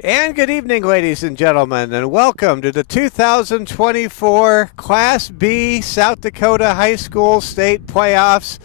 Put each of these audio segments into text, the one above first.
And good evening, ladies and gentlemen, and welcome to the 2024 Class B South Dakota High School State Playoffs.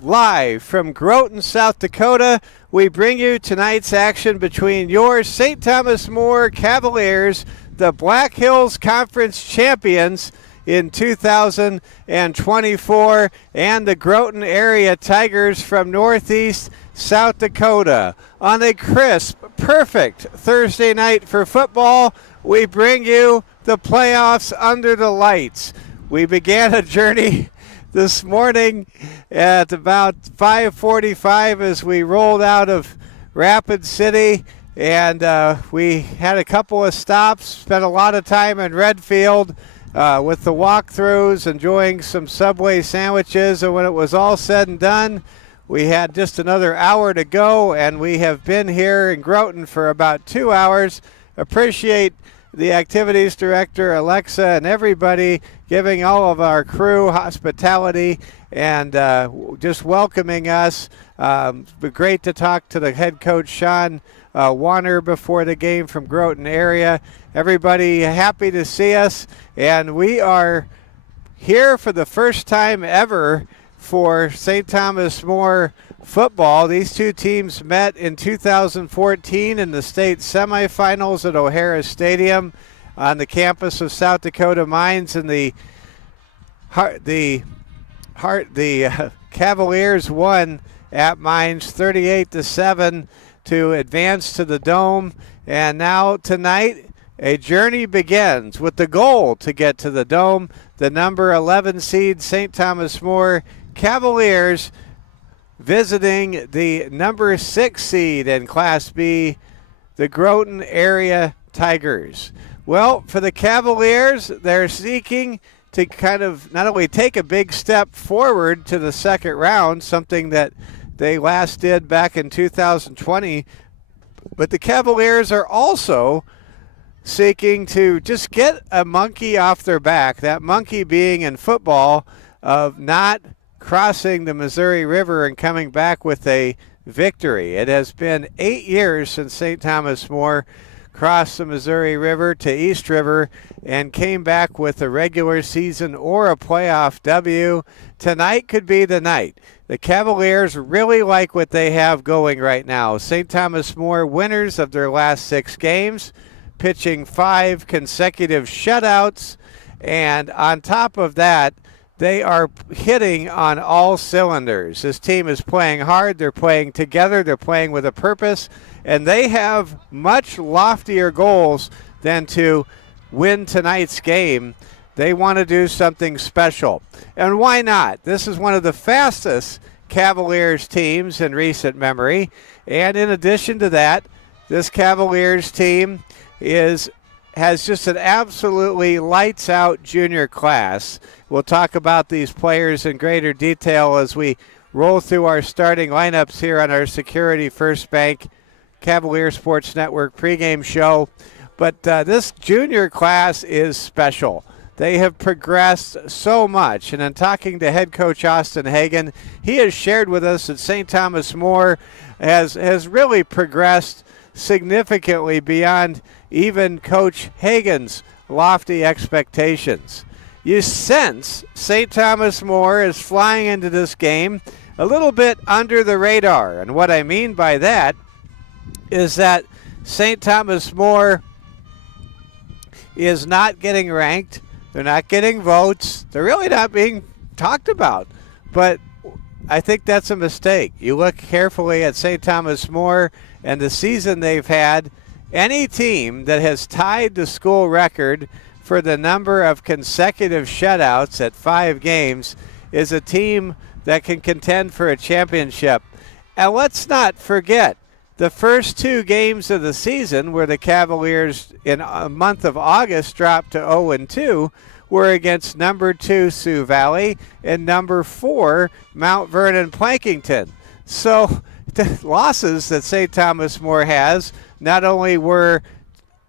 Live from Groton, South Dakota, we bring you tonight's action between your St. Thomas More Cavaliers, the Black Hills Conference champions in 2024, and the Groton area Tigers from Northeast South Dakota. On a crisp, perfect Thursday night for football, we bring you the playoffs under the lights. We began a journey this morning at about 5:45 as we rolled out of Rapid City, and we had a couple of stops, spent a lot of time in Redfield with the walkthroughs, enjoying some Subway sandwiches, and when it was all said and done, we had just another hour to go, and we have been here in Groton for about 2 hours. Appreciate the activities director, Alexa, and everybody giving all of our crew hospitality and just welcoming us. But great to talk to the head coach, Sean Warner, before the game from Groton area. Everybody happy to see us, and we are here for the first time ever for St. Thomas More football. These two teams met in 2014 in the state semifinals at O'Hara Stadium on the campus of South Dakota Mines, and the Cavaliers won at Mines 38-7 to advance to the Dome. And now tonight, a journey begins with the goal to get to the Dome. The number 11 seed St. Thomas More Cavaliers visiting the number 6 seed in Class B, the Groton area Tigers. Well, for the Cavaliers, they're seeking to kind of not only take a big step forward to the second round, something that they last did back in 2020, but the Cavaliers are also seeking to just get a monkey off their back, that monkey being in football of not crossing the Missouri River and coming back with a victory. It has been 8 years since St. Thomas More crossed the Missouri River to East River and came back with a regular season or a playoff W. Tonight could be the night. The Cavaliers really like what they have going right now. St. Thomas More winners of their last 6 games, pitching 5 consecutive shutouts, and on top of that, they are hitting on all cylinders. This team is playing hard. They're playing together. They're playing with a purpose. And they have much loftier goals than to win tonight's game. They want to do something special. And why not? This is one of the fastest Cavaliers teams in recent memory. And in addition to that, this Cavaliers team has just an absolutely lights-out junior class. We'll talk about these players in greater detail as we roll through our starting lineups here on our Security First Bank Cavalier Sports Network pregame show. But this junior class is special. They have progressed so much. And in talking to head coach Austin Hagan, he has shared with us that St. Thomas More has really progressed significantly beyond even Coach Hagan's lofty expectations. You sense St. Thomas More is flying into this game a little bit under the radar. And what I mean by that is that St. Thomas More is not getting ranked. They're not getting votes. They're really not being talked about. But I think that's a mistake. You look carefully at St. Thomas More and the season they've had. Any team that has tied the school record for the number of consecutive shutouts at 5 games is a team that can contend for a championship. And let's not forget, the first 2 games of the season where the Cavaliers in a month of August dropped to 0-2 were against number 2 Sioux Valley and number 4 Mount Vernon Plankington. So the losses that St. Thomas More has not only were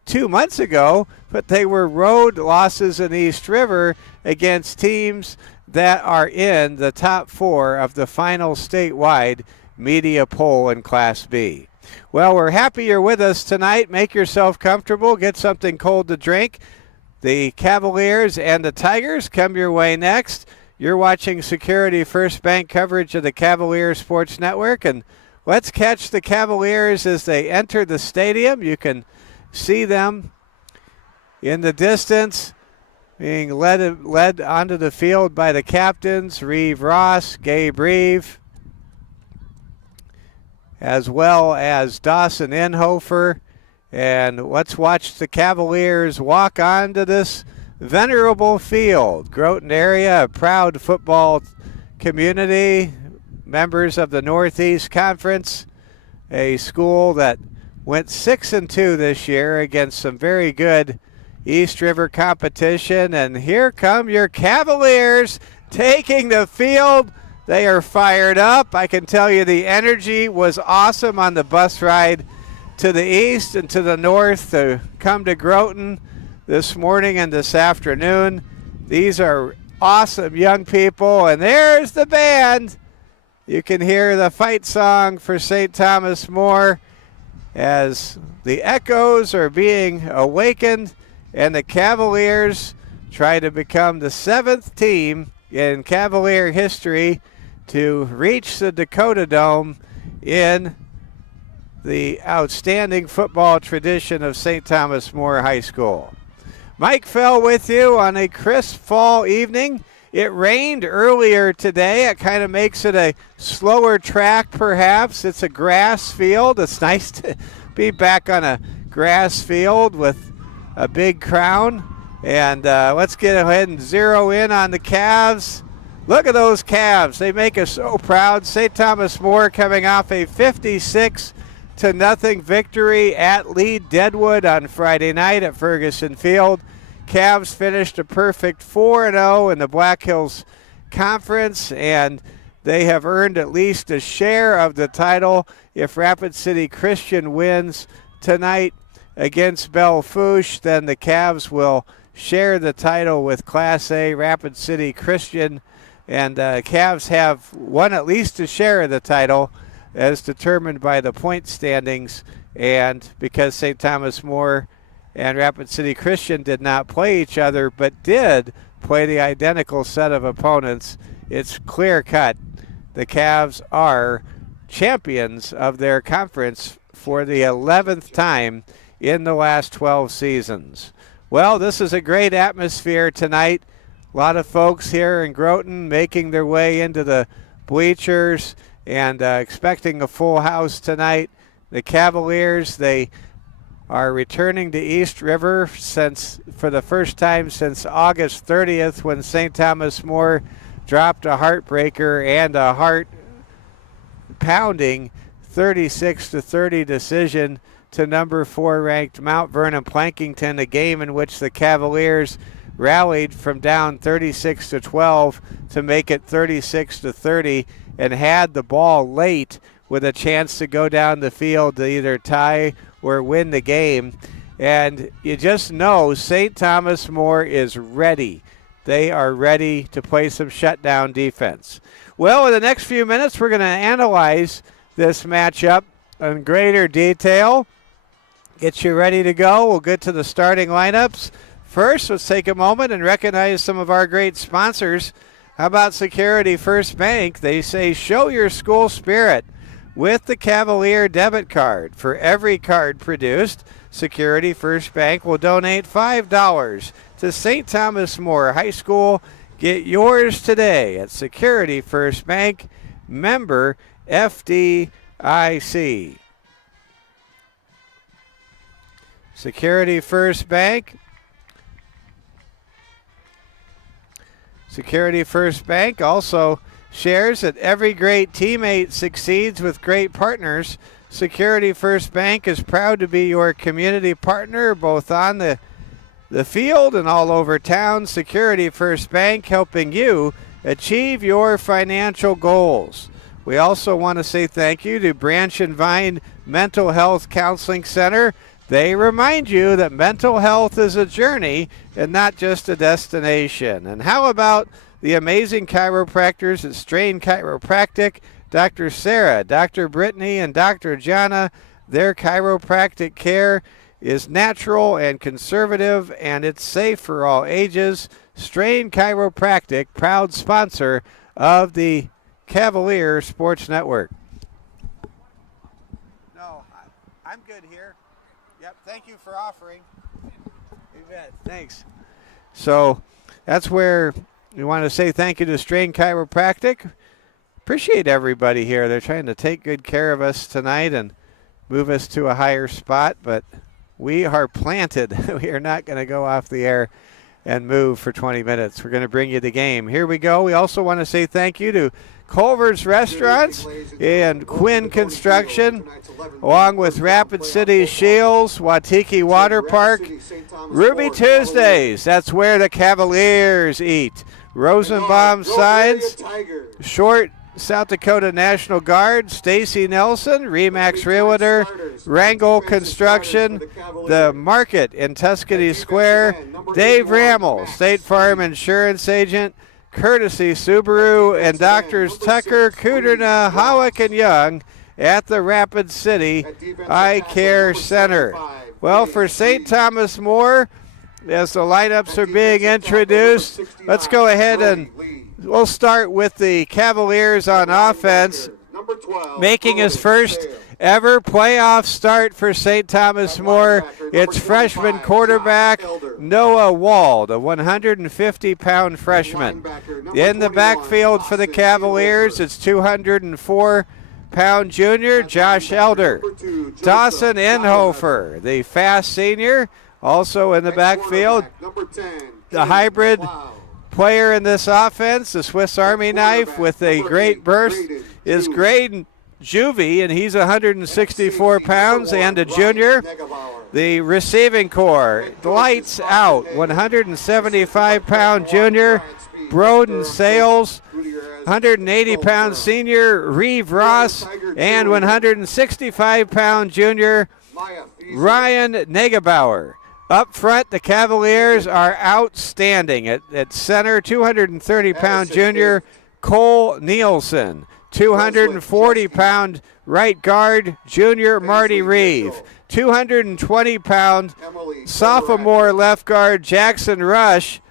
2 months ago, but they were road losses in East River against teams that are in the top 4 of the final statewide media poll in Class B. Well, we're happy you're with us tonight. Make yourself comfortable. Get something cold to drink. The Cavaliers and the Tigers come your way next. You're watching Security First Bank coverage of the Cavaliers Sports Network, and let's catch the Cavaliers as they enter the stadium. You can see them in the distance being led onto the field by the captains, Reeve Ross, Gabe Reeve, as well as Dawson Inhofer. And let's watch the Cavaliers walk onto this venerable field. Groton area, a proud football community, members of the Northeast Conference, a school that went 6-2 this year against some very good East River competition. And here come your Cavaliers taking the field. They are fired up. I can tell you the energy was awesome on the bus ride to the east and to the north to come to Groton this morning and this afternoon. These are awesome young people, and there's the band. You can hear the fight song for St. Thomas More as the echoes are being awakened, and the Cavaliers try to become the 7th team in Cavalier history to reach the Dakota Dome in the outstanding football tradition of St. Thomas More High School. Mike Fell with you on a crisp fall evening. It rained earlier today. It kind of makes it a slower track perhaps. It's a grass field. It's nice to be back on a grass field with a big crown. And let's get ahead and zero in on the Cavs. Look at those Cavs. They make us so proud. St. Thomas More coming off a 56-0 victory at Lee Deadwood on Friday night at Ferguson Field. Cavs finished a perfect 4-0 in the Black Hills Conference, and they have earned at least a share of the title if Rapid City Christian wins tonight against Belle Fourche. Then the Cavs will share the title with Class A Rapid City Christian, and Cavs have won at least a share of the title as determined by the point standings. And because St. Thomas More and Rapid City Christian did not play each other but did play the identical set of opponents, it's clear cut. The Cavs are champions of their conference for the 11th time in the last 12 seasons. Well, this is a great atmosphere tonight. A lot of folks here in Groton making their way into the bleachers and expecting a full house tonight. The Cavaliers, they are returning to East River for the first time since August 30th when St. Thomas More dropped a heartbreaker and a heart-pounding 36-30 decision to number 4 ranked Mount Vernon Plankington, a game in which the Cavaliers rallied from down 36-12 to make it 36-30 and had the ball late with a chance to go down the field to either tie or win the game. And you just know St. Thomas More is ready. They are ready to play some shutdown defense. Well, in the next few minutes, we're going to analyze this matchup in greater detail. Get you ready to go. We'll get to the starting lineups. First, let's take a moment and recognize some of our great sponsors. How about Security First Bank? They say show your school spirit with the Cavalier debit card. For every card produced, Security First Bank will donate $5 to St. Thomas More High School. Get yours today at Security First Bank, member FDIC. Security First Bank. Security First Bank also shares that every great teammate succeeds with great partners. Security First Bank is proud to be your community partner both on the field and all over town. Security First Bank helping you achieve your financial goals. We also want to say thank you to Branch and Vine Mental Health Counseling Center. They remind you that mental health is a journey and not just a destination. And how about the amazing chiropractors at Strain Chiropractic, Dr. Sarah, Dr. Brittany, and Dr. Jana Their chiropractic care is natural and conservative, and it's safe for all ages. Strain Chiropractic, proud sponsor of the Cavaliers Sports Network. No, I'm good here. Yep, thank you for offering. You bet. Thanks. So that's where we want to say thank you to Strain Chiropractic. Appreciate everybody here. They're trying to take good care of us tonight and move us to a higher spot, but we are planted. We are not going to go off the air and move for 20 minutes. We're going to bring you the game. Here we go. We also want to say thank you to Culver's Restaurants and Quinn Construction, along with Rapid City Shields, Watiki Water Park, Ruby Tuesdays. That's where the Cavaliers eat. Rosenbaum Signs, Short South Dakota National Guard, Stacy Nelson, Remax Realtor, Wrangell Construction, The Market in Tuscany Square, Dave Rammel, State Farm Insurance Agent, Courtesy Subaru, and Doctors Tucker, Kudrna, Howick, and Young at the Rapid City Eye Care Center. Well, for St. Thomas More, as the lineups are being introduced, let's go ahead and we'll start with the Cavaliers on offense, making his first ever playoff start for St. Thomas More. It's freshman quarterback Noah Wald, a 150-pound freshman. In the backfield for the Cavaliers, it's 204-pound junior Josh Elder. Dawson Inhofer, the fast senior, also in the backfield. The hybrid player in this offense, the Swiss Army knife with a great burst, is Graydon Juvie, and he's 164 pounds and a junior. The receiving core, lights out, 175-pound junior Broden Sales, 180-pound senior Reeve Ross, and 165-pound junior Ryan Negebauer. Up front, the Cavaliers are outstanding. At center, 230-pound junior Cole Nielsen. 240-pound right guard junior Marty Reeve. 220-pound sophomore left guard Jackson Rush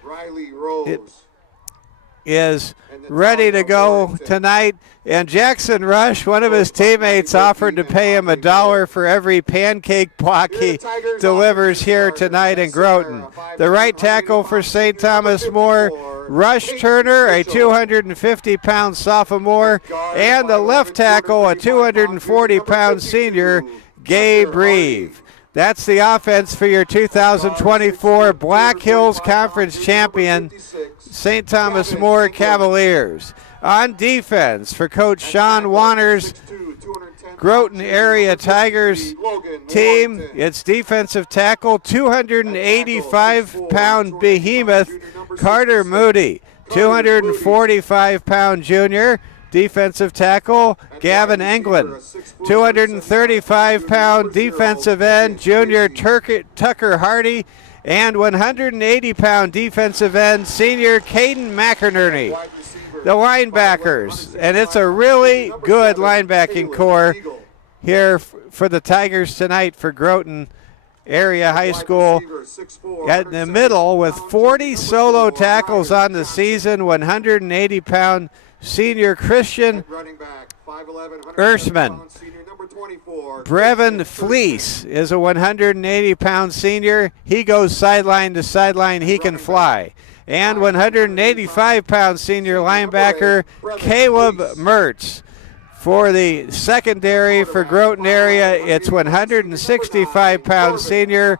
is ready to go tonight. And Jackson Rush, one of his teammates, offered to pay him $1 for every pancake block he delivers here tonight in Groton. The right tackle for St. Thomas More, Rush Turner, a 250-pound sophomore, and the left tackle, a 240-pound senior, Gabe Reeve. That's the offense for your 2024 Black Hills Conference champion, St. Thomas More Cavaliers. On defense for Coach Sean Wanner's Groton area Tigers team, it's defensive tackle, 285-pound behemoth Carter Moody, 245-pound junior defensive tackle Gavin Englund, 235-pound defensive end junior Tucker Hardy, and 180-pound defensive end senior Caden McInerney. The linebackers, and it's a really good linebacking core here for the Tigers tonight for Groton Area High School. At the middle with 40 solo tackles on the season, 180-pound senior Christian Ersman. Brevin Fleece is a 180-pound senior. He goes sideline to sideline. He can fly. And 185-pound senior linebacker Caleb Mertz. For the secondary for Groton area, it's 165-pound senior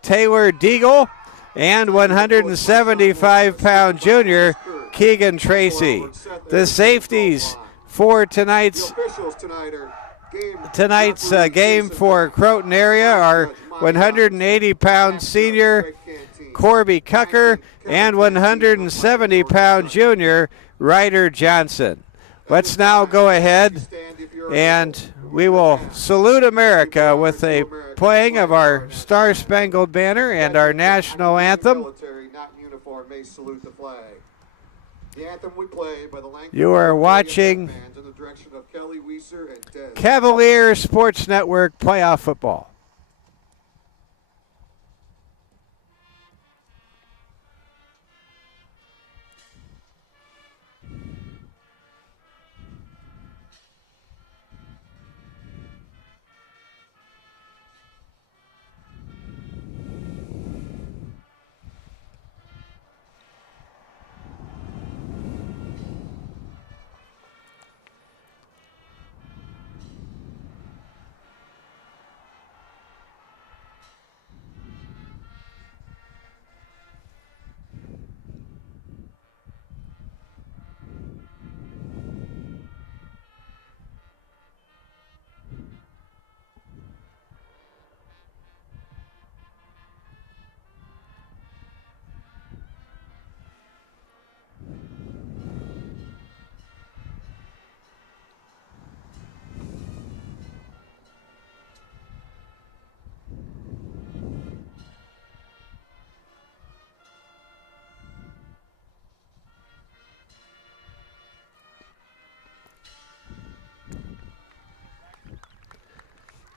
Taylor Deagle and 175-pound junior Keegan Tracy. The safeties for tonight's game for Groton area are 180-pound senior Corby Cucker and 170-pound junior Ryder Johnson. Let's now go ahead and we will salute America with a playing of our Star-Spangled Banner and our national anthem. The anthem we play by the Langford You are watching fans in the direction of Kelly Weiser and Des. Cavaliers Sports Network playoff football.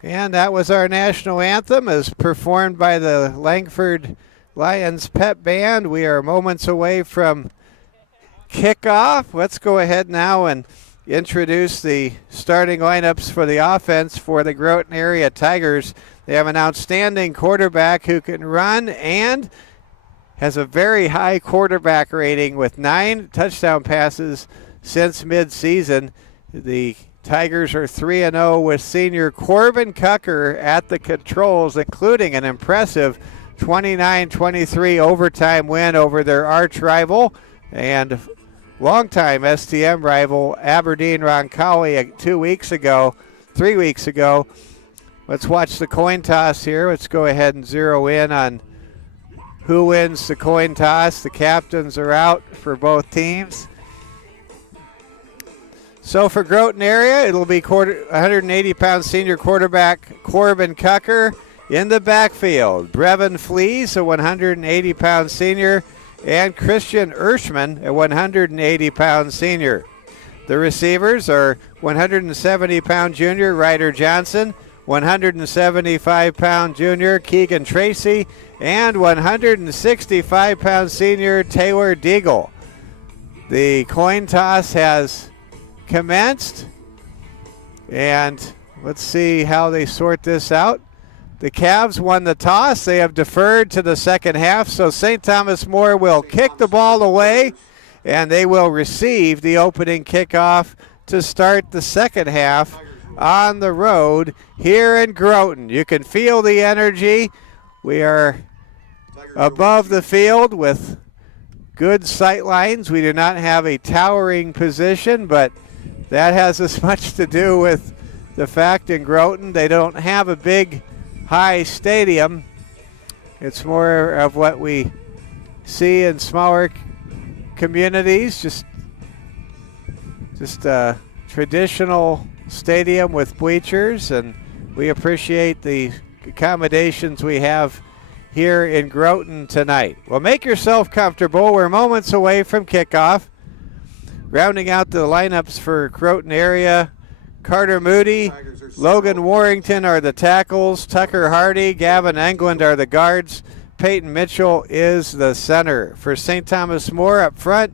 And that was our national anthem as performed by the Langford Lions Pep Band. We are moments away from kickoff. Let's go ahead now and introduce the starting lineups for the offense for the Groton area Tigers. They have an outstanding quarterback who can run and has a very high quarterback rating with 9 touchdown passes since midseason. The Tigers are 3-0 with senior Corbin Cucker at the controls, including an impressive 29-23 overtime win over their arch rival and longtime STM rival Aberdeen Roncalli 3 weeks ago. Let's watch the coin toss here. Let's go ahead and zero in on who wins the coin toss. The captains are out for both teams. So for Groton area, it'll be 180-pound senior quarterback Corbin Cucker. In the backfield, Brevin Flees, a 180-pound senior, and Christian Erschman, a 180-pound senior. The receivers are 170-pound junior Ryder Johnson, 175-pound junior Keegan Tracy, and 165-pound senior Taylor Deagle. The coin toss has commenced, and let's see how they sort this out. The Cavs won the toss. They have deferred to the second half, so St. Thomas More will kick the ball away, and they will receive the opening kickoff to start the second half on the road here in Groton. You can feel the energy. We are above the field with good sight lines. We do not have a towering position, but that has as much to do with the fact in Groton they don't have a big, high stadium. It's more of what we see in smaller communities, just a traditional stadium with bleachers, and we appreciate the accommodations we have here in Groton tonight. Well, make yourself comfortable. We're moments away from kickoff. Rounding out the lineups for Groton area, Carter Moody, Logan Warrington are the tackles, Tucker Hardy, Gavin England are the guards, Peyton Mitchell is the center. For St. Thomas More up front,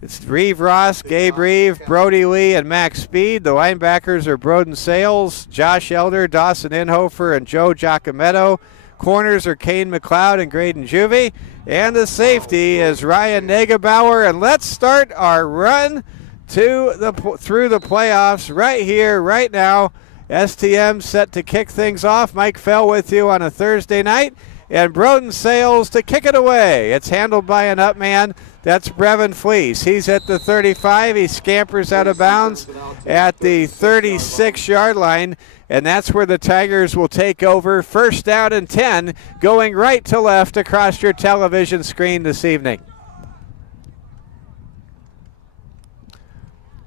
it's Reeve Ross, Gabe Reeve, Brody Lee, and Max Speed. The linebackers are Broden Sales, Josh Elder, Dawson Inhofer, and Joe Giacometto. Corners are Kane McLeod and Graydon Juvie. And the safety is Ryan Negebauer. And let's start our run through the playoffs right here, right now. STM set to kick things off. Mike Fell with you on a Thursday night. And Broden Sales to kick it away. It's handled by an up man. That's Brevin Fleece. He's at the 35. He scampers out of bounds at the 36-yard line. And that's where the Tigers will take over. First down and 10, going right to left across your television screen this evening.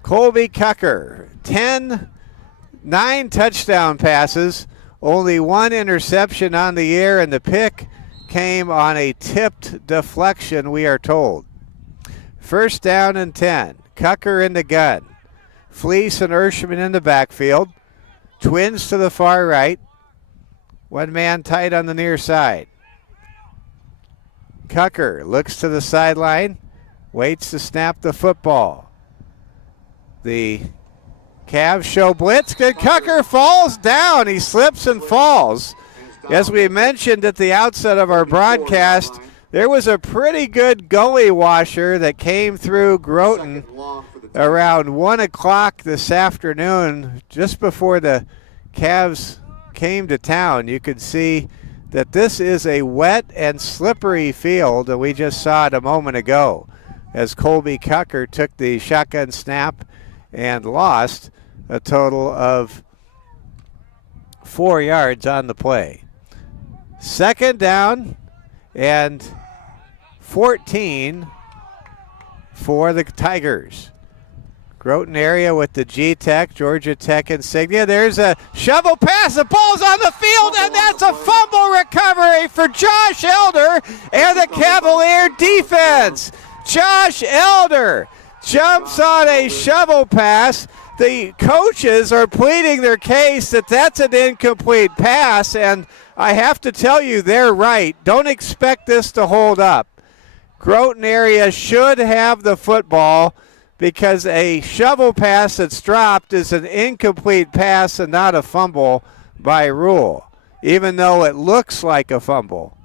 Colby Cucker, 9 touchdown passes, only 1 interception on the year, and the pick came on a tipped deflection, we are told. First down and 10. Cucker in the gun. Fleece and Urshman in the backfield. Twins to the far right. One man tight on the near side. Cucker looks to the sideline. Waits to snap the football. The Cavs show blitz. Cucker falls down. He slips and falls. As we mentioned at the outset of our broadcast, there was a pretty good gully washer that came through Groton around 1 o'clock this afternoon, just before the Cavs came to town. You could see that this is a wet and slippery field, and we just saw it a moment ago as Colby Cucker took the shotgun snap and lost a total of 4 yards on the play. Second down and 14 for the Tigers. Groton area with the G-Tech, Georgia Tech insignia. There's a shovel pass. The ball's on the field, and that's a fumble recovery for Josh Elder and the Cavalier defense. Josh Elder jumps on a shovel pass. The coaches are pleading their case that that's an incomplete pass, and I have to tell you, they're right. Don't expect this to hold up. Groton area should have the football, because a shovel pass that's dropped is an incomplete pass and not a fumble by rule, even though it looks like a fumble.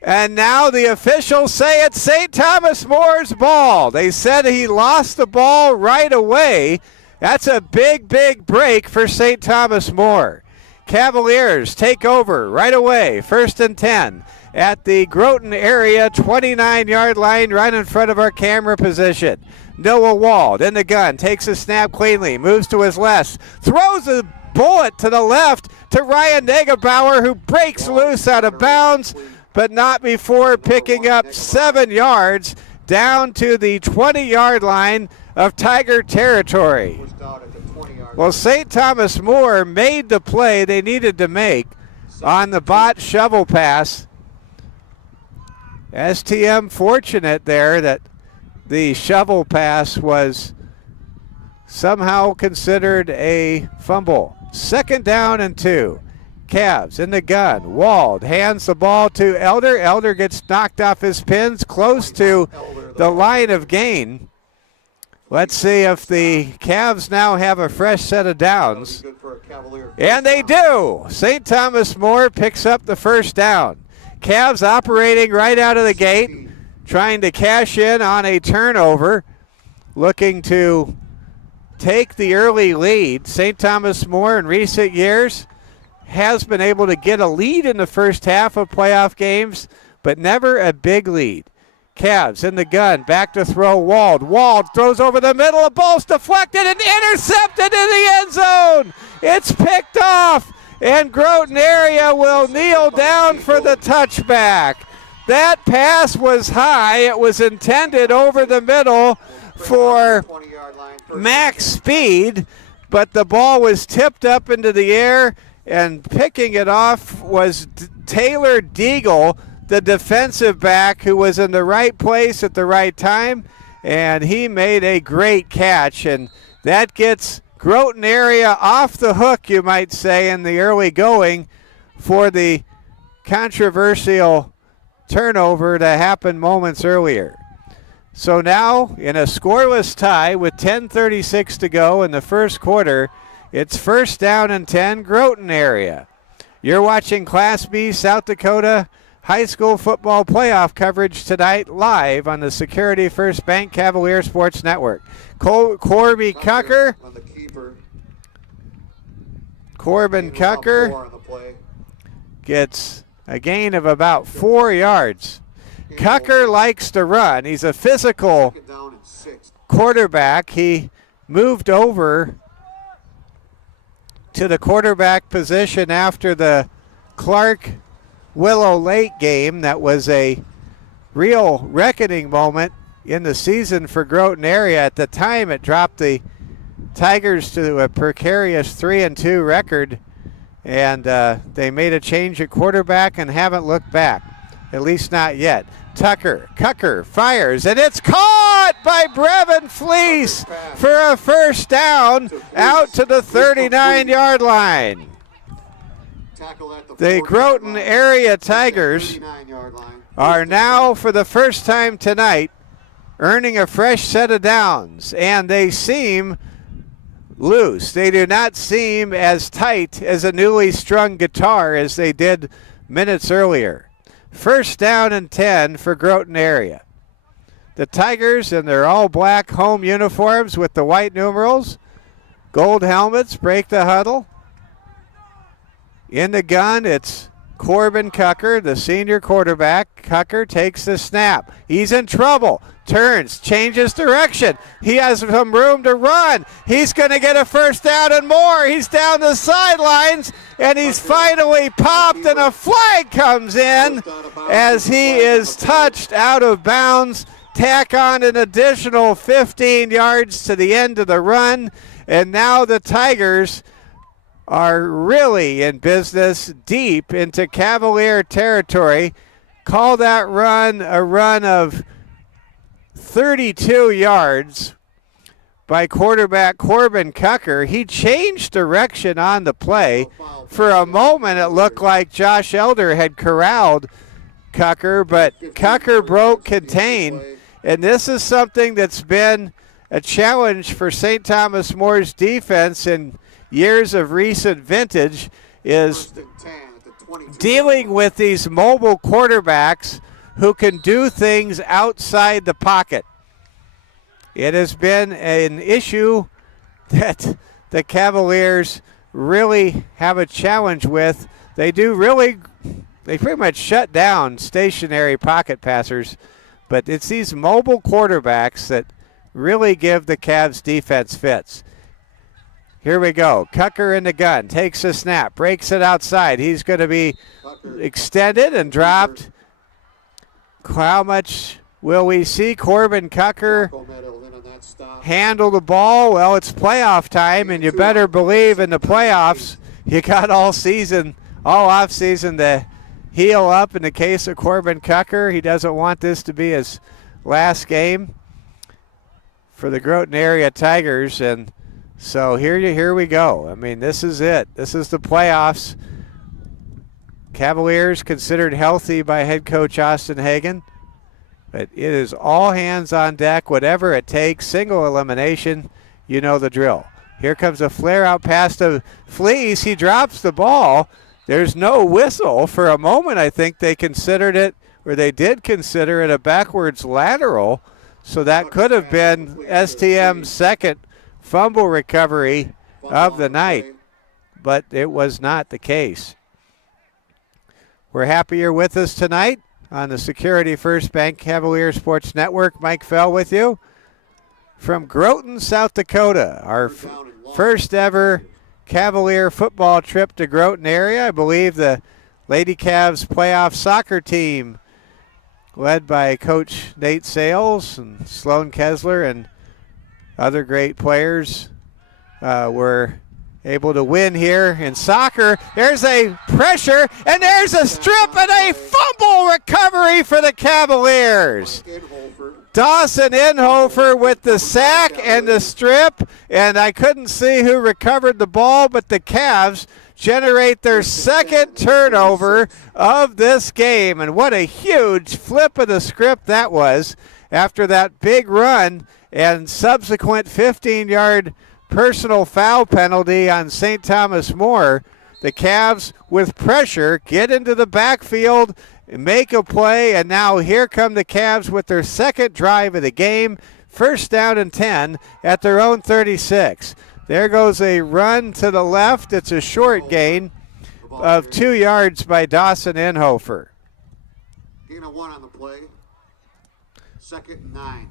And now the officials say it's St. Thomas More's ball. They said he lost the ball right away. That's a big, big break for St. Thomas More. Cavaliers take over right away, 1st and 10. At the Groton area 29-yard line, right in front of our camera position. Noah Wald in the gun, takes a snap cleanly, moves to his left, throws a bullet to the left to Ryan Negebauer, who breaks loose out of bounds, but not before picking up 7 yards down to the 20-yard line of Tiger territory. Well, St. Thomas More made the play they needed to make on the bot shovel pass. STM fortunate there that the shovel pass was somehow considered a fumble. 2nd down and 2. Cavs in the gun. Wald hands the ball to Elder. Elder gets knocked off his pins close to the line of gain. Let's see if the Cavs now have a fresh set of downs. And they do. St. Thomas More picks up the first down. Cavs operating right out of the gate, trying to cash in on a turnover, looking to take the early lead. St. Thomas More in recent years has been able to get a lead in the first half of playoff games, but never a big lead. Cavs in the gun, back to throw Wald. Wald throws over the middle, the ball's deflected and intercepted in the end zone. It's picked off, and Groton area will kneel down for the touchback. That pass was high. It was intended over the middle for max speed, but the ball was tipped up into the air, and picking it off was Taylor Deagle, the defensive back, who was in the right place at the right time, and he made a great catch, and that gets Groton area off the hook, you might say, in the early going for the controversial turnover that happened moments earlier. So now, in a scoreless tie with 10:36 to go in the first quarter, it's 1st down and 10, Groton area. You're watching Class B South Dakota high school football playoff coverage tonight live on the Security First Bank Cavalier Sports Network. Corbin Cucker gets a gain of about 4 yards. Cucker likes to run. He's a physical quarterback. He moved over to the quarterback position after the Clark Willow Lake game. That was a real reckoning moment in the season for Groton area. At the time, it dropped the Tigers to a precarious 3-2 record, and they made a change at quarterback and haven't looked back. At least not yet. Cucker fires, and it's caught by Brevin Fleece for a first down out to the 39-yard line. The Groton area Tigers are now, for the first time tonight, earning a fresh set of downs, and they seem loose. They do not seem as tight as a newly strung guitar as they did minutes earlier. First down and 10 for Groton area. The Tigers in their all-black home uniforms with the white numerals, gold helmets, break the huddle. In the gun, it's Corbin Cucker, the senior quarterback. Cucker takes the snap. He's in trouble. Turns, changes direction. He has some room to run. He's going to get a first down and more. He's down the sidelines, and he's finally popped, and a flag comes in as he is touched out of bounds. Tack on an additional 15 yards to the end of the run, and now the Tigers are really in business deep into Cavalier territory. Call that run a run of 32 yards by quarterback Corbin Cucker. He changed direction on the play. For a moment, it looked like Josh Elder had corralled Cucker, but Cucker broke contain, and this is something that's been a challenge for St. Thomas More's defense in years of recent vintage, is dealing with these mobile quarterbacks who can do things outside the pocket. It has been an issue that the Cavaliers really have a challenge with. They pretty much shut down stationary pocket passers, but it's these mobile quarterbacks that really give the Cavs defense fits. Here we go. Cucker in the gun. Takes a snap. Breaks it outside. He's going to be extended and dropped. How much will we see Corbin Cucker handle the ball? Well, it's playoff time, and you better believe in the playoffs you got all off season to heal up in the case of Corbin Cucker. He doesn't want this to be his last game for the Groton area Tigers, and so here we go. I mean, this is it. This is the playoffs. Cavaliers considered healthy by head coach Austin Hagan. But it is all hands on deck, whatever it takes. Single elimination, you know the drill. Here comes a flare-out pass to Fleece. He drops the ball. There's no whistle. For a moment, I think they considered it, or they did consider it, a backwards lateral. So that could have been STM's second fumble recovery of the night, but it was not the case. We're happy you're with us tonight on the Security First Bank Cavalier Sports Network. Mike Fell with you from Groton, South Dakota. Our first ever Cavalier football trip to Groton area. I believe the Lady Cavs playoff soccer team, led by Coach Nate Sales and Sloan Kessler and other great players, were able to win here in soccer. There's a pressure, and there's a strip and a fumble recovery for the Cavaliers. Dawson Inhofer with the sack and the strip, and I couldn't see who recovered the ball, but the Cavs generate their second turnover of this game, and what a huge flip of the script that was after that big run and subsequent 15-yard personal foul penalty on St. Thomas More. The Cavs, with pressure, get into the backfield, make a play, and now here come the Cavs with their second drive of the game. First down and 10 at their own 36. There goes a run to the left. It's a short gain of 2 yards by Dawson Inhofer. Gain of 1 on the play. Second and 9.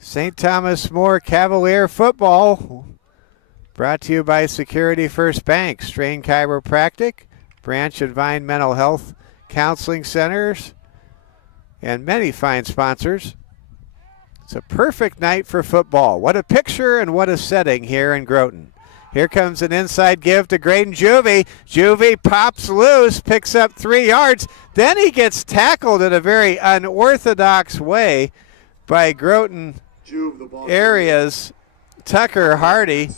St. Thomas More Cavalier football brought to you by Security First Bank, Strain Chiropractic, Branch and Vine Mental Health Counseling Centers, and many fine sponsors. It's a perfect night for football. What a picture and what a setting here in Groton. Here comes an inside give to Graydon Juvie. Juvie pops loose, picks up 3 yards. Then he gets tackled in a very unorthodox way by Groton area's Tucker Hardy.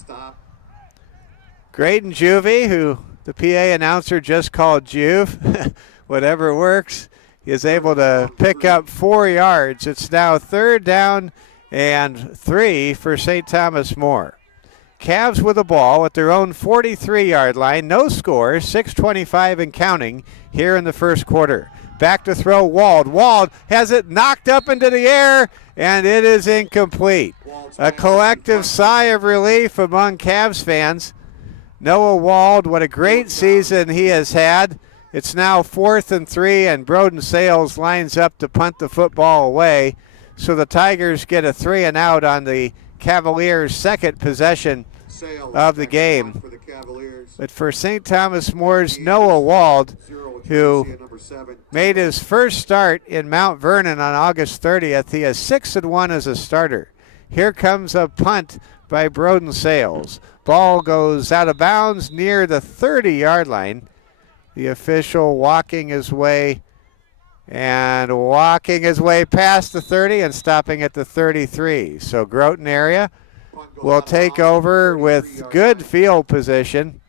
Graydon Juvie, who the PA announcer just called Juve, whatever works, is able to pick up 4 yards. It's now 3rd down and 3 for St. Thomas More. Cavs with the ball at their own 43-yard line. No score, 6:25 and counting here in the first quarter. Back to throw, Wald. Wald has it knocked up into the air, and it is incomplete. A collective sigh of relief among Cavs fans. Noah Wald, what a great season he has had. It's now 4th and 3, and Broden Sales lines up to punt the football away. So the Tigers get a 3 and out on the Cavaliers' second possession of the game. But for St. Thomas More's Noah Wald, who made his first start in Mount Vernon on August 30th, he has 6-1 as a starter. Here comes a punt by Broden Sales. Ball goes out of bounds near the 30-yard line. The official walking his way past the 30 and stopping at the 33. So Groton area will take over with good field position.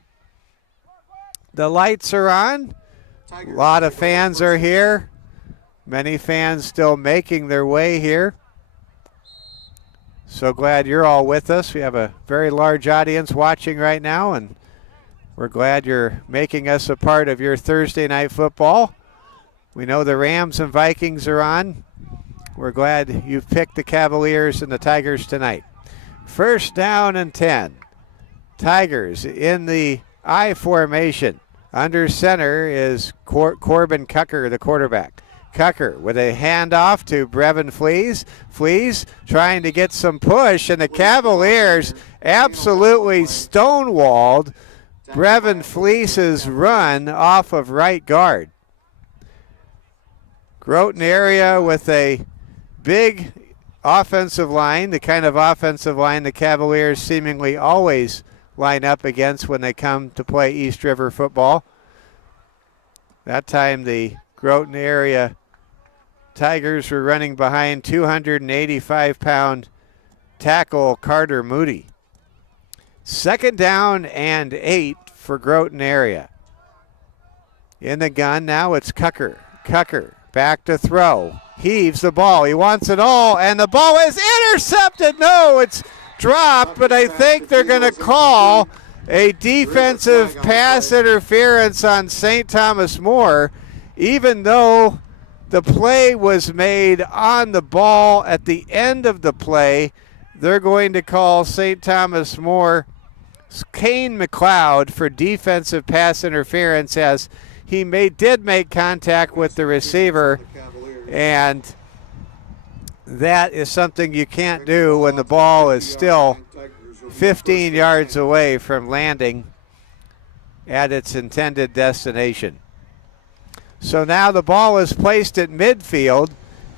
The lights are on. A lot of fans are here. Many fans still making their way here. So glad you're all with us. We have a very large audience watching right now, and we're glad you're making us a part of your Thursday night football. We know the Rams and Vikings are on. We're glad you've picked the Cavaliers and the Tigers tonight. 1st down and 10. Tigers in the I formation. Under center is Corbin Cucker, the quarterback. Cucker with a handoff to Brevin Flees. Flees trying to get some push, and the Cavaliers absolutely stonewalled Brevin Flee's run off of right guard. Groton area with a big offensive line, the kind of offensive line the Cavaliers seemingly always line up against when they come to play East River football. That time the Groton area Tigers were running behind 285-pound tackle Carter Moody. 2nd down and 8 for Groton area. In the gun now, it's Cucker. Cucker back to throw. Heaves the ball. He wants it all, and the ball is intercepted. No, it's dropped, but I think they're going to call a defensive pass interference on St. Thomas More, even though the play was made on the ball. At the end of the play, they're going to call St. Thomas More Kane McLeod for defensive pass interference, as he did make contact with the receiver, and that is something you can't do when the ball is still 15 yards away from landing at its intended destination. So now the ball is placed at midfield.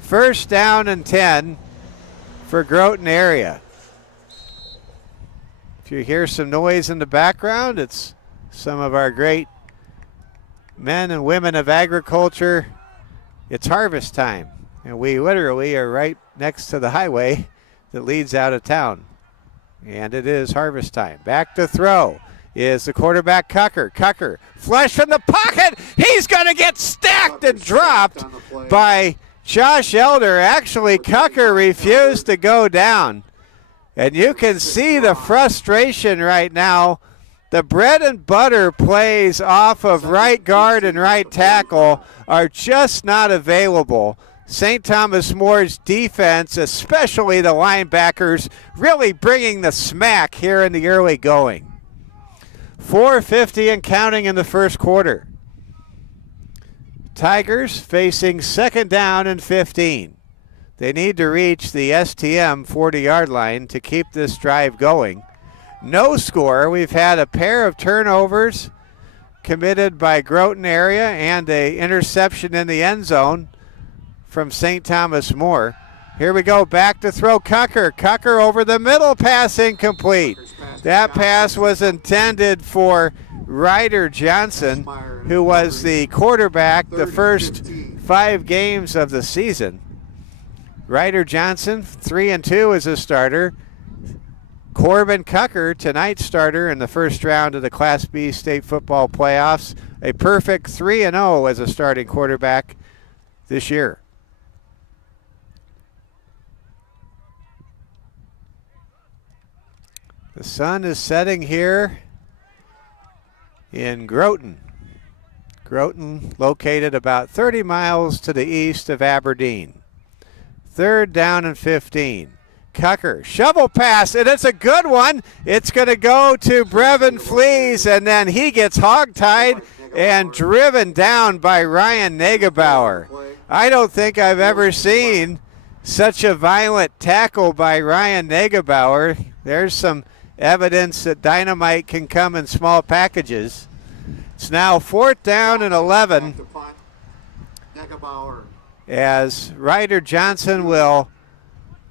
1st down and 10 for Groton area. If you hear some noise in the background, it's some of our great men and women of agriculture. It's harvest time, and we literally are right next to the highway that leads out of town. And it is harvest time. Back to throw is the quarterback, Cucker. Cucker, flush from the pocket. He's going to get stacked and dropped by Josh Elder. Actually, Cucker refused to go down. And you can see the frustration right now. The bread and butter plays off of right guard and right tackle are just not available. St. Thomas More's defense, especially the linebackers, really bringing the smack here in the early going. 4:50 and counting in the first quarter. Tigers facing 2nd down and 15. They need to reach the STM 40-yard line to keep this drive going. No score. We've had a pair of turnovers committed by Groton area and an interception in the end zone from St. Thomas More. Here we go, back to throw Cucker. Cucker over the middle, pass incomplete. That pass was intended for Ryder Johnson, who was the quarterback the first 5 games of the season. Ryder Johnson, 3-2 as a starter. Corbin Cucker, tonight's starter in the first round of the Class B state football playoffs. A perfect 3-0 as a starting quarterback this year. The sun is setting here in Groton. Groton located about 30 miles to the east of Aberdeen. 3rd down and 15. Cucker, shovel pass, and it's a good one. It's going to go to Brevin Flees, and then he gets hogtied and driven down by Ryan Negebauer. I don't think I've ever seen such a violent tackle by Ryan Negebauer. There's some evidence that dynamite can come in small packages. It's now 4th down and 11 as Ryder Johnson will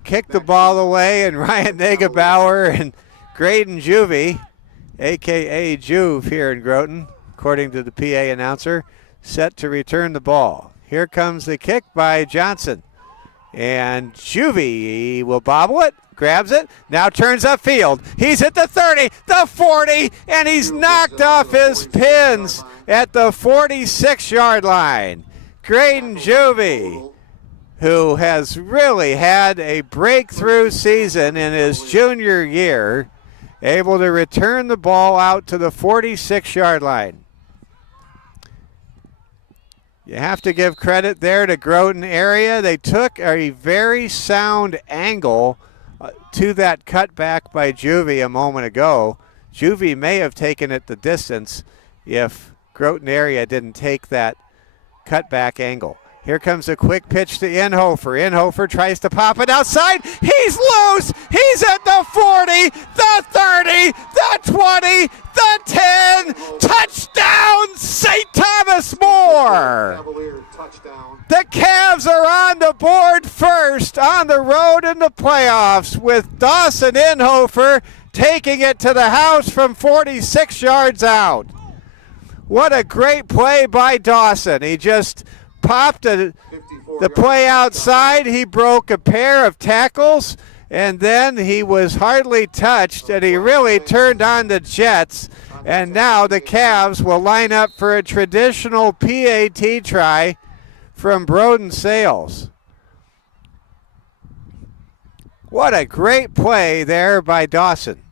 kick the ball away, and Ryan Negebauer and Graydon Juvie, a.k.a. Juve here in Groton, according to the PA announcer, set to return the ball. Here comes the kick by Johnson. And Juvie will bobble it, grabs it, now turns upfield. He's at the 30, the 40, and he's knocked off his pins at the 46-yard line. Graydon Juvie, who has really had a breakthrough season in his junior year, able to return the ball out to the 46-yard line. You have to give credit there to Groton area. They took a very sound angle to that cutback by Juvie a moment ago. Juvie may have taken it the distance if Groton area didn't take that cutback angle. Here comes a quick pitch to Inhofer. Inhofer tries to pop it outside. He's loose. He's at the 40, the 30, the 20, the 10. Touchdown, St. Thomas More. The Cavs are on the board first on the road in the playoffs with Dawson Inhofer taking it to the house from 46 yards out. What a great play by Dawson. He just popped the play outside. He broke a pair of tackles, and then he was hardly touched, and he really turned on the Jets. And now the Cavs will line up for a traditional PAT try from Broden Sales. What a great play there by Dawson.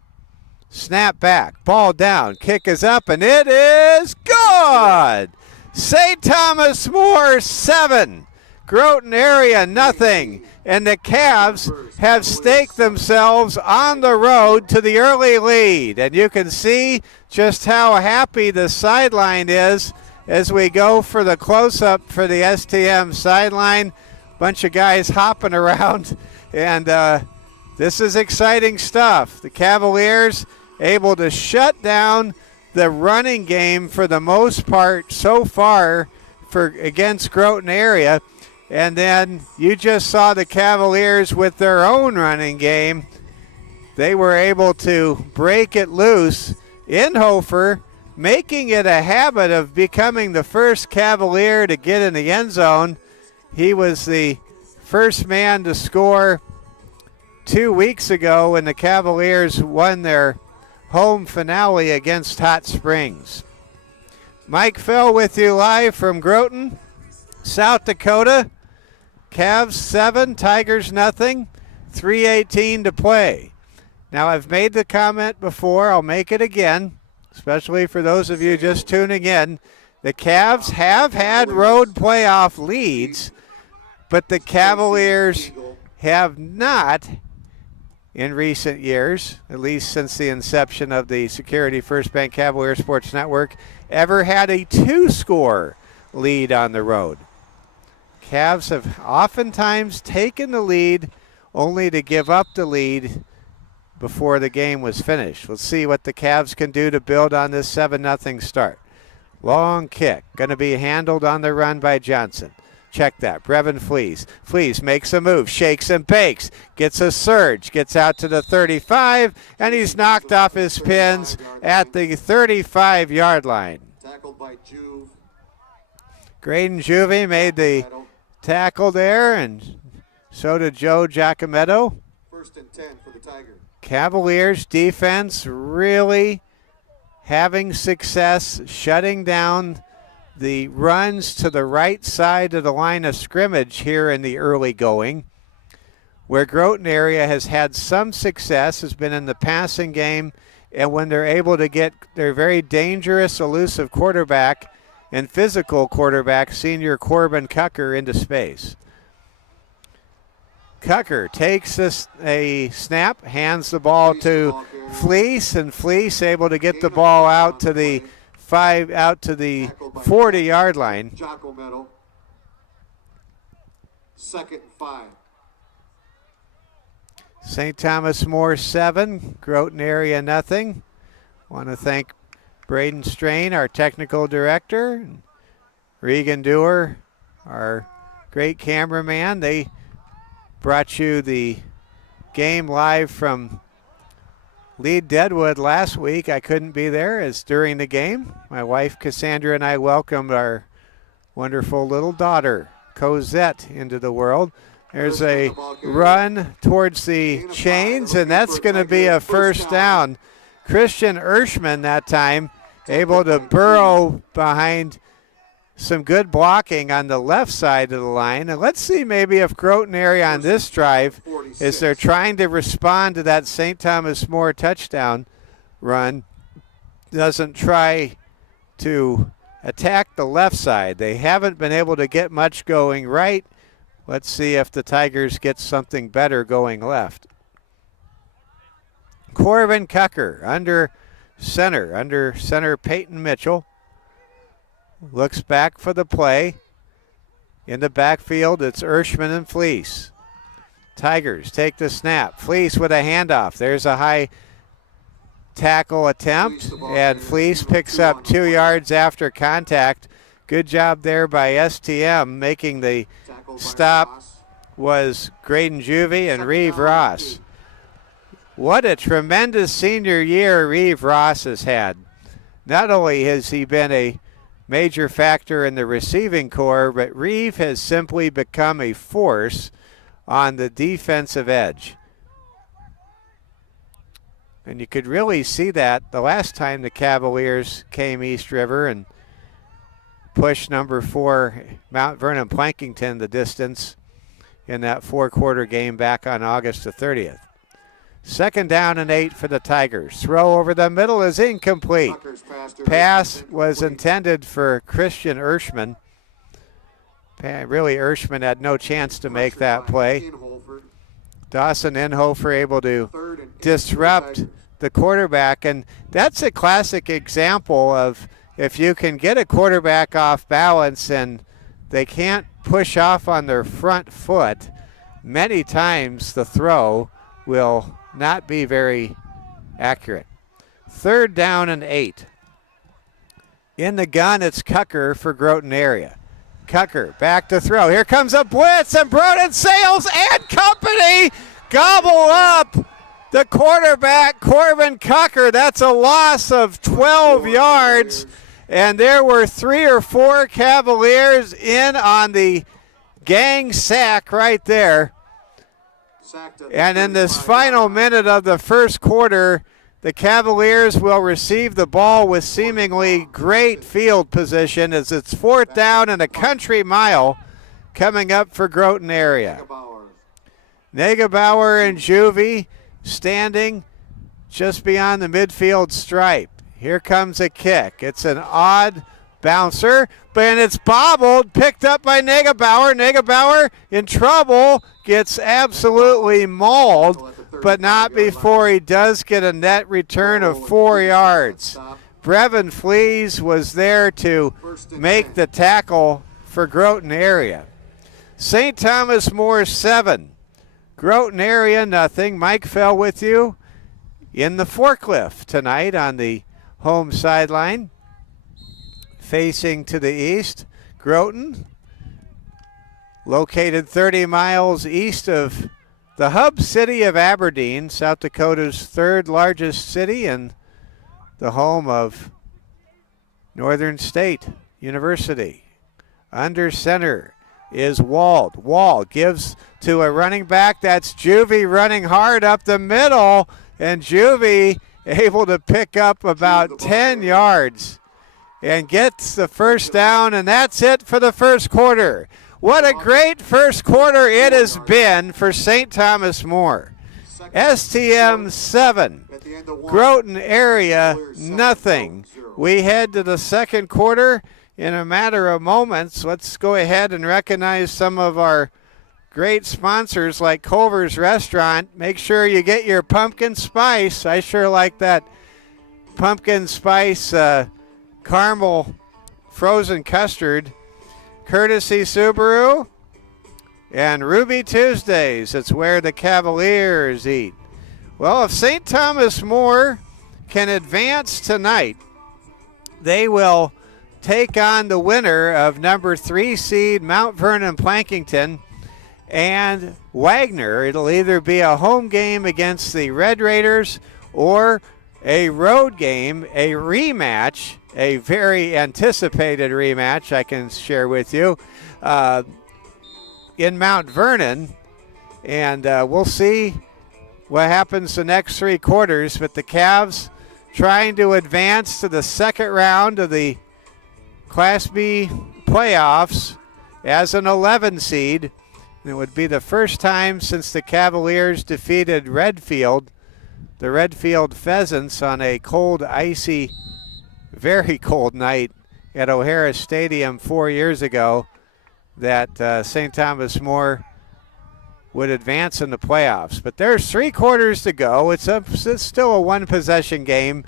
Snap back, ball down, kick is up, and it is good. St. Thomas More 7, Groton area nothing, and the Cavs have staked themselves on the road to the early lead. And you can see just how happy the sideline is as we go for the close-up for the STM sideline. Bunch of guys hopping around, and this is exciting stuff. The Cavaliers able to shut down the running game for the most part so far against Groton area. And then you just saw the Cavaliers with their own running game. They were able to break it loose. Inhofer making it a habit of becoming the first Cavalier to get in the end zone. He was the first man to score 2 weeks ago when the Cavaliers won their home finale against Hot Springs. Mike Fell with you live from Groton, South Dakota. Cavs 7, Tigers nothing, 3:18 to play. Now, I've made the comment before, I'll make it again, especially for those of you just tuning in. The Cavs have had road playoff leads, but the Cavaliers have not, in recent years, at least since the inception of the Security First Bank Cavalier Sports Network, ever had a 2-score lead on the road. Cavs have oftentimes taken the lead only to give up the lead before the game was finished. We'll see what the Cavs can do to build on this 7-0 start. Long kick, going to be handled on the run by Johnson. check that. Brevin Fleece. Fleece makes a move, shakes and bakes, gets a surge, gets out to the 35, and he's knocked off his pins at the 35-yard line. Tackled by Juve. Graydon Juve made the tackle there, and so did Joe Giacometto. 1st and 10 for the Tigers. Cavaliers defense really having success shutting down the runs to the right side of the line of scrimmage here in the early going. Where Groton area has had some success has been in the passing game, and when they're able to get their very dangerous, elusive quarterback and physical quarterback, senior Corbin Cucker, into space. Cucker takes a snap, hands the ball to Fleece, and Fleece able to get the ball out to the 40-yard line. Giacometto. 2nd and 5. St. Thomas More 7, Groton area nothing. Want to thank Braden Strain, our technical director, and Regan Dewar, our great cameraman. They brought you the game live from Lead Deadwood last week. I couldn't be there as during the game. My wife Cassandra and I welcomed our wonderful little daughter Cosette into the world. There's a run towards the chains, and that's going to be a first down. Christian Erschman that time able to burrow behind some good blocking on the left side of the line. And let's see maybe if Groton area on this drive, as they're trying to respond to that St. Thomas More touchdown run, doesn't try to attack the left side. They haven't been able to get much going right. Let's see if the Tigers get something better going left. Corbin Cucker under center Peyton Mitchell. Looks back for the play. In the backfield, it's Erschman and Fleece. Tigers take the snap. Fleece with a handoff. There's a high tackle attempt, and Fleece picks up 2 yards after contact. Good job there by STM. Making the stop was Graydon Juvie and Reeve Ross. What a tremendous senior year Reeve Ross has had. Not only has he been a major factor in the receiving corps, but Reeve has simply become a force on the defensive edge. And you could really see that the last time the Cavaliers came East River and pushed number 4 Mount Vernon Plankington the distance in that 4-quarter game back on August the 30th. 2nd down and 8 for the Tigers. Throw over the middle is incomplete. Pass was intended for Christian Erschman. Really, Erschman had no chance to make that play. Dawson Inhofer able to disrupt the quarterback, and that's a classic example of if you can get a quarterback off balance and they can't push off on their front foot, many times the throw will not be very accurate. 3rd down and 8. In the gun, it's Cucker for Groton area. Cucker back to throw. Here comes a blitz, and Broden Sales and company gobble up the quarterback, Corbin Cucker. That's a loss of 12 yards, and there were 3 or 4 Cavaliers in on the gang sack right there. And in this final minute of the first quarter, the Cavaliers will receive the ball with seemingly great field position as it's 4th down and a country mile coming up for Groton area. Negebauer and Juvie standing just beyond the midfield stripe. Here comes a kick. It's an odd bouncer, but it's bobbled, picked up by Negebauer. Negebauer in trouble, gets absolutely mauled, but not before he does get a net return of 4 yards. Brevin Fleece was there to make the tackle for Groton area. St. Thomas More 7, Groton area nothing. Mike Fell with you in the forklift tonight on the home sideline. Facing to the east, Groton located 30 miles east of the hub city of Aberdeen, South Dakota's third largest city and the home of Northern State University. Under center is Wald. Wald gives to a running back. That's Juvie running hard up the middle, and Juvie able to pick up about 10 yards and gets the first down, and that's it for the first quarter. What a great first quarter it has been for St. Thomas More. STM 7, Groton area nothing. We head to the second quarter in a matter of moments. Let's go ahead and recognize some of our great sponsors like Culver's Restaurant. Make sure you get your pumpkin spice. I sure like that pumpkin spice caramel frozen custard. Courtesy Subaru and Ruby Tuesdays. It's where the Cavaliers eat. Well, if St. Thomas More can advance tonight, they will take on the winner of number 3 seed Mount Vernon Plankington and Wagner. It'll either be a home game against the Red Raiders or a road game, a rematch, a very anticipated rematch I can share with you in Mount Vernon. And we'll see what happens the next 3 quarters. But the Cavs trying to advance to the second round of the Class B playoffs as an 11 seed. It would be the first time since the Cavaliers defeated Redfield, the Redfield Pheasants, on a cold, icy, very cold night at O'Hara Stadium 4 years ago, that St. Thomas More would advance in the playoffs. But there's 3 quarters to go. It's still a one-possession game,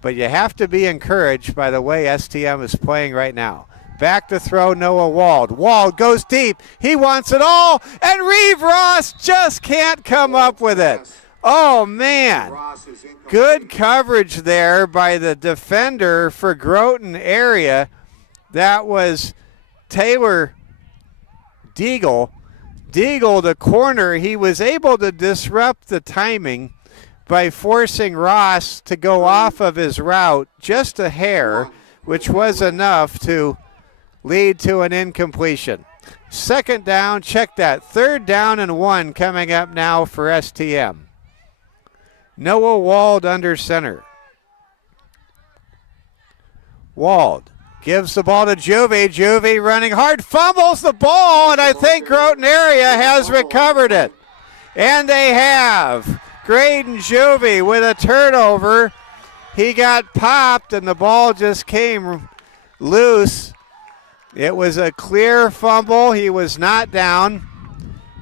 but you have to be encouraged by the way STM is playing right now. Back to throw, Noah Wald. Wald goes deep. He wants it all, and Reeve Ross just can't come up with it. Oh, man. Good coverage there by the defender for Groton area. That was Taylor Deagle. Deagle, the corner, he was able to disrupt the timing by forcing Ross to go off of his route just a hair, which was enough to lead to an incompletion. Second down, check that. 3rd down and 1 coming up now for STM. Noah Wald under center. Wald gives the ball to Juvie. Juvie running hard, fumbles the ball, and I think Groton area has recovered it. And they have. Graydon Juvie with a turnover. He got popped, and the ball just came loose. It was a clear fumble. He was not down.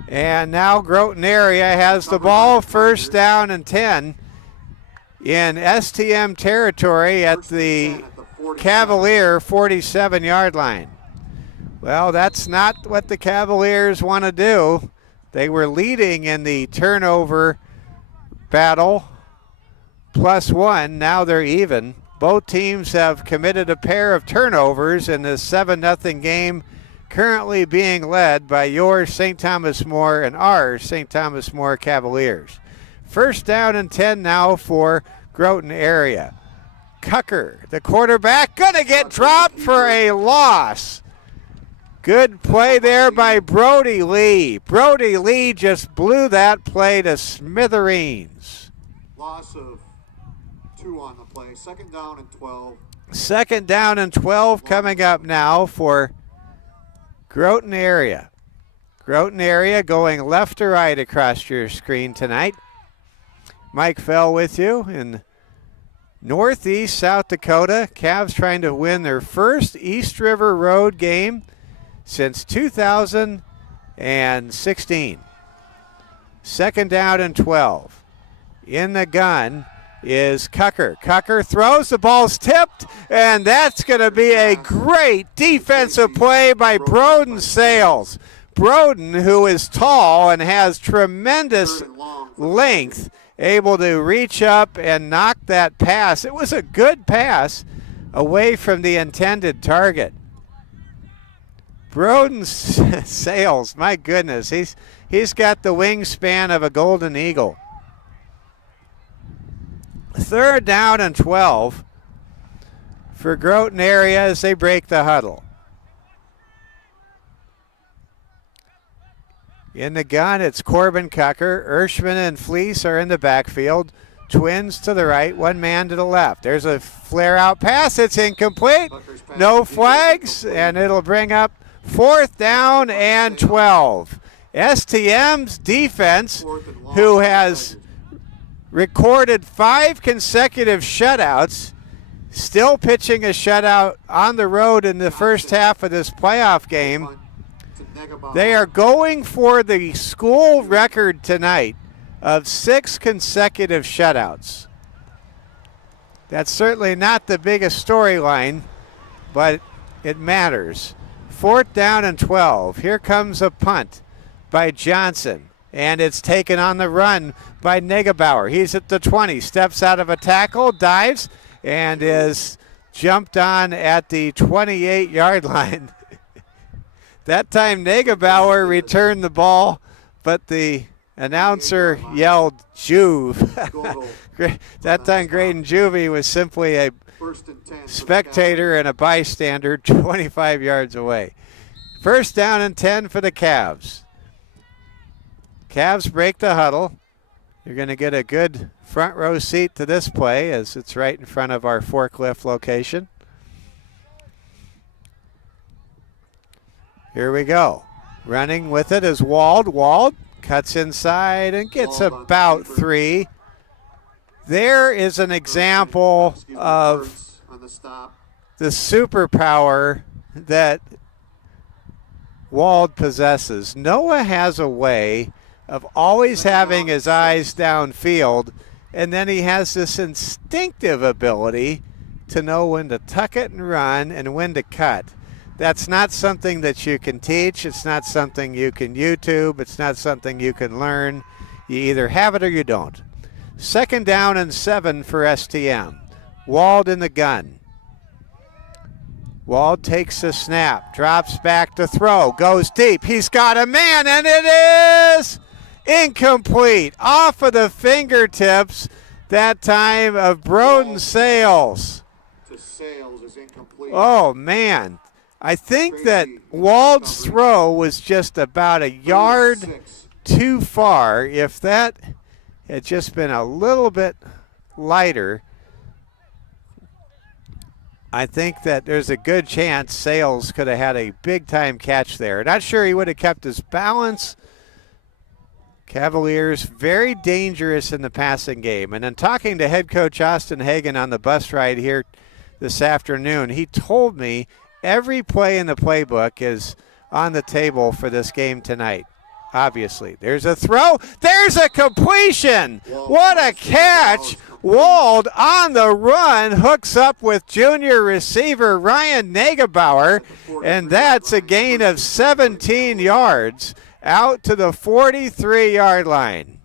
And now Groton area has the ball, 1st down and 10 in STM territory at the Cavalier 47-yard line. Well, that's not what the Cavaliers want to do. They were leading in the turnover battle, +1. Now they're even. Both teams have committed a pair of turnovers in this 7-0 game, currently being led by your St. Thomas More and our St. Thomas More Cavaliers. 1st down and 10 now for Groton area. Cucker, the quarterback, gonna get dropped for a loss. Good play there by Brody Lee. Brody Lee just blew that play to smithereens. Loss of 2 on the play. 2nd down and 12. 2nd down and 12 coming up now for Groton area. Groton area going left to right across your screen tonight. Mike Fell with you in Northeast South Dakota. Cavs trying to win their first East River Road game since 2016. 2nd down and 12. In the gun is Cucker. Cucker throws, the ball's tipped, and that's going to be a great defensive play by Broden Sales. Broden, who is tall and has tremendous length, able to reach up and knock that pass. It was a good pass away from the intended target. Groton Sales, my goodness, he's got the wingspan of a golden eagle. 3rd down and 12 for Groton area as they break the huddle. In the gun, it's Corbin Cucker. Ershman and Fleece are in the backfield. Twins to the right, one man to the left. There's a flare-out pass. It's incomplete. No flags, and it'll bring up 4th down and 12. STM's defense, who has recorded 5 consecutive shutouts, still pitching a shutout on the road in the first half of this playoff game. They are going for the school record tonight of 6 consecutive shutouts. That's certainly not the biggest storyline, but it matters. 4th down and 12. Here comes a punt by Johnson, and it's taken on the run by Negebauer. He's at the 20, steps out of a tackle, dives, and is jumped on at the 28-yard line. That time Negebauer returned the ball, but the announcer yelled Juve. That time Graydon Juvie was simply a spectator and a bystander 25 yards away. 1st down and 10 for the Cavs. Cavs break the huddle. You're going to get a good front row seat to this play as it's right in front of our forklift location. Here we go. Running with it is Wald. Wald cuts inside and gets about 3. There is an example of the superpower that Wald possesses. Noah has a way of always having his eyes downfield, and then he has this instinctive ability to know when to tuck it and run and when to cut. That's not something that you can teach. It's not something you can YouTube. It's not something you can learn. You either have it or you don't. 2nd down and 7 for STM. Wald in the gun. Wald takes a snap, drops back to throw, goes deep. He's got a man, and it is incomplete. Off of the fingertips that time of Broden Sales. Oh, man. I think that Wald's throw was just about a yard too far. If that had just been a little bit lighter, I think that there's a good chance Sales could have had a big-time catch there. Not sure he would have kept his balance. Cavaliers very dangerous in the passing game. And then talking to head coach Austin Hagan on the bus ride here this afternoon, he told me every play in the playbook is on the table for this game tonight. Obviously, there's a throw. There's a completion. What a catch. Wald on the run hooks up with junior receiver Ryan Negebauer, and that's a gain of 17 yards out to the 43-yard line.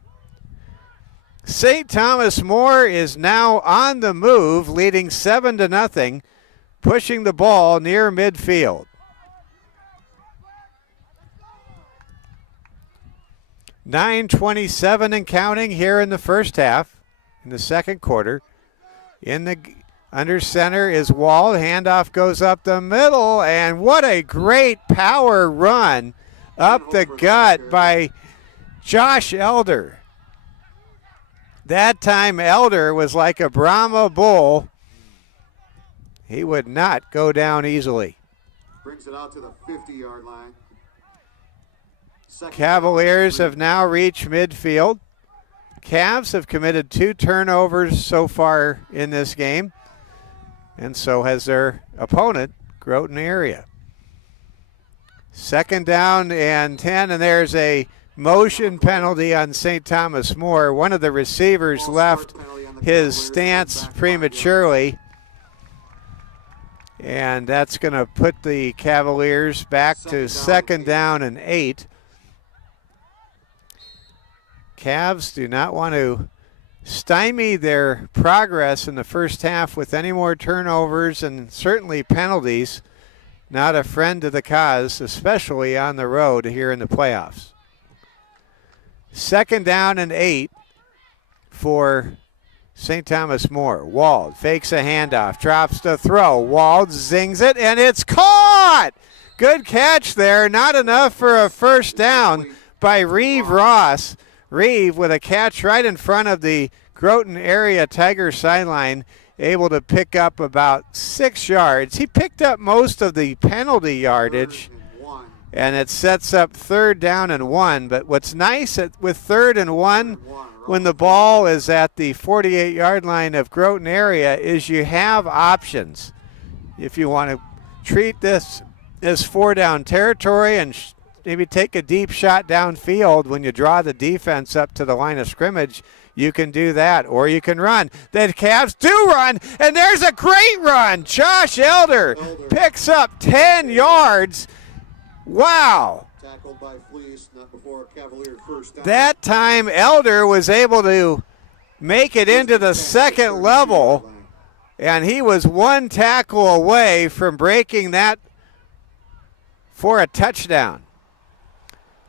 St. Thomas More is now on the move, leading 7-0, pushing the ball near midfield. 9:27 and counting here in the first half. In the second quarter, in the under center is Wall. Handoff goes up the middle, and what a great power run up the gut by Josh Elder. That time Elder was like a Brahma bull. He would not go down easily. Brings it out to the 50-yard line. Cavaliers have now reached midfield. Cavs have committed 2 turnovers so far in this game, and so has their opponent, Groton area. 2nd down and 10, and there's a motion penalty on St. Thomas More. One of the receivers left his stance prematurely, and that's going to put the Cavaliers back to 2nd down and 8. Cavs do not want to stymie their progress in the first half with any more turnovers and certainly penalties. not a friend to the cause, especially on the road here in the playoffs. 2nd down and 8 for St. Thomas More. Wald fakes a handoff, drops the throw. Wald zings it, and it's caught! Good catch there. Not enough for a first down by Reeve Ross. Reeve with a catch right in front of the Groton area Tiger sideline, able to pick up about 6 yards. He picked up most of the penalty yardage, and it sets up 3rd down and 1. But what's nice with 3rd and 1, when the ball is at the 48-yard line of Groton area, is you have options. If you want to treat this as 4-down territory and maybe take a deep shot downfield when you draw the defense up to the line of scrimmage, you can do that, or you can run. The Cavs do run, and there's a great run. Josh Elder picks up 10 yards. Wow. Tackled by Fleece, not before Cavalier first down. That time Elder was able to make it into the 2nd level, and he was 1 tackle away from breaking that for a touchdown.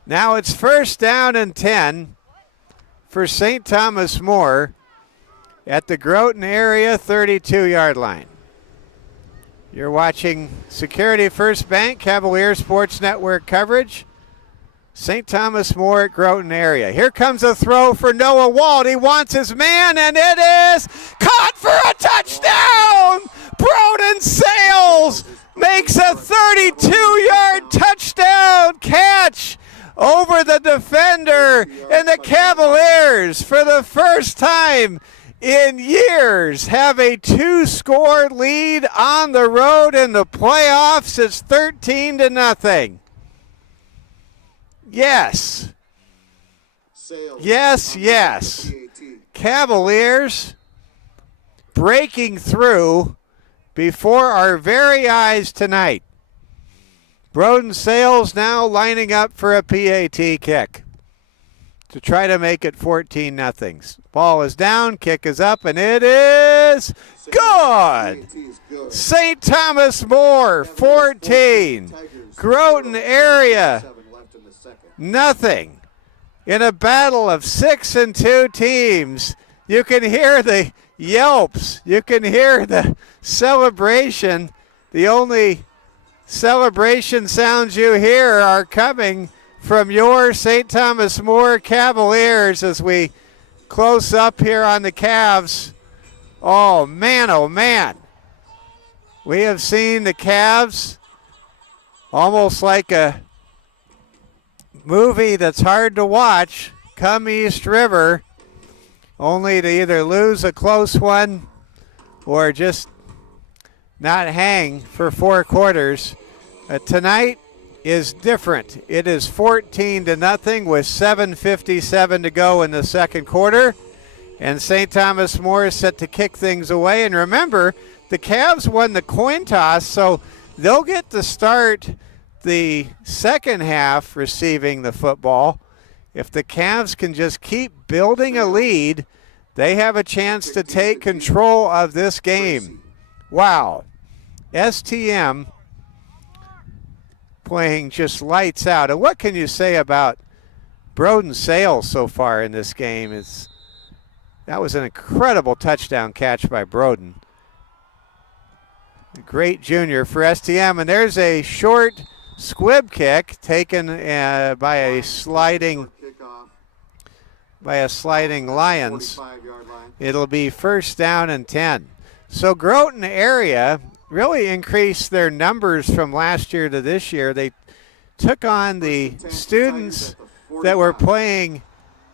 Now it's 1st down and 10 for St. Thomas More at the Groton area 32-yard line. You're watching Security First Bank Cavalier Sports Network coverage. St. Thomas More at Groton area. Here comes a throw for Noah Wald. He wants his man, and it is caught for a touchdown! Broden Sales makes a 32-yard touchdown catch over the defender, and the Cavaliers, for the first time in years, have a 2-score lead on the road in the playoffs. It's 13-0. Yes. Yes, yes. Cavaliers breaking through before our very eyes tonight. Broden Sales now lining up for a PAT kick to try to make it 14-0. Ball is down, kick is up, and it is good. St. Thomas More 14, Groton area nothing. In a battle of 6 and 2 teams, you can hear the yelps, you can hear the celebration. The only celebration sounds you hear are coming from your St. Thomas More Cavaliers as we close up here on the Cavs. Oh man, we have seen the Cavs almost like a movie that's hard to watch come East River, only to either lose a close one or just not hang for 4 quarters. Tonight is different. It is 14-0 with 7:57 to go in the 2nd quarter, and St. Thomas More is set to kick things away. And remember, the Cavs won the coin toss, so they'll get to start the second half receiving the football. If the Cavs can just keep building a lead, they have a chance to take control of this game. Wow. STM playing just lights out. And what can you say about Broden Sales so far in this game? That was an incredible touchdown catch by Broden. A great junior for STM. And there's a short squib kick taken by a sliding Lions. It'll be 1st down and 10. So Groton area really increased their numbers from last year to this year. They took on the students that were playing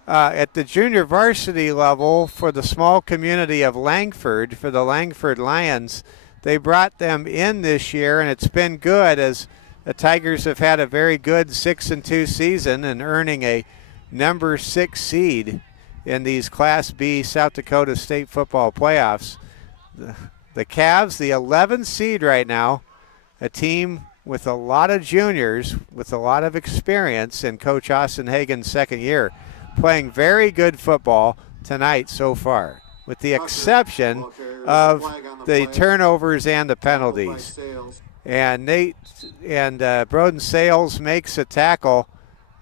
at the junior varsity level for the small community of Langford, for the Langford Lions. They brought them in this year, and it's been good as the Tigers have had a very good 6-2 season and earning a number 6 seed in these Class B South Dakota State football playoffs. The Cavs, the 11th seed right now, a team with a lot of juniors, with a lot of experience in Coach Austin Hagen's 2nd year, playing very good football tonight so far, with the exception of the turnovers and the penalties. And Broden Sales makes a tackle.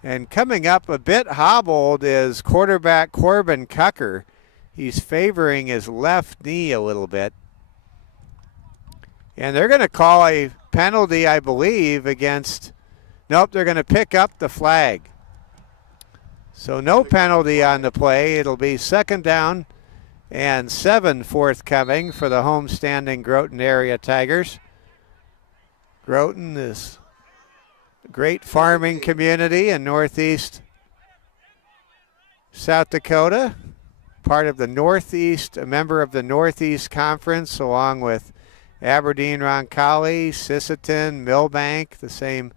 And coming up a bit hobbled is quarterback Corbin Cucker. He's favoring his left knee a little bit. And they're going to call a penalty, I believe, against, nope, they're going to pick up the flag. So no penalty on the play. It'll be 2nd down and 7 forthcoming for the homestanding Groton area Tigers. Groton is a great farming community in northeast South Dakota, part of the Northeast, a member of the Northeast Conference, along with Aberdeen, Roncalli, Sisseton, Millbank, the same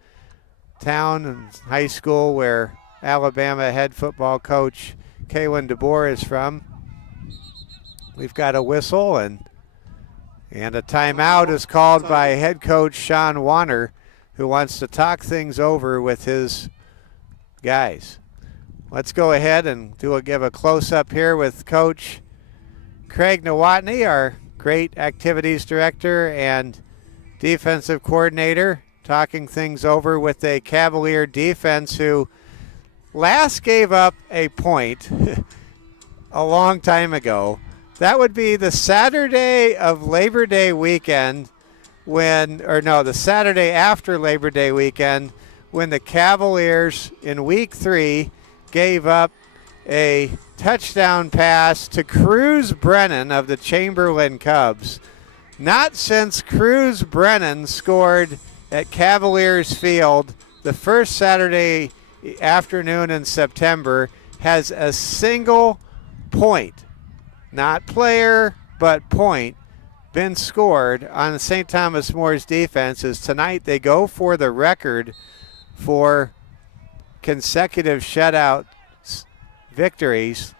town and high school where Alabama head football coach Kalen DeBoer is from. We've got a whistle and a timeout is called by head coach Sean Warner, who wants to talk things over with his guys. Let's go ahead and give a close-up here with Coach Craig Nowotny, our great activities director and defensive coordinator, talking things over with a Cavalier defense who last gave up a point a long time ago. That would be the Saturday of Labor Day weekend the Saturday after Labor Day weekend when the Cavaliers in week 3 gave up a touchdown pass to Cruz Brennan of the Chamberlain Cubs. Not since Cruz Brennan scored at Cavaliers Field the first Saturday afternoon in September has a single point, not player, but point, been scored on the St. Thomas More's defense. As tonight they go for the record for consecutive shutout victories,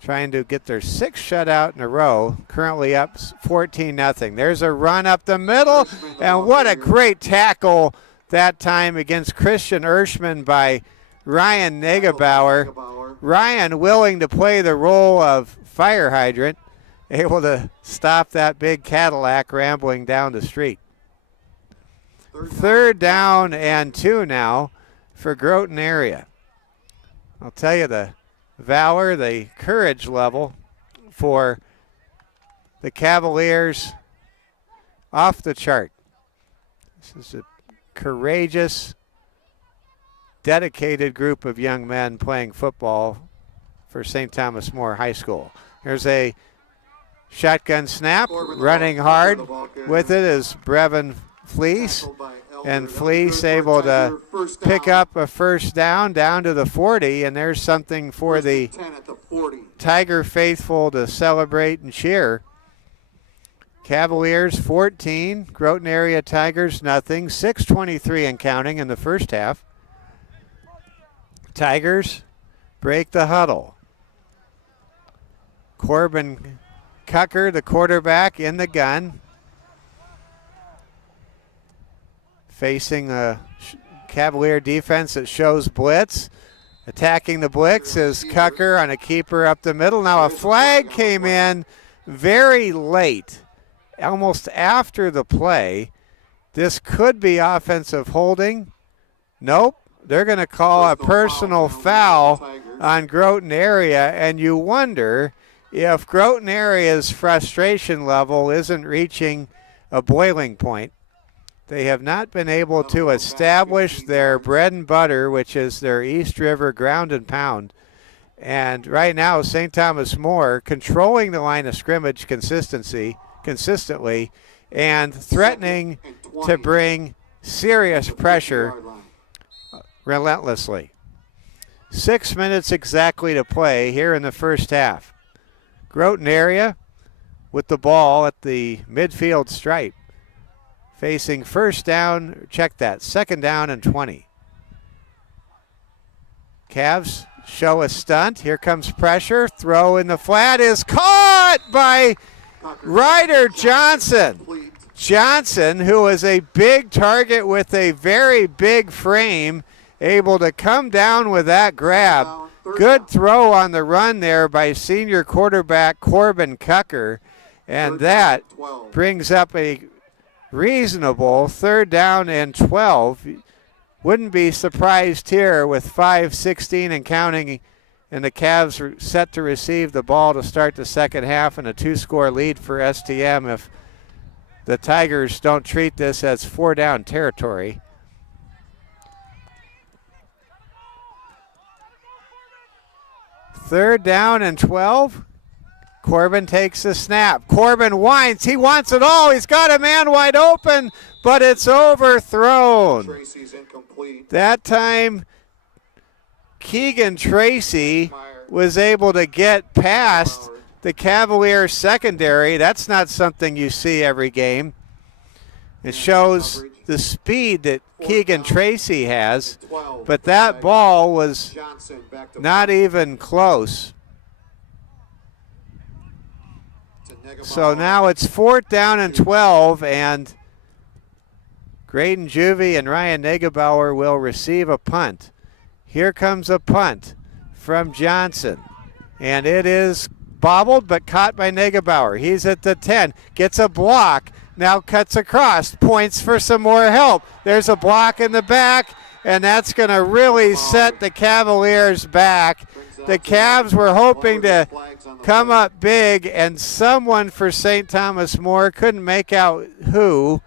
trying to get their 6th shutout in a row, currently up 14-0. There's a run up the middle, and what a great tackle that time against Christian Erschman by Ryan Negebauer. Ryan willing to play the role of fire hydrant, able to stop that big Cadillac rambling down the street. 3rd down and 2 now for Groton area. I'll tell you, the valor, the courage level for the Cavaliers off the chart. This is a courageous, dedicated group of young men playing football for St. Thomas More High School. Here's a shotgun snap, running hard with it is Brevin Fleece, and Fleece able to pick up a 1st down to the 40, and there's something for the Tiger faithful to celebrate and cheer. Cavaliers 14, Groton area Tigers nothing, 6:23 and counting in the first half. Tigers break the huddle. Corbin Cucker, the quarterback, in the gun, facing a Cavalier defense that shows blitz. Attacking the blitz is Cucker on a keeper up the middle. Now a flag came in very late, almost after the play. This could be offensive holding. Nope. They're going to call a personal foul on Groton area, and you wonder if Groton area's frustration level isn't reaching a boiling point. They have not been able to establish their bread and butter, which is their East River ground and pound. And right now, St. Thomas More controlling the line of scrimmage consistently and threatening to bring serious pressure relentlessly. 6 minutes exactly to play here in the first half. Groton area with the ball at the midfield stripe, facing 1st down, check that, 2nd down and 20. Cavs show a stunt. Here comes pressure. Throw in the flat is caught by Ryder Johnson. Johnson, who is a big target with a very big frame, able to come down with that grab. Good throw on the run there by senior quarterback Corbin Cucker. And that brings up a reasonable 3rd down and 12. Wouldn't be surprised here with 5:16 and counting, and the Cavs are set to receive the ball to start the second half and a 2-score lead for STM if the Tigers don't treat this as 4-down territory. Third down and 12. Corbin takes the snap. Corbin winds. He wants it all. He's got a man wide open, but it's overthrown. Tracy's incomplete. That time, Keegan Tracy was able to get past the Cavaliers secondary. That's not something you see every game. It shows the speed that Keegan Tracy has, but that ball was not even close. So now it's 4th down and 12, and Graydon Juvie and Ryan Negebauer will receive a punt. Here comes a punt from Johnson, and it is bobbled but caught by Negebauer. He's at the 10, gets a block, now cuts across, points for some more help. There's a block in the back, and that's going to really set the Cavaliers back. The Cavs were hoping to come up big, and someone for St. Thomas More, couldn't make out who,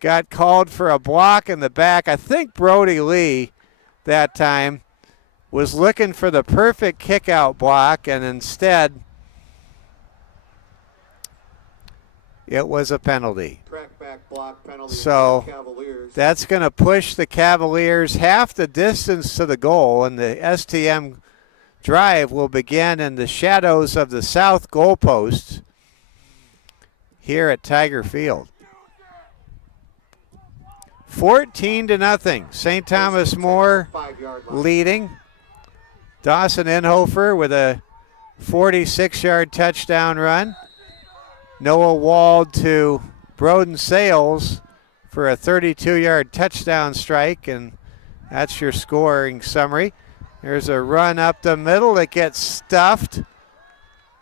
got called for a block in the back. I think Brody Lee that time was looking for the perfect kick-out block, and instead it was a penalty. So that's going to push the Cavaliers half the distance to the goal, and the STM drive will begin in the shadows of the south goalposts here at Tiger Field. 14-0. St. Thomas More leading. Dawson Inhofer with a 46-yard touchdown run. Noah Wald to Broden Sales for a 32-yard touchdown strike, and that's your scoring summary. There's a run up the middle that gets stuffed.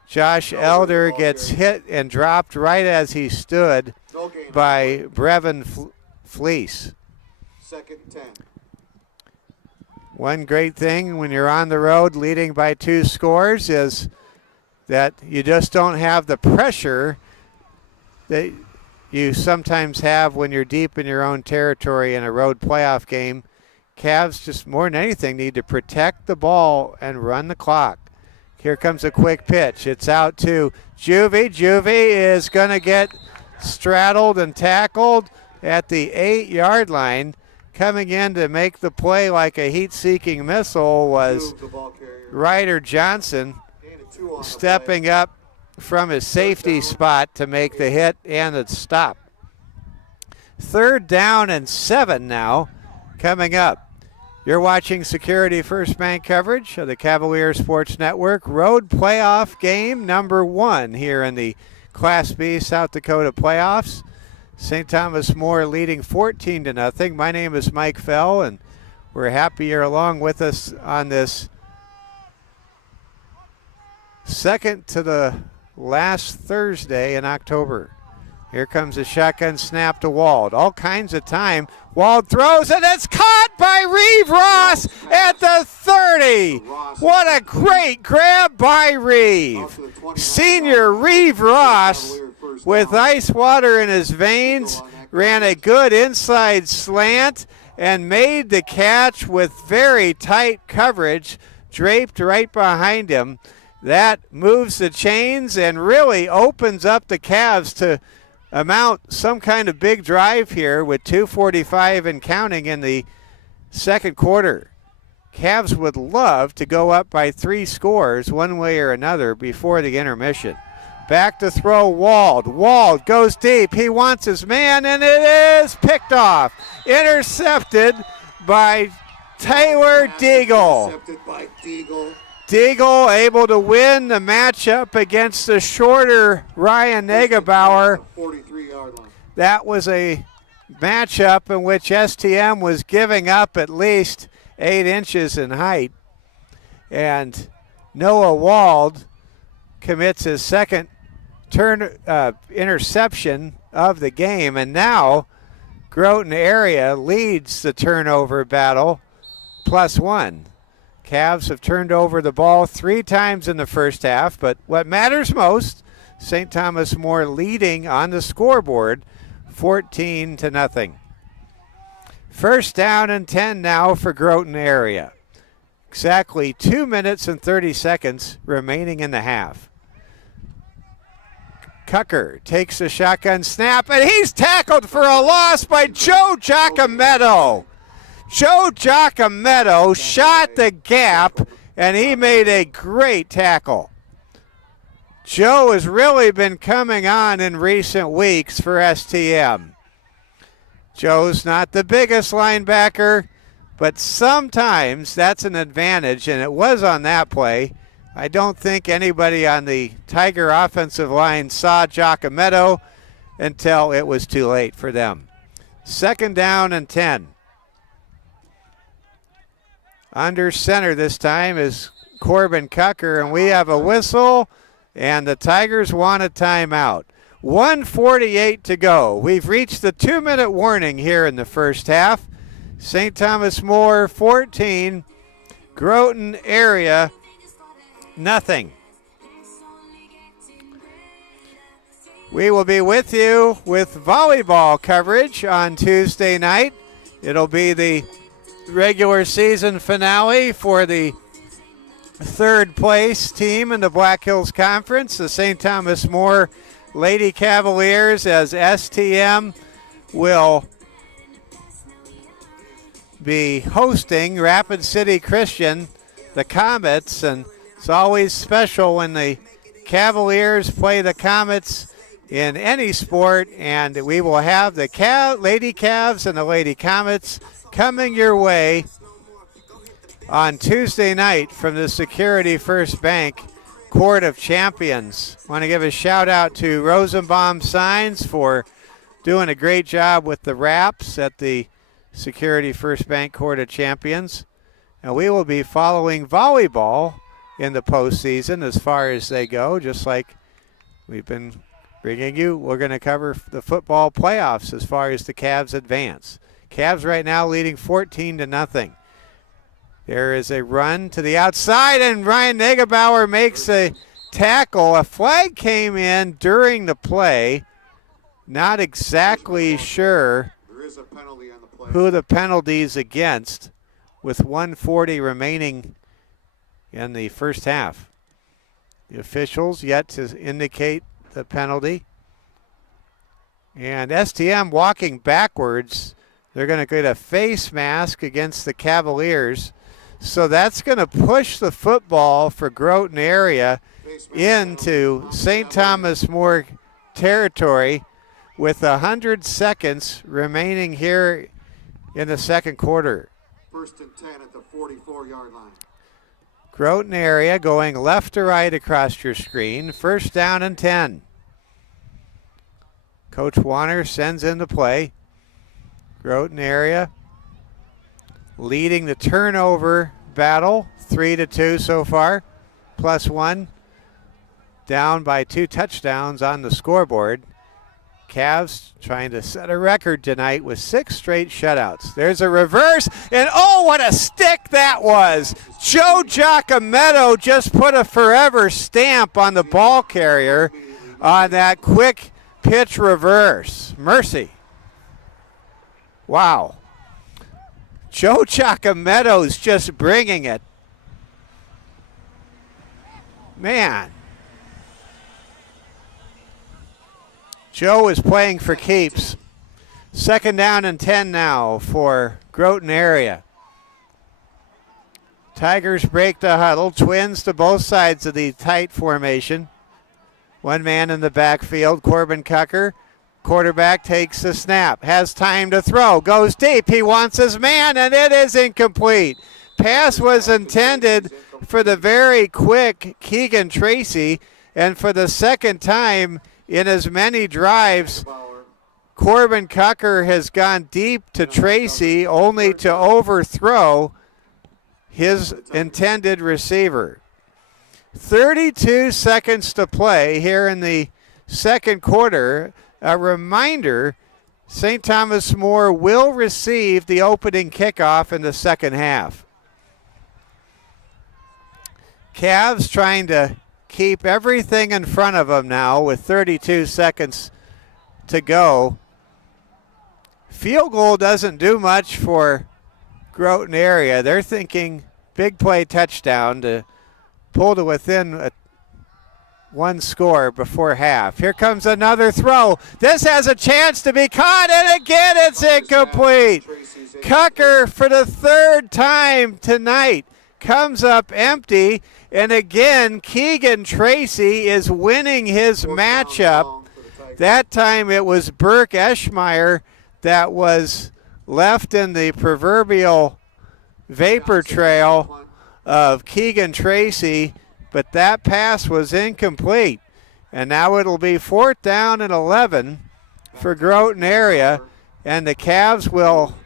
Josh Elder gets hit and dropped right as he stood by Brevin Fleece. 2nd and 10. One great thing when you're on the road leading by 2 scores is that you just don't have the pressure that you sometimes have when you're deep in your own territory in a road playoff game. Cavs, just more than anything, need to protect the ball and run the clock. Here comes a quick pitch. It's out to Juvie. Juvie is going to get straddled and tackled at the 8-yard line. Coming in to make the play like a heat-seeking missile was Ryder Johnson, stepping up from his safety spot to make the hit and the stop. 3rd down and 7 now coming up. You're watching Security First Bank coverage of the Cavalier Sports Network. Road playoff game number 1 here in the Class B South Dakota playoffs. St. Thomas More leading 14-0. My name is Mike Fell, and we're happy you're along with us on this second to the last Thursday in October. Here comes a shotgun snap to Wald. All kinds of time. Wald throws, and it's caught by Reeve Ross at the 30. What a great grab by Reeve. Senior Reeve Ross, with ice water in his veins, ran a good inside slant and made the catch with very tight coverage draped right behind him. That moves the chains and really opens up the Cavs to amount some kind of big drive here with 2:45 and counting in the second quarter. Cavs would love to go up by 3 scores one way or another before the intermission. Back to throw Wald. Wald goes deep. He wants his man, and it is picked off. Intercepted by Taylor Deagle. Intercepted by Deagle. Deagle able to win the matchup against the shorter Ryan Negebauer. 43-yard line. That was a matchup in which STM was giving up at least 8 inches in height. And Noah Wald commits his second interception of the game, and now Groton area leads the turnover battle +1. Cavs have turned over the ball 3 times in the first half, but what matters most, St. Thomas More leading on the scoreboard 14-0. First down and 10 now for Groton area. Exactly 2 minutes and 30 seconds remaining in the half. Cucker takes the shotgun snap, and he's tackled for a loss by Joe Giacometto. Joe Giacometto shot the gap, and he made a great tackle. Joe has really been coming on in recent weeks for STM. Joe's not the biggest linebacker, but sometimes that's an advantage, and it was on that play. I don't think anybody on the Tiger offensive line saw Giacometto until it was too late for them. Second down and 10. Under center this time is Corbin Cucker, and we have a whistle, and the Tigers want a timeout. 1:48 to go. We've reached the 2-minute warning here in the first half. St. Thomas More 14, Groton area nothing. We will be with you with volleyball coverage on Tuesday night. It'll be the regular season finale for the third place team in the Black Hills Conference, the St. Thomas More Lady Cavaliers, as STM will be hosting Rapid City Christian, the Comets, and it's always special when the Cavaliers play the Comets in any sport, and we will have the Lady Cavs and the Lady Comets coming your way on Tuesday night from the Security First Bank Court of Champions. I want to give a shout out to Rosenbaum Signs for doing a great job with the wraps at the Security First Bank Court of Champions. And we will be following volleyball in the postseason as far as they go, just like we've been bringing you. We're going to cover the football playoffs as far as the Cavs advance. Cavs right now leading 14-0. There is a run to the outside, and Ryan Negebauer makes a tackle. A flag came in during the play. Not exactly sure who the penalty's against, with 1:40 remaining in the first half. The officials yet to indicate the penalty. And STM walking backwards. They're going to get a face mask against the Cavaliers. So that's going to push the football for Groton area into St. Thomas More territory with 100 seconds remaining here in the second quarter. First and 10 at the 44-yard line. Groton area going left to right across your screen. First down and 10. Coach Warner sends in the play. Groton area leading the turnover battle, 3-2 so far, +1. Down by 2 touchdowns on the scoreboard. Cavs trying to set a record tonight with 6 straight shutouts. There's a reverse, and oh, what a stick that was. Joe Giacometto just put a forever stamp on the ball carrier on that quick pitch reverse. Mercy. Wow. Joe Giacometto's just bringing it. Man. Joe is playing for keeps. Second down and 10 now for Groton area. Tigers break the huddle. Twins to both sides of the tight formation. One man in the backfield, Corbin Cucker. Quarterback takes the snap, has time to throw, goes deep. He wants his man, and it is incomplete. Pass was intended for the very quick Keegan Tracy, and for the second time in as many drives, Corbin Cucker has gone deep to Tracy, only to overthrow his intended receiver. 32 seconds to play here in the second quarter. A reminder, St. Thomas More will receive the opening kickoff in the second half. Cavs trying to keep everything in front of them now with 32 seconds to go. Field goal doesn't do much for Groton area. They're thinking big play touchdown to pull to within one score before half. Here comes another throw. This has a chance to be caught, and again it's incomplete. Cucker for the third time tonight comes up empty. And again, Keegan Tracy is winning his matchup. That time it was Burke Eschmeyer that was left in the proverbial vapor trail of Keegan Tracy, but that pass was incomplete. And now it'll be 4th down and 11 for Groton area, and the Cavs will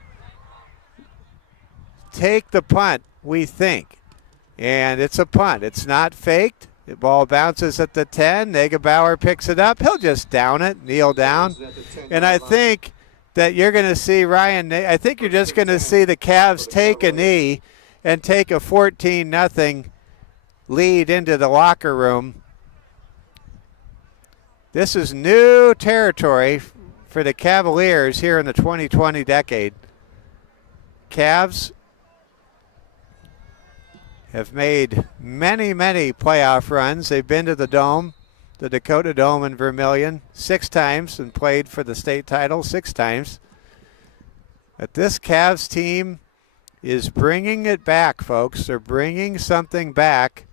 take the punt, we think. And it's a punt. It's not faked. The ball bounces at the 10. Negebauer picks it up. He'll just down it, kneel down. And I think that you're going to see I think you're just going to see the Cavs take a knee and take a 14-0 lead into the locker room. This is new territory for the Cavaliers here in the 2020 decade. Cavs have made many, many playoff runs. They've been to the Dome, the Dakota Dome in Vermillion 6 times and played for the state title 6 times. But this Cavs team is bringing it back, folks. They're bringing something back.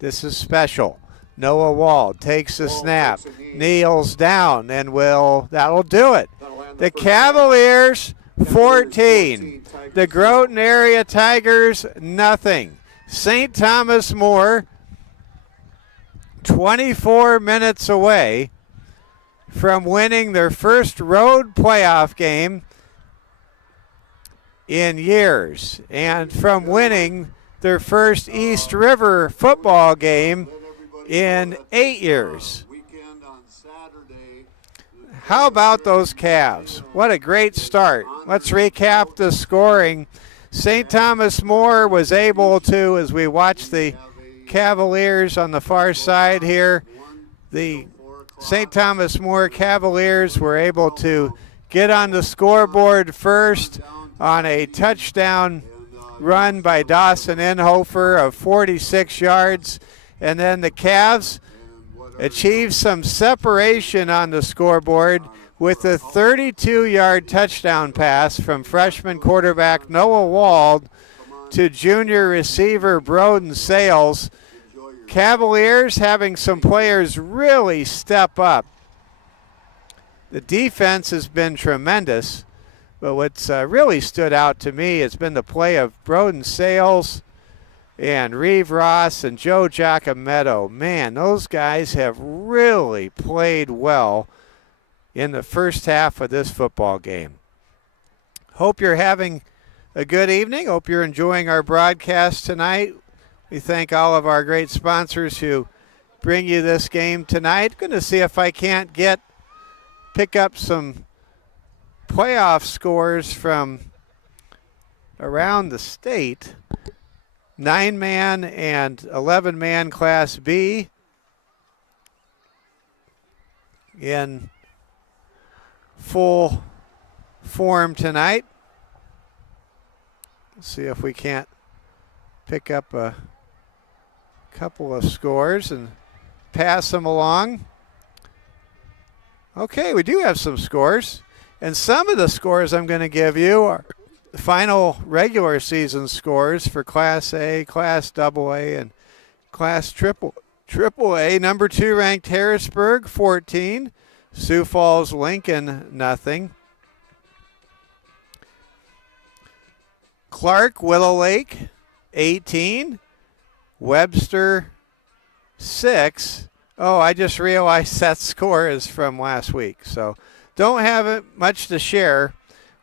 This is special. Noah Wald takes the snap, kneels down, and that'll do it. The Cavaliers 14, the Groton area Tigers nothing. St. Thomas More 24 minutes away from winning their first road playoff game in years, and from winning their first East River football game in 8 years. How about those Cavs? What a great start. Let's recap the scoring. St. Thomas More was able to, as we watch the Cavaliers on the far side here, the St. Thomas More Cavaliers were able to get on the scoreboard first on a touchdown run by Dawson Inhofer of 46 yards. And then the Cavs achieved some separation on the scoreboard with a 32-yard touchdown pass from freshman quarterback Noah Wald to junior receiver Broden Sales. Cavaliers having some players really step up. The defense has been tremendous, but what's really stood out to me has been the play of Broden Sales and Reeve Ross and Joe Giacometto. Man, those guys have really played well in the first half of this football game. Hope you're having a good evening. Hope you're enjoying our broadcast tonight. We thank all of our great sponsors who bring you this game tonight. Going to see if I can't pick up some playoff scores from around the state. 9-man and 11-man Class B in full form tonight. Let's see if we can't pick up a couple of scores and pass them along. Okay, we do have some scores. And some of the scores I'm going to give you are the final regular season scores for Class A, Class AA, and Class AAA. Number 2 ranked Harrisburg, 14. Sioux Falls, Lincoln, nothing. Clark, Willow Lake, 18. Webster, 6. Oh, I just realized that score is from last week. So don't have it much to share.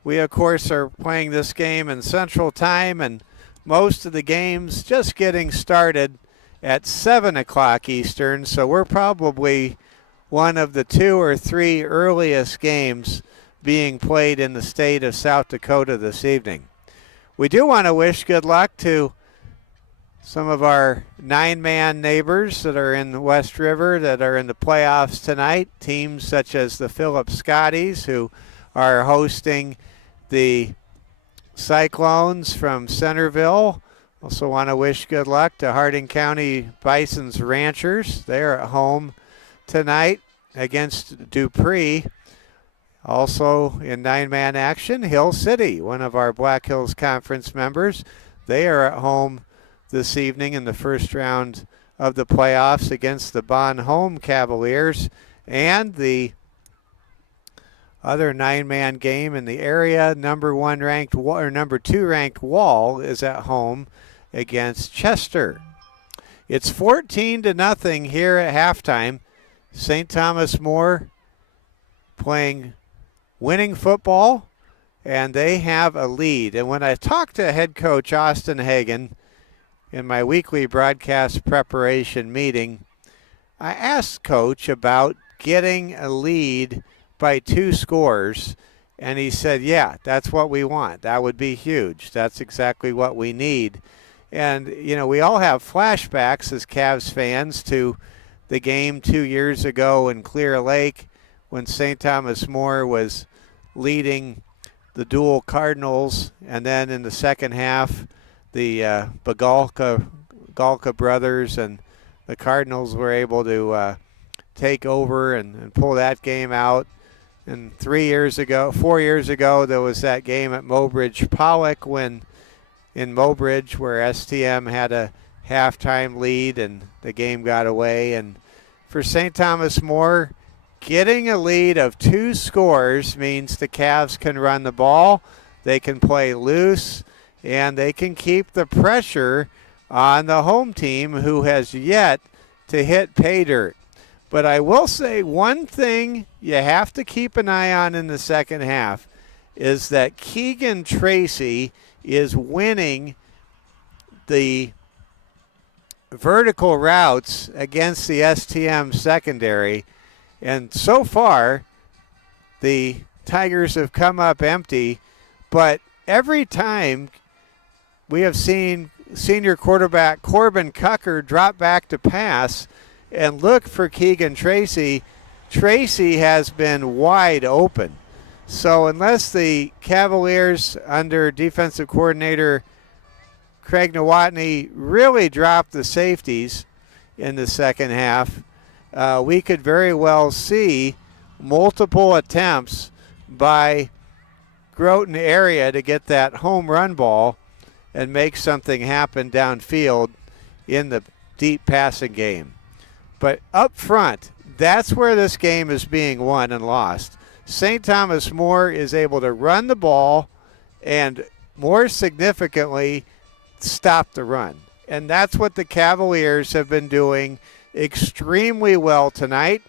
We, of course, are playing this game in Central Time, and most of the games just getting started at 7 o'clock Eastern. So we're probably one of the 2 or 3 earliest games being played in the state of South Dakota this evening. We do want to wish good luck to some of our 9-man neighbors that are in the West River that are in the playoffs tonight. Teams such as the Philip Scotties, who are hosting the Cyclones from Centerville. Also want to wish good luck to Harding County Bison's Ranchers. They're at home tonight against Dupree. Also in 9-man action, Hill City, one of our Black Hills Conference members. They are at home this evening in the first round of the playoffs against the Bon Home Cavaliers. And the other 9-man game in the area, number 2 ranked Wall is at home against Chester. It's 14-0 here at halftime. St. Thomas More playing winning football, and they have a lead. And when I talked to head coach Austin Hagan in my weekly broadcast preparation meeting, I asked Coach about getting a lead by 2 scores, and he said, yeah, that's what we want. That would be huge. That's exactly what we need. And, you know, we all have flashbacks as Cavs fans to the game 2 years ago in Clear Lake when St. Thomas More was leading the dual Cardinals, and then in the second half, the Bagalka brothers and the Cardinals were able to take over and pull that game out. And 4 years ago, there was that game at Mobridge Pollock in Mobridge where STM had a halftime lead and the game got away. And for St. Thomas More, getting a lead of 2 scores means the Cavs can run the ball, they can play loose, and they can keep the pressure on the home team who has yet to hit pay dirt. But I will say one thing you have to keep an eye on in the second half is that Keegan Tracy is winning the vertical routes against the STM secondary. And so far, the Tigers have come up empty, but every time we have seen senior quarterback Corbin Cucker drop back to pass and look for Keegan Tracy, Tracy has been wide open. So unless the Cavaliers under defensive coordinator Craig Nowotny really drop the safeties in the second half, we could very well see multiple attempts by Groton area to get that home run ball and make something happen downfield in the deep passing game. But up front, that's where this game is being won and lost. St. Thomas More is able to run the ball and, more significantly, stop the run. And that's what the Cavaliers have been doing extremely well tonight,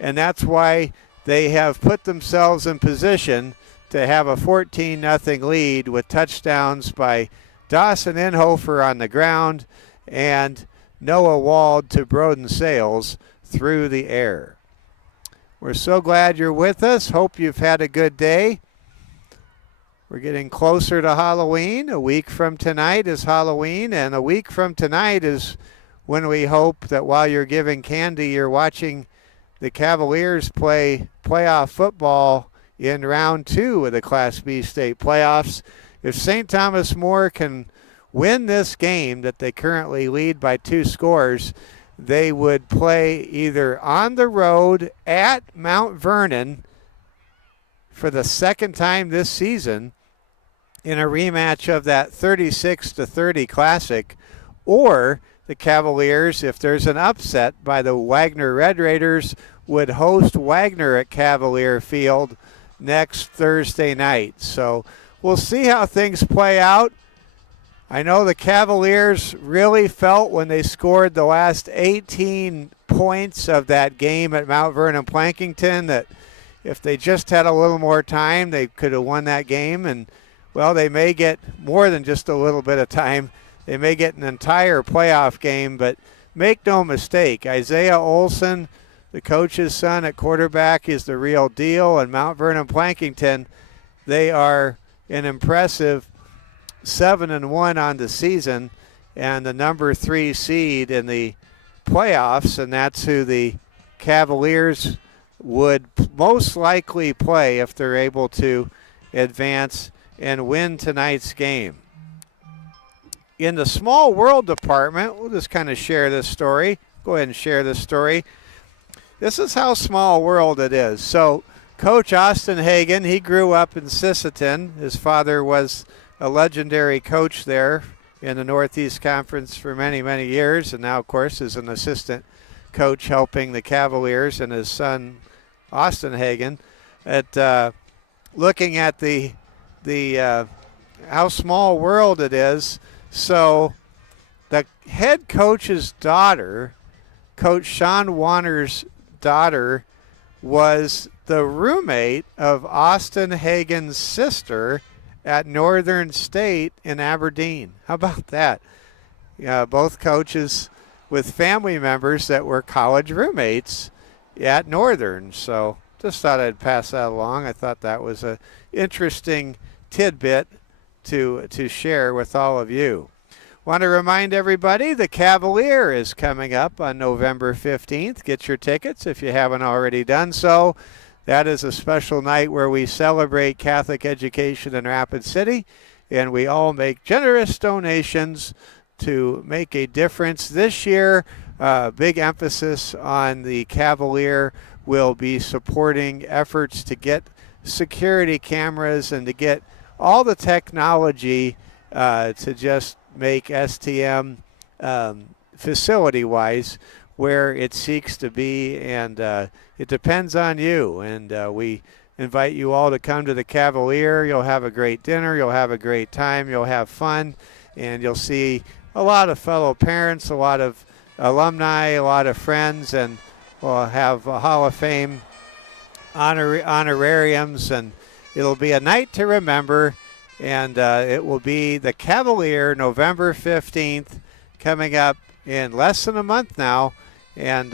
and that's why they have put themselves in position to have a 14-0 lead with touchdowns by Dawson Inhofer on the ground and Noah Wald to Broden Sales through the air. We're so glad you're with us. Hope you've had a good day. We're getting closer to Halloween. A week from tonight is Halloween, and a week from tonight is when we hope that while you're giving candy, you're watching the Cavaliers play playoff football in round 2 of the Class B state playoffs. If St. Thomas More can win this game that they currently lead by 2 scores, they would play either on the road at Mount Vernon for the second time this season in a rematch of that 36-30 Classic, or the Cavaliers, if there's an upset by the Wagner Red Raiders, would host Wagner at Cavalier Field next Thursday night. So we'll see how things play out. I know the Cavaliers really felt when they scored the last 18 points of that game at Mount Vernon Plankington that if they just had a little more time, they could have won that game. And, well, they may get more than just a little bit of time. They may get an entire playoff game, but make no mistake, Isaiah Olson, the coach's son at quarterback is the real deal, and Mount Vernon Plankington, they are an impressive 7-1 on the season and the number 3 seed in the playoffs, and that's who the Cavaliers would most likely play if they're able to advance and win tonight's game. In the small world department, we'll just kind of share this story. Go ahead and share this story. This is how small world it is. So Coach Austin Hagan, he grew up in Sisseton. His father was a legendary coach there in the Northeast Conference for many, many years, and now, of course, is an assistant coach helping the Cavaliers, and his son, Austin Hagan, at looking at the how small world it is. So the head coach's daughter, Coach Sean Warner's daughter, was the roommate of Austin Hagan's sister at Northern State in Aberdeen. How about that? Both coaches with family members that were college roommates at Northern. So just thought I'd pass that along. I thought that was an interesting tidbit to share with all of you. Want to remind everybody the Cavalier is coming up on November 15th. Get your tickets if you haven't already done so. That is a special night where we celebrate Catholic education in Rapid City, and we all make generous donations to make a difference. This year, big emphasis on the Cavalier will be supporting efforts to get security cameras and to get all the technology to just make STM facility-wise where it seeks to be, and it depends on you. And we invite you all to come to the Cavalier. You'll have a great dinner. You'll have a great time. You'll have fun, and you'll see a lot of fellow parents, a lot of alumni, a lot of friends, and we'll have a Hall of Fame honorariums, and it'll be a night to remember. And it will be the Cavalier, November 15th, coming up in less than a month now. And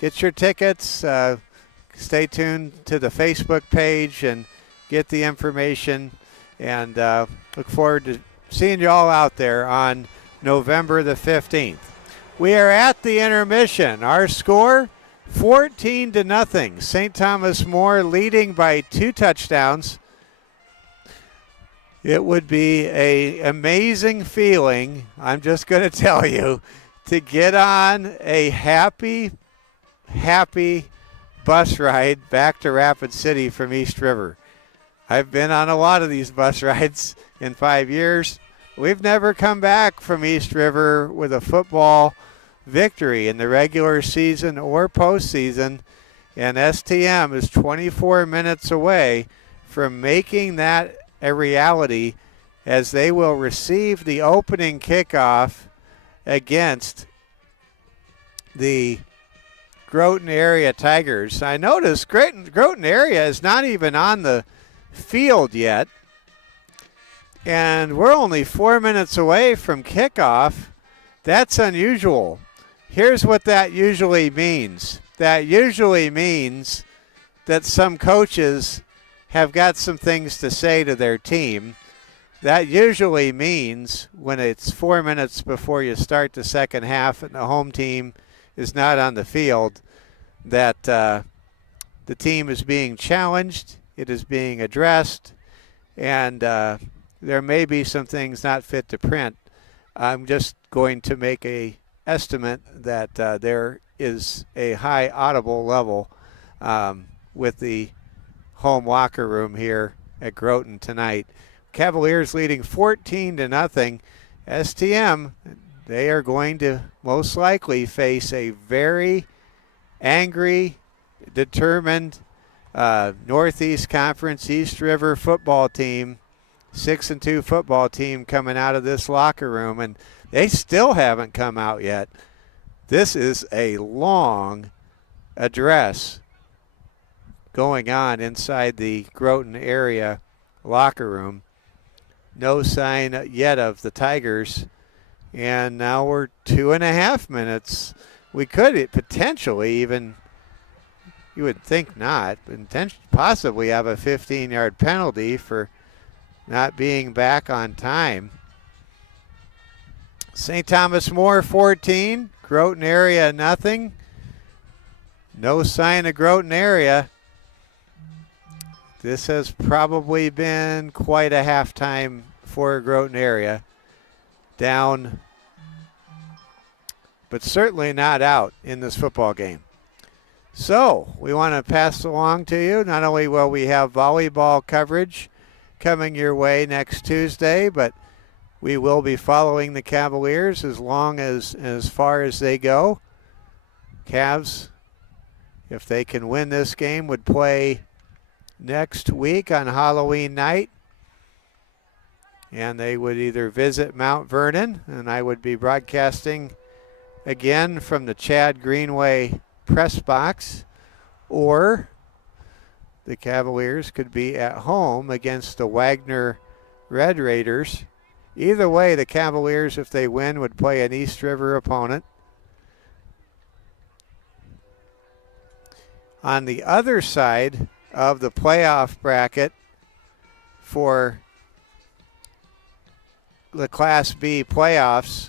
get your tickets. Stay tuned to the Facebook page and get the information. And look forward to seeing you all out there on November the 15th. We are at the intermission. Our score, 14-0. St. Thomas More leading by 2 touchdowns. It would be an amazing feeling, I'm just going to tell you, to get on a happy bus ride back to Rapid City from East River. I've been on a lot of these bus rides in 5 years. We've never come back from East River with a football victory in the regular season or postseason, and STM is 24 minutes away from making that a reality, as they will receive the opening kickoff against the Groton area Tigers. I noticed Groton area is not even on the field yet, and we're only 4 minutes away from kickoff. That's unusual. Here's what that usually means. That usually means that some coaches have got some things to say to their team. That usually means when it's 4 minutes before you start the second half and the home team is not on the field, that the team is being challenged, it is being addressed, and there may be some things not fit to print. I'm just going to make a estimate that there is a high audible level with the home locker room here at Groton tonight. Cavaliers leading 14-0. STM, they are going to most likely face a very angry, determined Northeast Conference East River football team, 6-2 football team coming out of this locker room, and they still haven't come out yet. This is a long address going on inside the Groton area locker room. No sign yet of the Tigers. And now we're 2.5 minutes. We could potentially even You would think not. Possibly have a 15-yard penalty for not being back on time. St. Thomas More 14, Groton area nothing. No sign of Groton area. This has probably been quite a halftime for Groton area. Down, but certainly not out in this football game. So we want to pass along to you. Not only will we have volleyball coverage coming your way next Tuesday, but we will be following the Cavaliers as far as they go. Cavs, if they can win this game, would play next week on Halloween night. And they would either visit Mount Vernon, and I would be broadcasting again from the Chad Greenway press box, or the Cavaliers could be at home against the Wagner Red Raiders. Either way, the Cavaliers, if they win, would play an East River opponent. On the other side of the playoff bracket for the Class B playoffs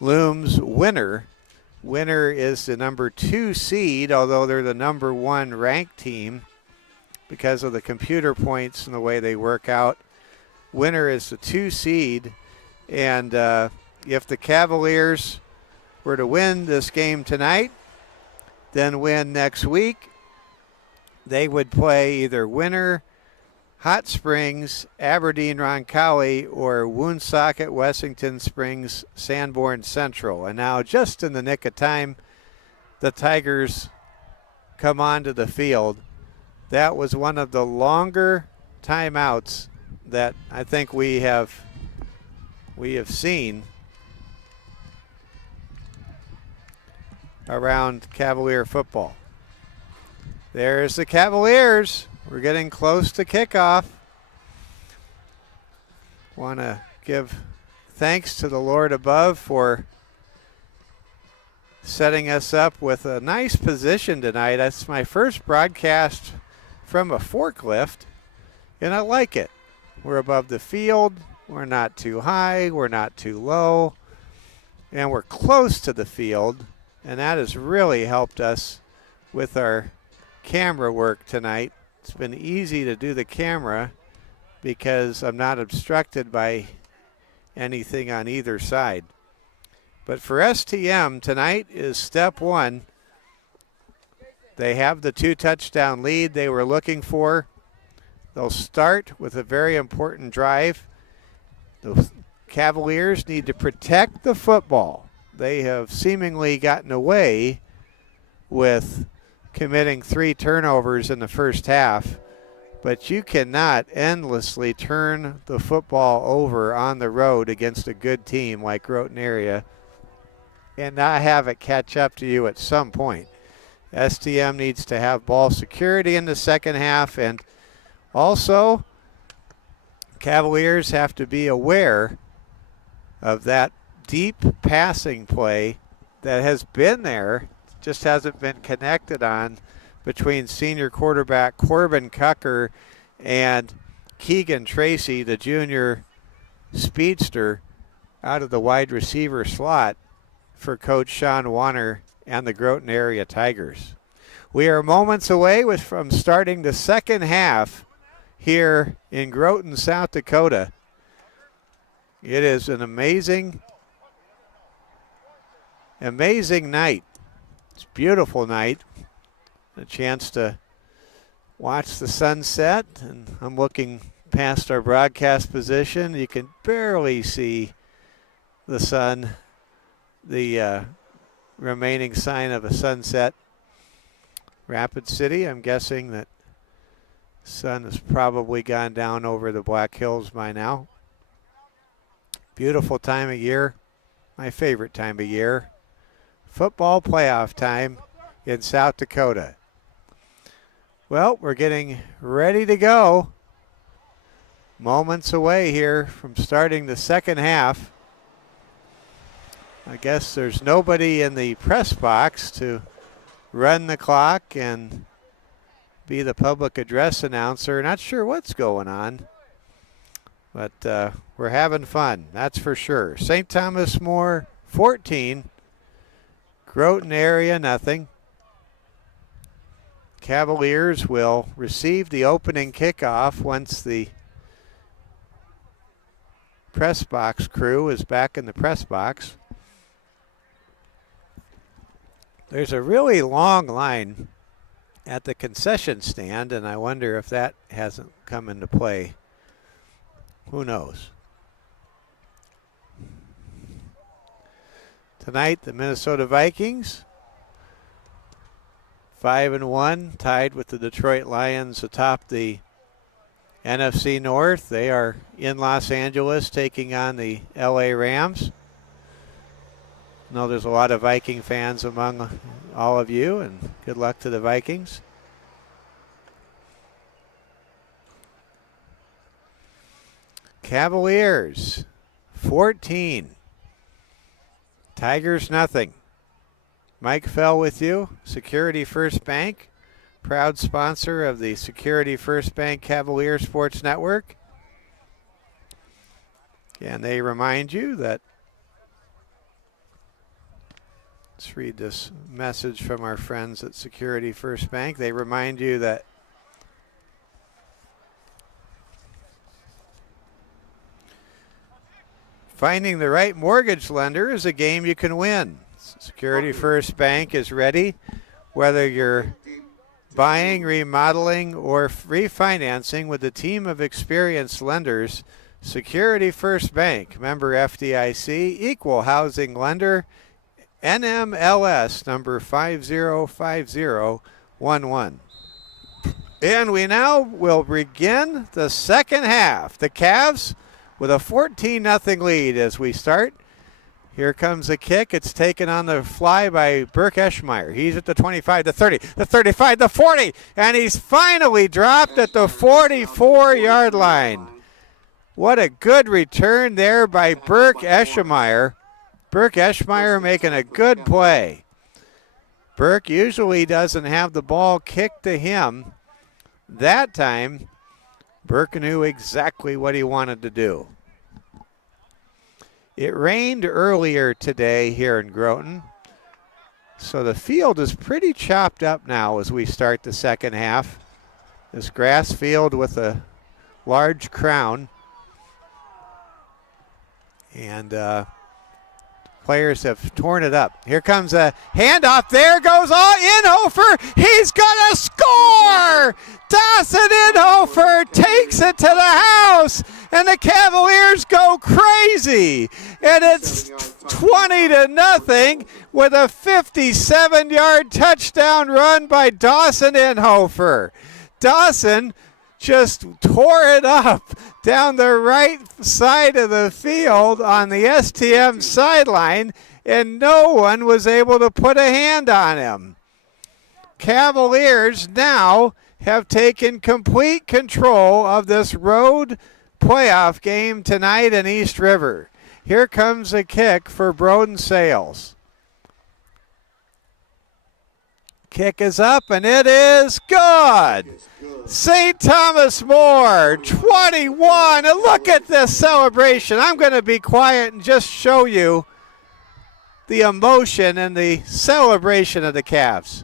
looms Winter. Winter is the number 2 seed, although they're the number 1 ranked team because of the computer points and the way they work out. Winter is the 2 seed, and if the Cavaliers were to win this game tonight, then win next week, they would play either Winter, Hot Springs, Aberdeen Roncalli, or Woonsocket, Wessington Springs, Sanborn Central. And now, just in the nick of time, the Tigers come onto the field. That was one of the longer timeouts that I think we have seen around Cavalier football. There's the Cavaliers. We're getting close to kickoff. Want to give thanks to the Lord above for setting us up with a nice position tonight. That's my first broadcast from a forklift, and I like it. We're above the field. We're not too high. We're not too low. And we're close to the field, and that has really helped us with our camera work tonight. It's been easy to do the camera because I'm not obstructed by anything on either side. But for STM, tonight is step 1. They have the 2-touchdown lead they were looking for. They'll start with a very important drive. The Cavaliers need to protect the football. They have seemingly gotten away with committing 3 turnovers in the first half, but you cannot endlessly turn the football over on the road against a good team like Groton area and not have it catch up to you at some point. STM needs to have ball security in the second half, and also Cavaliers have to be aware of that deep passing play that has been there, just hasn't been connected on, between senior quarterback Corbin Cucker and Keegan Tracy, the junior speedster, out of the wide receiver slot for Coach Sean Warner and the Groton area Tigers. We are moments away from starting the second half here in Groton, South Dakota. It is an amazing night. It's a beautiful night. A chance to watch the sunset, and I'm looking past our broadcast position. You can barely see the sun, the remaining sign of a sunset. Rapid City, I'm guessing that sun has probably gone down over the Black Hills by now. Beautiful time of year, my favorite time of year. Football playoff time in South Dakota. Well, we're getting ready to go. Moments away here from starting the second half. I guess there's nobody in the press box to run the clock and be the public address announcer. Not sure what's going on, but we're having fun, that's for sure. St. Thomas More 14, Groton area nothing. Cavaliers will receive the opening kickoff once the press box crew is back in the press box. There's a really long line at the concession stand, and I wonder if that hasn't come into play. Who knows? Tonight, the Minnesota Vikings, 5-1, tied with the Detroit Lions atop the NFC North. They are in Los Angeles taking on the LA Rams. I know there's a lot of Viking fans among all of you, and good luck to the Vikings. Cavaliers 14, Tigers nothing. Mike Fell with you, Security First Bank, proud sponsor of the Security First Bank Cavalier Sports Network. And they remind you that, let's read this message from our friends at Security First Bank. They remind you that finding the right mortgage lender is a game you can win. Security First Bank is ready, whether you're buying, remodeling, or refinancing with a team of experienced lenders. Security First Bank, member FDIC, equal housing lender, NMLS number 505011. And we now will begin the second half. The Cavs with a 14-0 lead as we start. Here comes the kick. It's taken on the fly by Burke Eschmeyer. He's at the 25, the 30, the 35, the 40, and he's finally dropped at the 44-yard line. What a good return there by Burke Eschmeyer. Burke Eschmeyer making a good play. Burke usually doesn't have the ball kicked to him. That time, Burke knew exactly what he wanted to do. It rained earlier today here in Groton, so the field is pretty chopped up now as we start the second half. This grass field with a large crown. And players have torn it up. Here comes a handoff. There goes Inhofer. He's going to score! Dawson Inhofer takes it to the house, and the Cavaliers go crazy. And it's 20-0 with a 57-yard touchdown run by Dawson Inhofer. Dawson just tore it up down the right side of the field on the STM sideline, and no one was able to put a hand on him. Cavaliers now have taken complete control of this road playoff game tonight in East River. Here comes a kick for Broden Sales. Kick is up, and it is good. St. Thomas More, 21. And look at this celebration. I'm going to be quiet and just show you the emotion and the celebration of the Cavs.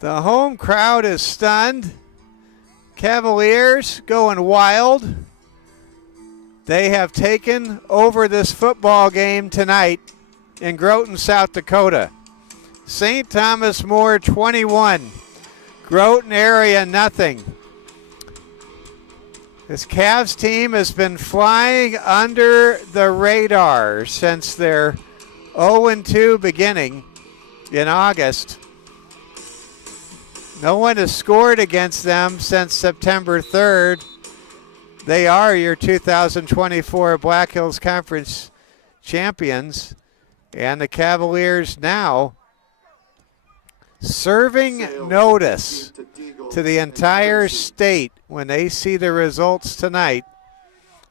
The home crowd is stunned. Cavaliers going wild. They have taken over this football game tonight in Groton, South Dakota. St. Thomas More 21, Groton area nothing. This Cavs team has been flying under the radar since their 0-2 beginning in August. No one has scored against them since September 3rd. They are your 2024 Black Hills Conference champions. And the Cavaliers now serving notice to the entire state when they see the results tonight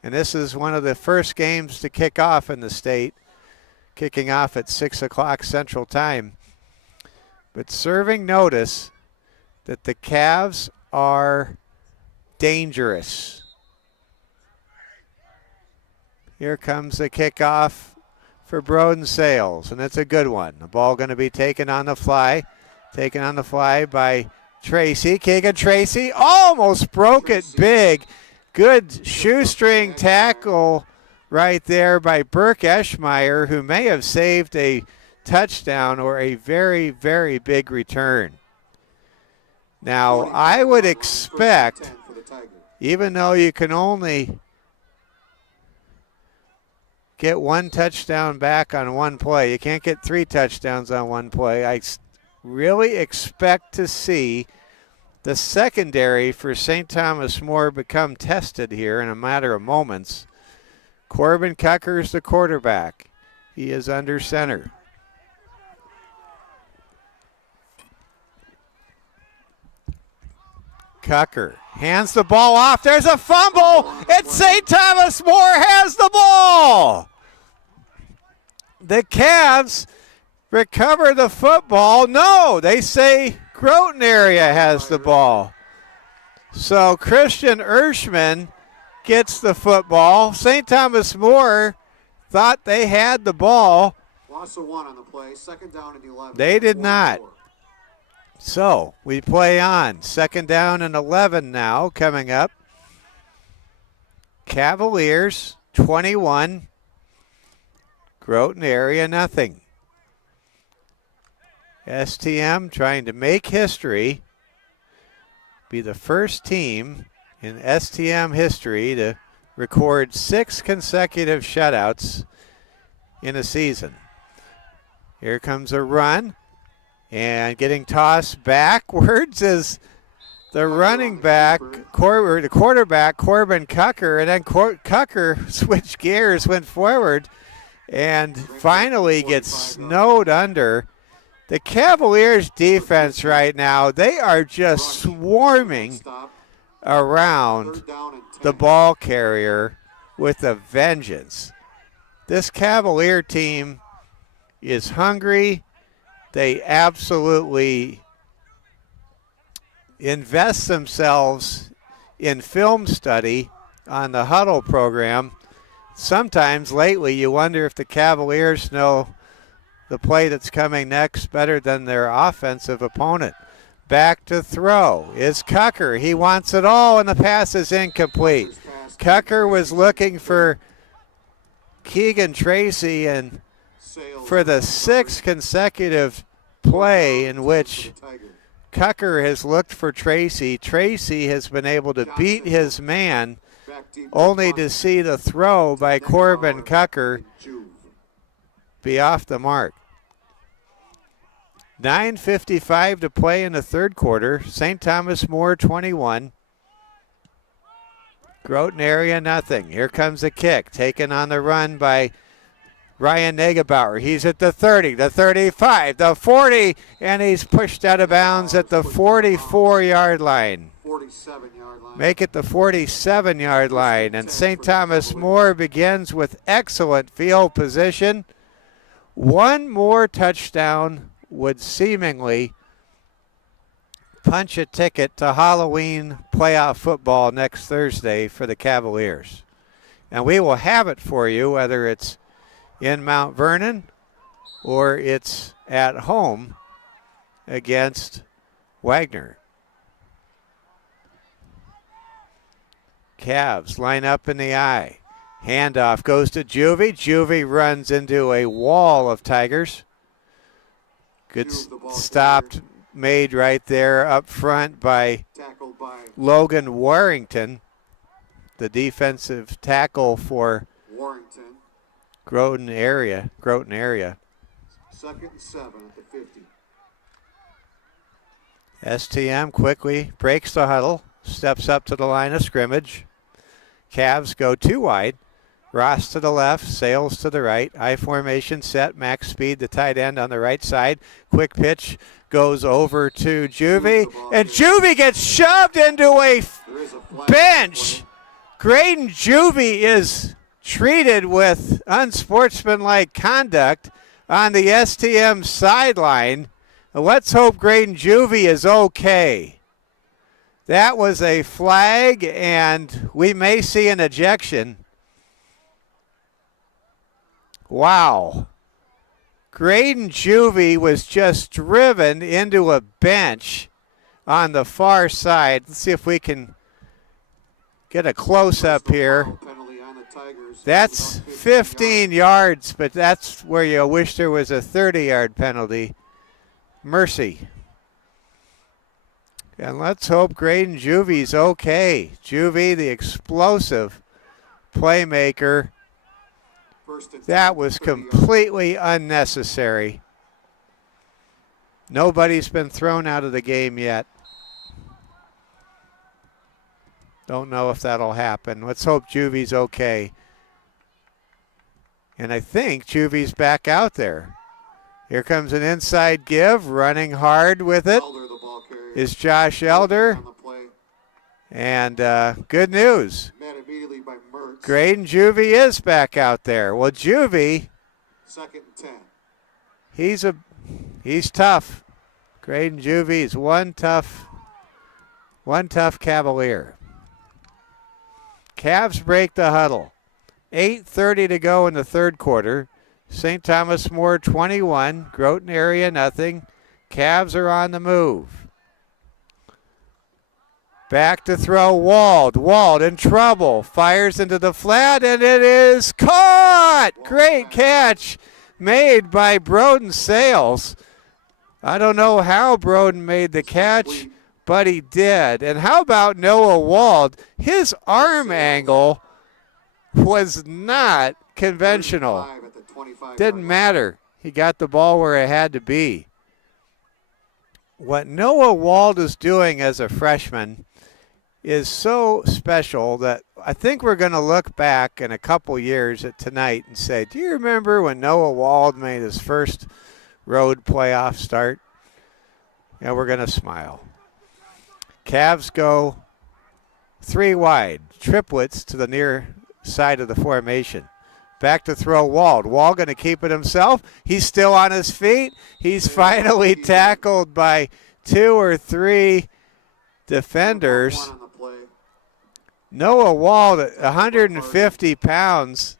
And this is one of the first games to kick off in the state, kicking off at 6 o'clock Central Time. But serving notice that the Cavs are dangerous. Here comes the kickoff for Broden Sales, and it's a good one. The ball going to be taken on the fly by Tracy. Keegan Tracy almost broke it big. Good shoestring tackle right there by Burke Eschmeyer, who may have saved a touchdown or a very, very big return. Now, I would expect, even though you can only get one touchdown back on one play, you can't get 3 touchdowns on one play, I really expect to see the secondary for St. Thomas More become tested here in a matter of moments. Corbin Cucker is the quarterback. He is under center. Cucker hands the ball off. There's a fumble, and St. Thomas More has the ball. The Cavs recover the football. No, they say Groton area has the ball. So Christian Erschman gets the football. St. Thomas More thought they had the ball. Loss of 1 on the play, 2nd down and 11. They did not. So we play on. 2nd down and 11 now coming up. Cavaliers 21. Groton area nothing. STM trying to make history. Be the first team in STM history to record 6 consecutive shutouts in a season. Here comes a run. And getting tossed backwards is the running back, the quarterback, Corbin Cucker. And then Cucker switched gears, went forward, and finally gets snowed under. The Cavaliers defense right now, they are just swarming around the ball carrier with a vengeance. This Cavalier team is hungry. They absolutely invest themselves in film study on the huddle program. Sometimes lately you wonder if the Cavaliers know the play that's coming next better than their offensive opponent. Back to throw is Cucker. He wants it all, and the pass is incomplete. Cucker was looking for Keegan Tracy, and for the 6th consecutive play in which Cucker has looked for Tracy, Tracy has been able to beat his man, only to see the throw by Corbin Cucker be off the mark. 9:55 to play in the 3rd quarter. St. Thomas More 21. Groton area nothing. Here comes a kick taken on the run by Ryan Negebauer. He's at the 30, the 35, the 40, and he's pushed out of bounds at the 44-yard line. 47-yard line. Make it the 47-yard line. And St. Thomas More begins with excellent field position. One more touchdown would seemingly punch a ticket to Halloween playoff football next Thursday for the Cavaliers. And we will have it for you, whether it's in Mount Vernon or it's at home against Wagner. Cavs line up in the I. Handoff goes to Juvie. Juvie runs into a wall of Tigers. Good stopped made right there up front by Logan Warrington, the defensive tackle for Groton area. 2nd and 7 at the 50. STM quickly breaks the huddle, steps up to the line of scrimmage. Cavs go 2 wide. Ross to the left, Sales to the right. I formation set, max speed, the tight end on the right side. Quick pitch goes over to Juvie, and Juvie gets shoved into a bench Groton Juvie is treated with unsportsmanlike conduct on the STM sideline. Let's hope Groton Juvie is okay. That was a flag, and we may see an ejection. Wow. Groton Juvie was just driven into a bench on the far side. Let's see if we can get a close-up here. That's 15 yards, but that's where you wish there was a 30-yard penalty. Mercy. And let's hope Groton Juvie's okay. Juvie, the explosive playmaker. That was completely unnecessary. Nobody's been thrown out of the game yet. Don't know if that'll happen. Let's hope Juvie's okay. And I think Juvie's back out there. Here comes an inside give, running hard with it is Josh Elder. And good news. Groton Juvie is back out there. Well, Juvie, 2nd and 10. He's tough. Groton Juvie is one tough Cavalier. Cavs break the huddle. 8:30 to go in the third quarter. St. Thomas More 21, Groton area nothing. Cavs are on the move. Back to throw, Wald. Wald in trouble. Fires into the flat, and it is caught! Great catch made by Broden Sales. I don't know how Broden made the catch, but he did. And how about Noah Wald? His arm angle was not conventional. Didn't matter. He got the ball where it had to be. What Noah Wald is doing as a freshman is so special that I think we're going to look back in a couple years at tonight and say, do you remember when Noah Wald made his first road playoff start? Yeah, we're going to smile. Cavs go 3 wide, triplets to the near side of the formation. Back to throw Wald. Wald going to keep it himself. He's still on his feet. He's finally tackled by 2 or 3 defenders. Noah Wald at 150 pounds.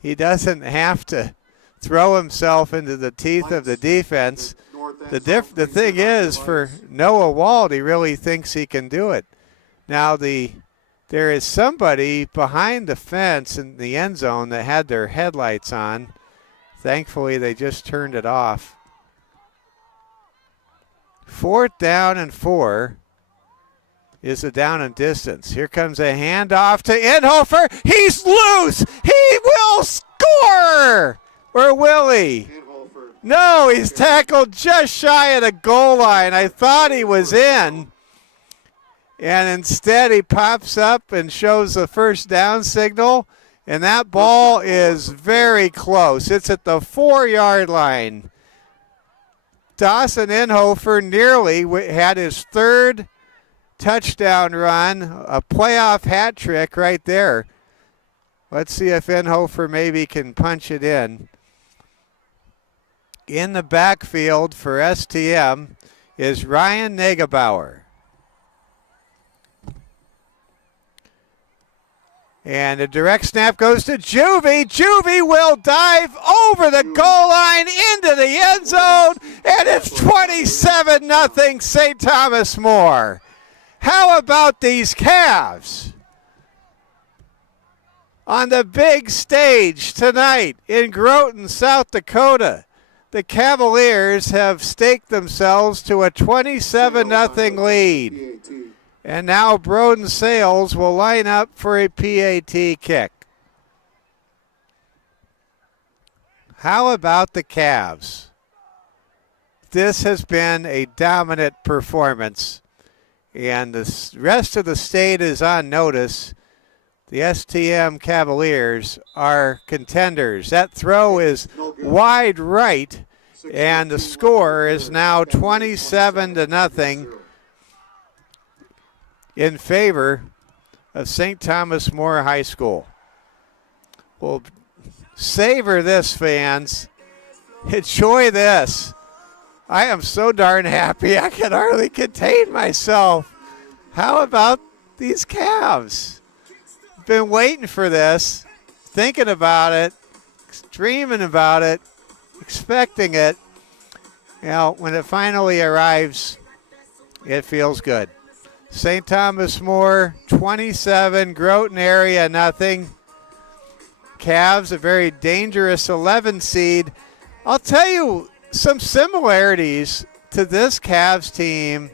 He doesn't have to throw himself into the teeth of the defense. The thing is, for Noah Wald, he really thinks he can do it. Now there is somebody behind the fence in the end zone that had their headlights on. Thankfully, they just turned it off. 4th down and 4 is a down and distance. Here comes a handoff to Inhofer. He's loose. He will score. Or will he? No, he's tackled just shy of the goal line. I thought he was in. And instead he pops up and shows the first down signal. And that ball is very close. It's at the 4-yard line. Dawson Inhofer nearly had his 3rd touchdown run, a playoff hat trick right there. Let's see if Inhofer maybe can punch it in. In the backfield for STM is Ryan Negebauer. And a direct snap goes to Juvie. Juvie will dive over the goal line into the end zone, and it's 27-0 St. Thomas More. How about these Cavs? On the big stage tonight in Groton, South Dakota, the Cavaliers have staked themselves to a 27-0 lead. And now Broden Sales will line up for a PAT kick. How about the Cavs? This has been a dominant performance. And the rest of the state is on notice. The STM Cavaliers are contenders. That throw is wide right, and the score is now 27-0 in favor of St. Thomas More High School. Well, savor this, fans. Enjoy this. I am so darn happy I can hardly contain myself. How about these Cavs? Been waiting for this, thinking about it, dreaming about it, expecting it. You know, when it finally arrives, it feels good. St. Thomas More, 27, Groton area, nothing. Cavs, a very dangerous 11 seed. I'll tell you some similarities to this Cavs team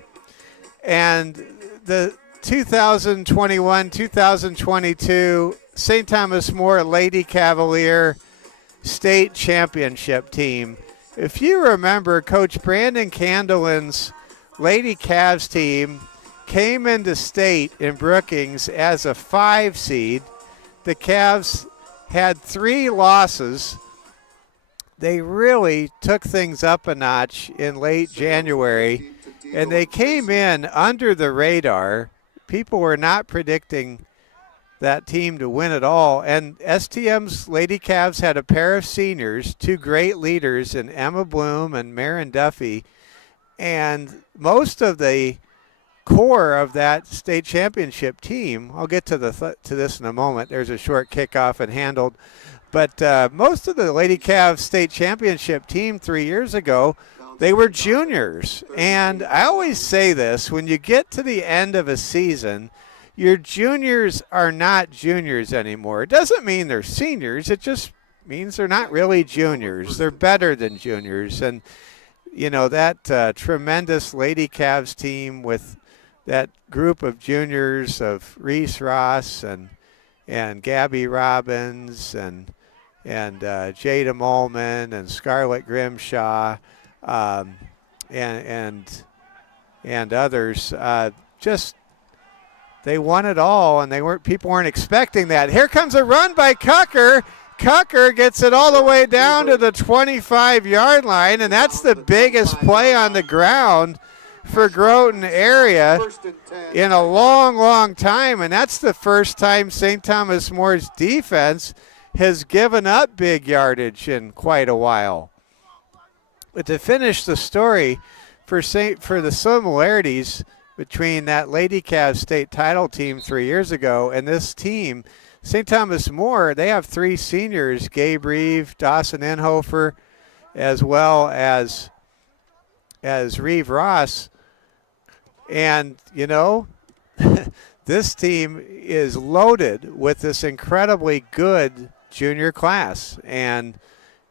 and the 2021-2022 St. Thomas More Lady Cavalier State Championship team. If you remember, Coach Brandon Candelin's Lady Cavs team came into state in Brookings as a 5 seed. The Cavs had 3 losses. They really took things up a notch in late January, and they came in under the radar. People were not predicting that team to win at all. And STM's Lady Cavs had a pair of seniors, 2 great leaders in Emma Bloom and Marin Duffy. And most of the core of that state championship team, I'll get to this in a moment. There's a short kickoff and handled. But most of the Lady Cavs state championship team 3 years ago, they were juniors. And I always say this, when you get to the end of a season, your juniors are not juniors anymore. It doesn't mean they're seniors. It just means they're not really juniors. They're better than juniors. And, you know, that tremendous Lady Cavs team with that group of juniors of Reese Ross and Gabby Robbins and Jada Molman and Scarlett Grimshaw and others, just they won it all, and people weren't expecting that. Here comes a run by Cucker. Cucker gets it all the way down to the 25-yard line, and that's the biggest play on the ground for Groton area in a long, long time, and that's the first time St. Thomas More's defense has given up big yardage in quite a while. But to finish the story, for the similarities between that Lady Cavs state title team 3 years ago and this team, St. Thomas More, they have 3 seniors, Gabe Reeve, Dawson Inhofer, as well as Reeve Ross. And, you know, this team is loaded with this incredibly good junior class. And,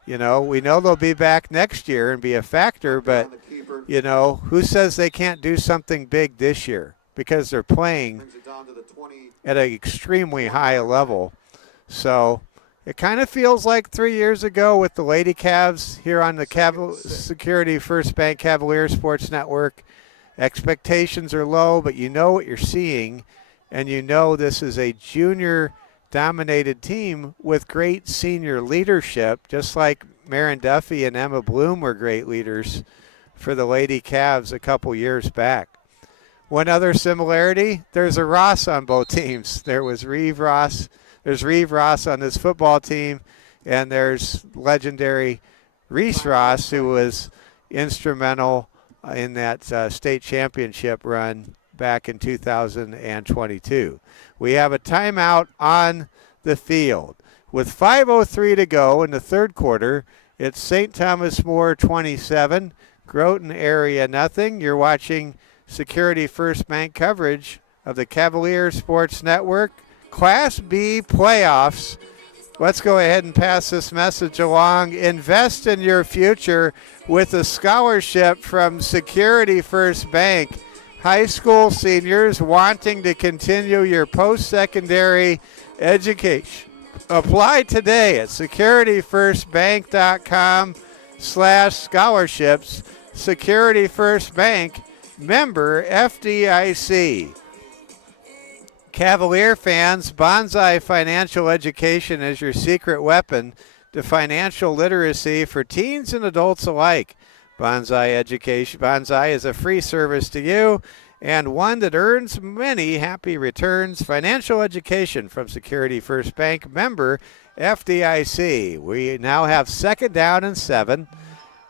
you know, we know they'll be back next year and be a factor, but, you know, who says they can't do something big this year? Because they're playing at an extremely high level. So it kind of feels like 3 years ago with the Lady Cavs here on the Security First Bank Cavalier Sports Network. Expectations are low, but you know what you're seeing, and you know this is a junior-dominated team with great senior leadership, just like Marin Duffy and Emma Bloom were great leaders for the Lady Cavs a couple years back. One other similarity, there's a Ross on both teams. There's Reeve Ross on this football team, and there's legendary Reese Ross, who was instrumental in that state championship run back in 2022. We have a timeout on the field. With 5:03 to go in the third quarter, it's St. Thomas More 27, Groton area nothing. You're watching Security First Bank coverage of the Cavalier Sports Network Class B playoffs. Let's go ahead and pass this message along. Invest in your future with a scholarship from Security First Bank. High school seniors wanting to continue your post-secondary education. Apply today at securityfirstbank.com/scholarships. Security First Bank, member FDIC. Cavalier fans, Bonsai Financial Education is your secret weapon to financial literacy for teens and adults alike. Bonsai is a free service to you, and one that earns many happy returns. Financial education from Security First Bank, member FDIC. We now have 2nd down and 7.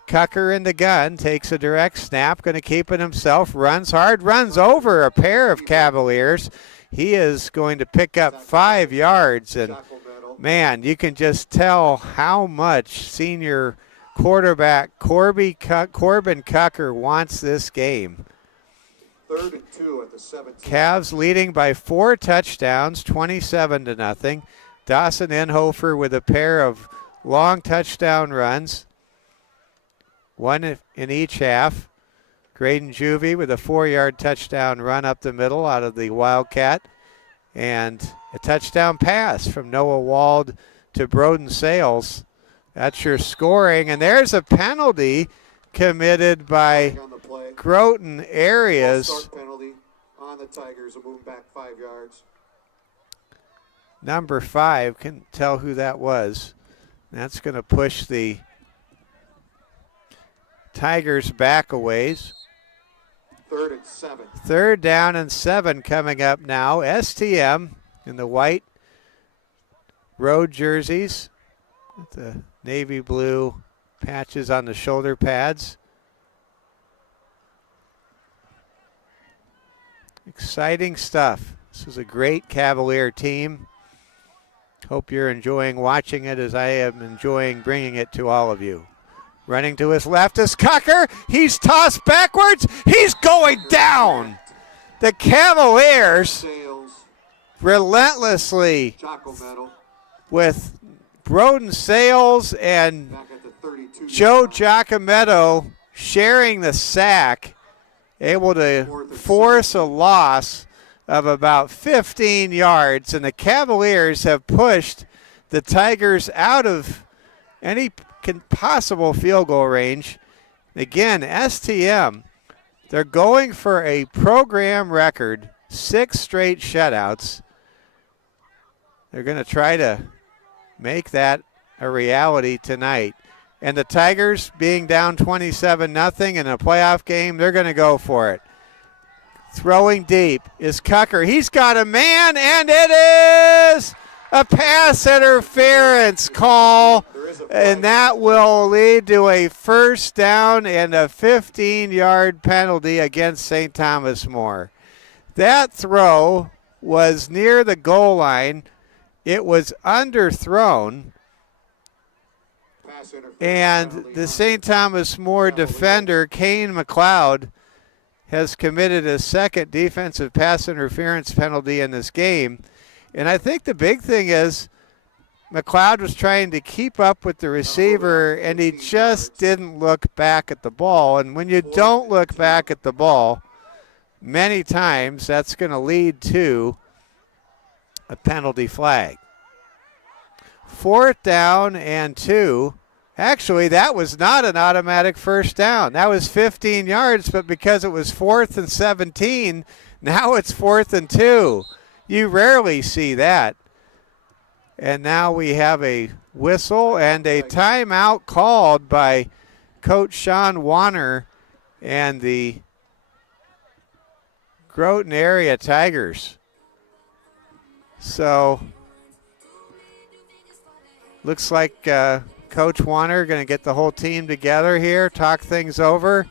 Cucker in the gun, takes a direct snap, going to keep it himself, runs hard, runs over a pair of Cavaliers. He is going to pick up 5 yards, and man, you can just tell how much senior quarterback Corbin Cucker wants this game. 3rd and 2 at the 17. Cavs leading by 4 touchdowns, 27-0. Dawson Inhofer with a pair of long touchdown runs, 1 in each half. Graydon Juvie with a 4-yard touchdown run up the middle out of the Wildcat. And a touchdown pass from Noah Wald to Broden Sales. That's your scoring. And there's a penalty committed by Groton Areas. Start penalty on the Tigers, moving back 5 yards. Number 5, couldn't tell who that was. That's going to push the Tigers back a ways. 3rd and 7. 3rd down and 7 coming up now. STM in the white road jerseys with the navy blue patches on the shoulder pads. Exciting stuff. This is a great Cavalier team. Hope you're enjoying watching it as I am enjoying bringing it to all of you. Running to his left is Cucker. He's tossed backwards. He's going down. The Cavaliers relentlessly with Broden Sales and Joe Giacometto sharing the sack, able to force a loss of about 15 yards. And the Cavaliers have pushed the Tigers out of any possible field goal range. Again, STM, they're going for a program record, 6 straight shutouts. They're going to try to make that a reality tonight. And the Tigers, being down 27-0 in a playoff game, they're going to go for it. Throwing deep is Cucker. He's got a man, and it is a pass interference call, and that will lead to a 1st down and a 15-yard penalty against St. Thomas More. That throw was near the goal line. It was underthrown, and the St. Thomas More defender, Kane McLeod, has committed a 2nd defensive pass interference penalty in this game. And I think the big thing is McLeod was trying to keep up with the receiver, and he just didn't look back at the ball. And when you don't look back at the ball, many times that's going to lead to a penalty flag. 4th down and 2. Actually, that was not an automatic 1st down. That was 15 yards, but because it was 4th and 17, now it's 4th and 2. You rarely see that. And now we have a whistle and a timeout called by Coach Sean Warner and the Groton area Tigers. So, looks like Coach Warner going to get the whole team together here, talk things over.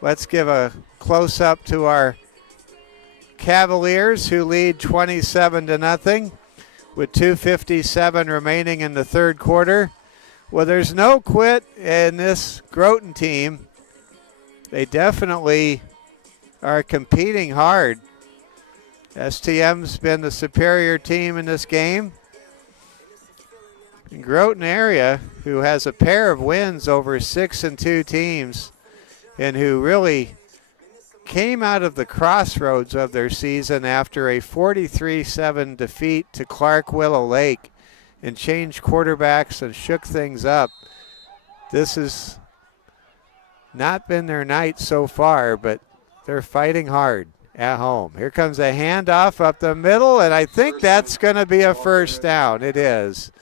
Let's give a close-up to our Cavaliers, who lead 27-0 with 2:57 remaining in the 3rd quarter. Well, there's no quit in this Groton team. They definitely are competing hard. STM's been the superior team in this game. In Groton area, who has a pair of wins over 6-2 teams, and who really came out of the crossroads of their season after a 43-7 defeat to Clark Willow Lake and changed quarterbacks and shook things up. This has not been their night so far, but they're fighting hard at home. Here comes a handoff up the middle, and I think that's going to be a 1st down. It is.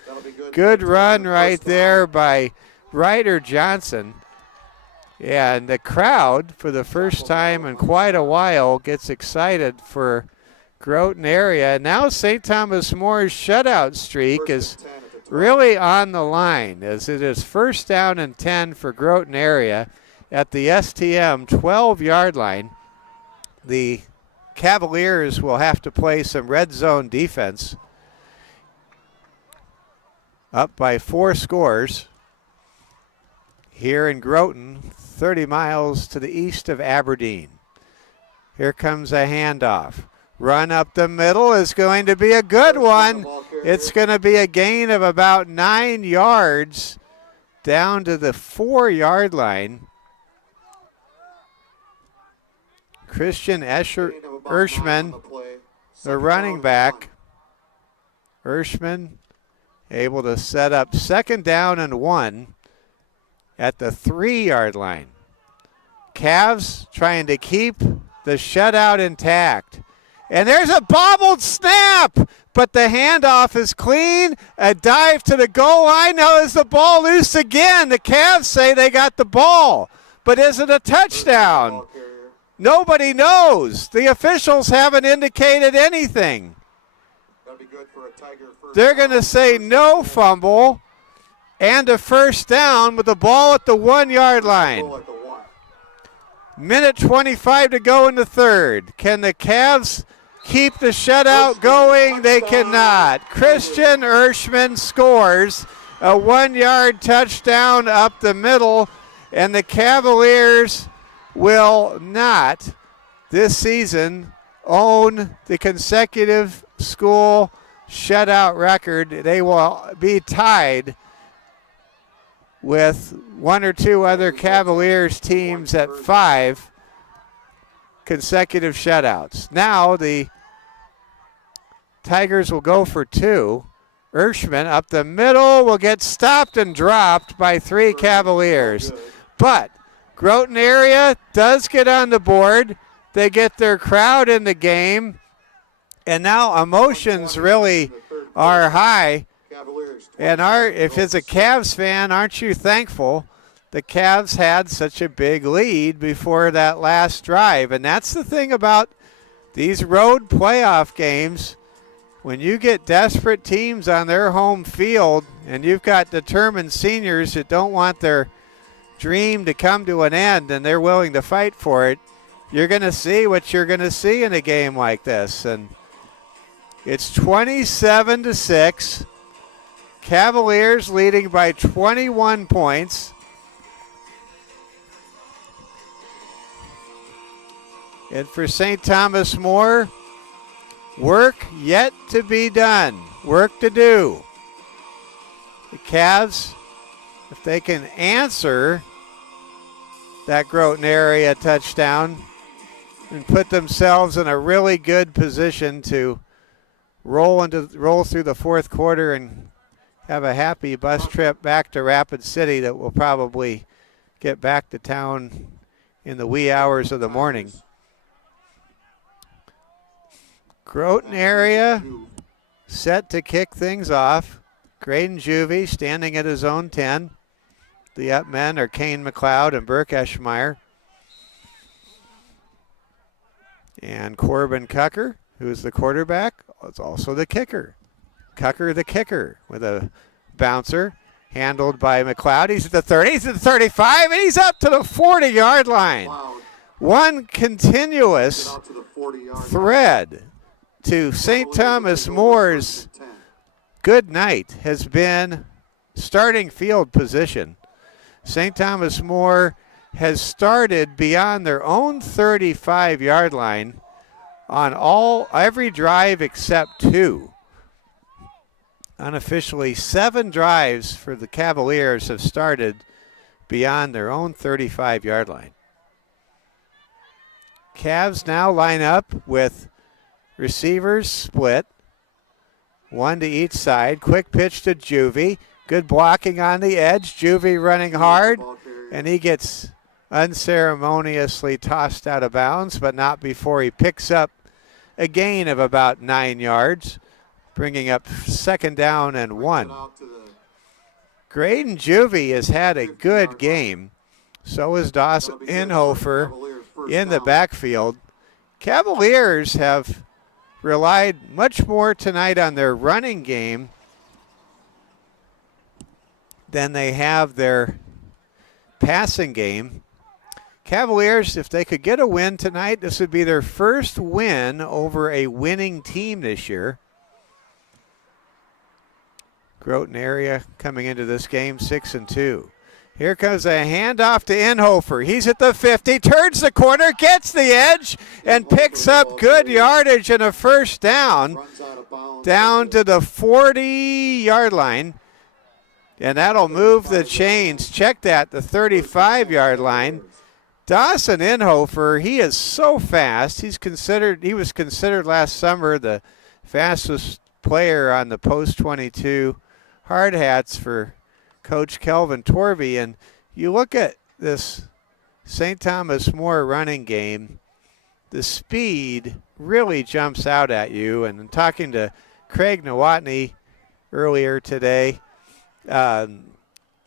Good run right there by Ryder Johnson. And the crowd, for the first time in quite a while, gets excited for Groton area. Now St. Thomas More's shutout streak is really on the line, as it is first down and 10 for Groton area at the STM 12-yard line. The Cavaliers will have to play some red zone defense. Up by 4 scores here in Groton, 30 miles to the east of Aberdeen. Here comes a handoff. Run up the middle is going to be a good one. It's going to be a gain of about 9 yards down to the 4-yard line. Christian Erschman, the running back. Erschman able to set up 2nd down and 1 at the 3-yard line. Cavs trying to keep the shutout intact. And there's a bobbled snap, but the handoff is clean. A dive to the goal line. Now is the ball loose again? The Cavs say they got the ball, but is it a touchdown? Nobody knows. The officials haven't indicated anything. They're going to say no fumble and a first down with the ball at the 1-yard line. Minute 25 to go in the third. Can the Cavs keep the shutout going? They cannot. Christian Erschman scores a 1-yard touchdown up the middle, and the Cavaliers will not this season own the consecutive school shutout record. They will be tied with 1 or 2 other Cavaliers teams at 5 consecutive shutouts. Now the Tigers will go for 2. Erschman up the middle will get stopped and dropped by 3 Cavaliers. But Groton area does get on the board. They get their crowd in the game. And now emotions really are high. And if it's a Cavs fan, aren't you thankful the Cavs had such a big lead before that last drive? And that's the thing about these road playoff games. When you get desperate teams on their home field and you've got determined seniors that don't want their dream to come to an end and they're willing to fight for it, you're going to see what you're going to see in a game like this. And it's 27-6. Cavaliers leading by 21 points. And for St. Thomas More, work yet to be done. Work to do. The Cavs, if they can answer that Groton area touchdown and put themselves in a really good position to roll through the fourth quarter and have a happy bus trip back to Rapid City that will probably get back to town in the wee hours of the morning. Groton area set to kick things off. Graydon Juvie standing at his own 10. The up men are Kane McLeod and Burke Eschmeyer. And Corbin Cucker, who's the quarterback, is also the kicker. Cucker the kicker with a bouncer handled by McLeod. He's at the 30, he's at the 35, and he's up to the 40-yard line. Wow. One continuous thread to St. Thomas More's good night has been starting field position. St. Thomas More has started beyond their own 35-yard line on every drive except 2. Unofficially, 7 drives for the Cavaliers have started beyond their own 35-yard line. Cavs now line up with receivers split, 1 to each side. Quick pitch to Juvie. Good blocking on the edge. Juvie running hard, and he gets unceremoniously tossed out of bounds, but not before he picks up a gain of about 9 yards, bringing up 2nd down and 1. Graydon Juvie has had a good game So is Dawson Inhofer in the backfield. Cavaliers have relied much more tonight on their running game than they have their passing game. Cavaliers, if they could get a win tonight, this would be their first win over a winning team this year. Groton area coming into this game 6-2. Here comes a handoff to Inhofer. He's at the 50, turns the corner, gets the edge, and picks up good yardage and a first down down to the 40-yard line. And that'll move the chains. Check that, the 35-yard line. Dawson Inhofer, he is so fast. He was considered last summer the fastest player on the post-22 hard hats for Coach Kelvin Torvey. And you look at this St. Thomas More running game, the speed really jumps out at you. And in talking to Craig Nowotny earlier today,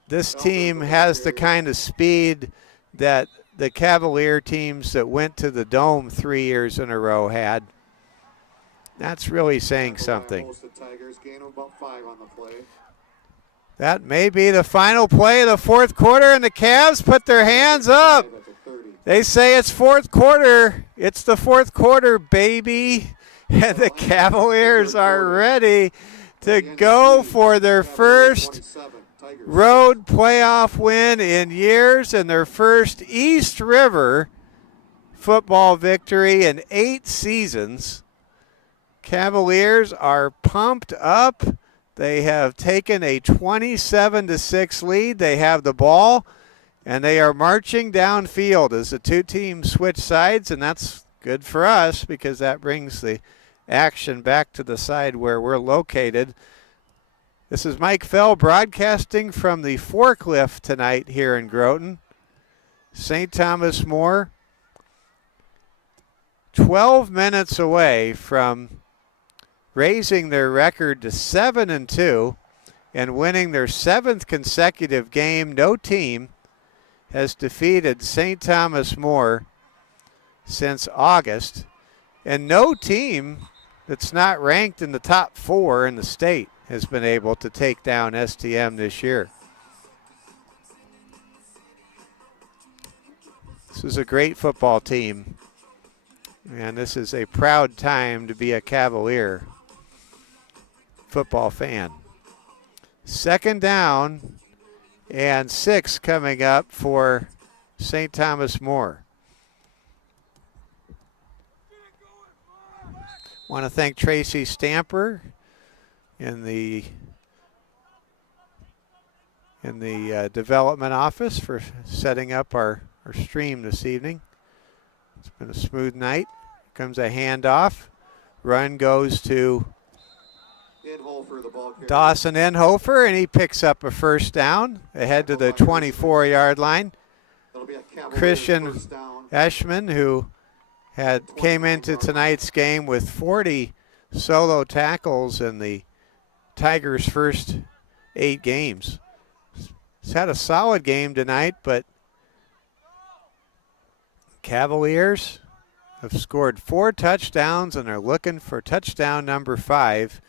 this team has the kind of speed that the Cavalier teams that went to the Dome 3 years in a row had. That's really saying something. That may be the final play of the fourth quarter, and the Cavs put their hands up. They say it's fourth quarter. It's the fourth quarter, baby. And the Cavaliers are ready to go for their first road playoff win in years and their first East River football victory in 8 seasons. Cavaliers are pumped up. They have taken a 27-6 lead. They have the ball, and they are marching downfield as the two teams switch sides, and that's good for us because that brings the action back to the side where we're located. This is Mike Fell broadcasting from the Forklift tonight here in Groton. St. Thomas More, 12 minutes away from raising their record to 7-2 and winning their 7th consecutive game. No team has defeated St. Thomas More since August, and no team that's not ranked in the top 4 in the state has been able to take down STM this year. This is a great football team, and this is a proud time to be a Cavalier football fan. 2nd down and 6 coming up for St. Thomas More. Want to thank Tracy Stamper in the development office for setting up our stream this evening. It's been a smooth night. Comes a handoff. Run goes to Dawson Inhofer, and he picks up a first down ahead to the 24-yard line. Christian Eschman, who came into tonight's game with 40 solo tackles in the Tigers' first 8 games. He's had a solid game tonight, but Cavaliers have scored 4 touchdowns and are looking for touchdown number 5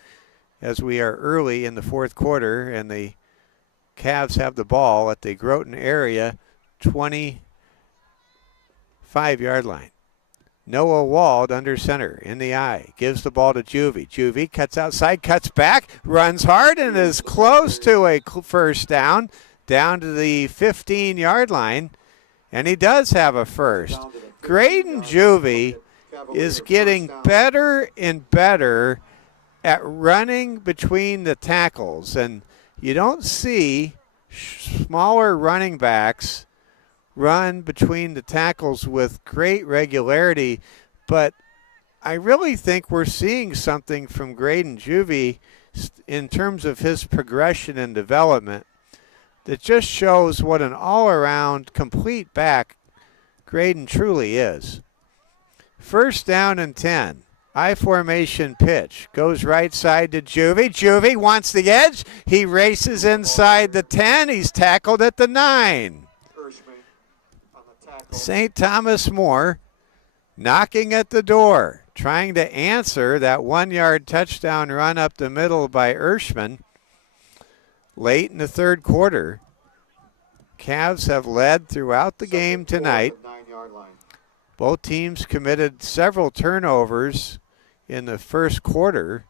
as we are early in the fourth quarter, and the Cavs have the ball at the Groton area 25-yard line. Noah Wald under center in the eye. Gives the ball to Juvie. Juvie cuts outside, cuts back, runs hard, and is close to a first down to the 15-yard line. And he does have a first. Graydon Juvie is getting better and better at running between the tackles. And you don't see smaller running backs run between the tackles with great regularity, but I really think we're seeing something from Graydon Juvie in terms of his progression and development that just shows what an all-around complete back Graydon truly is. 1st down and 10. I formation pitch. Goes right side to Juvie. Juvie wants the edge. He races inside the 10. He's tackled at the 9. St. Thomas More knocking at the door, trying to answer that 1-yard touchdown run up the middle by Ershman late in the third quarter. Cavs have led throughout the game tonight. Both teams committed several turnovers in the first quarter.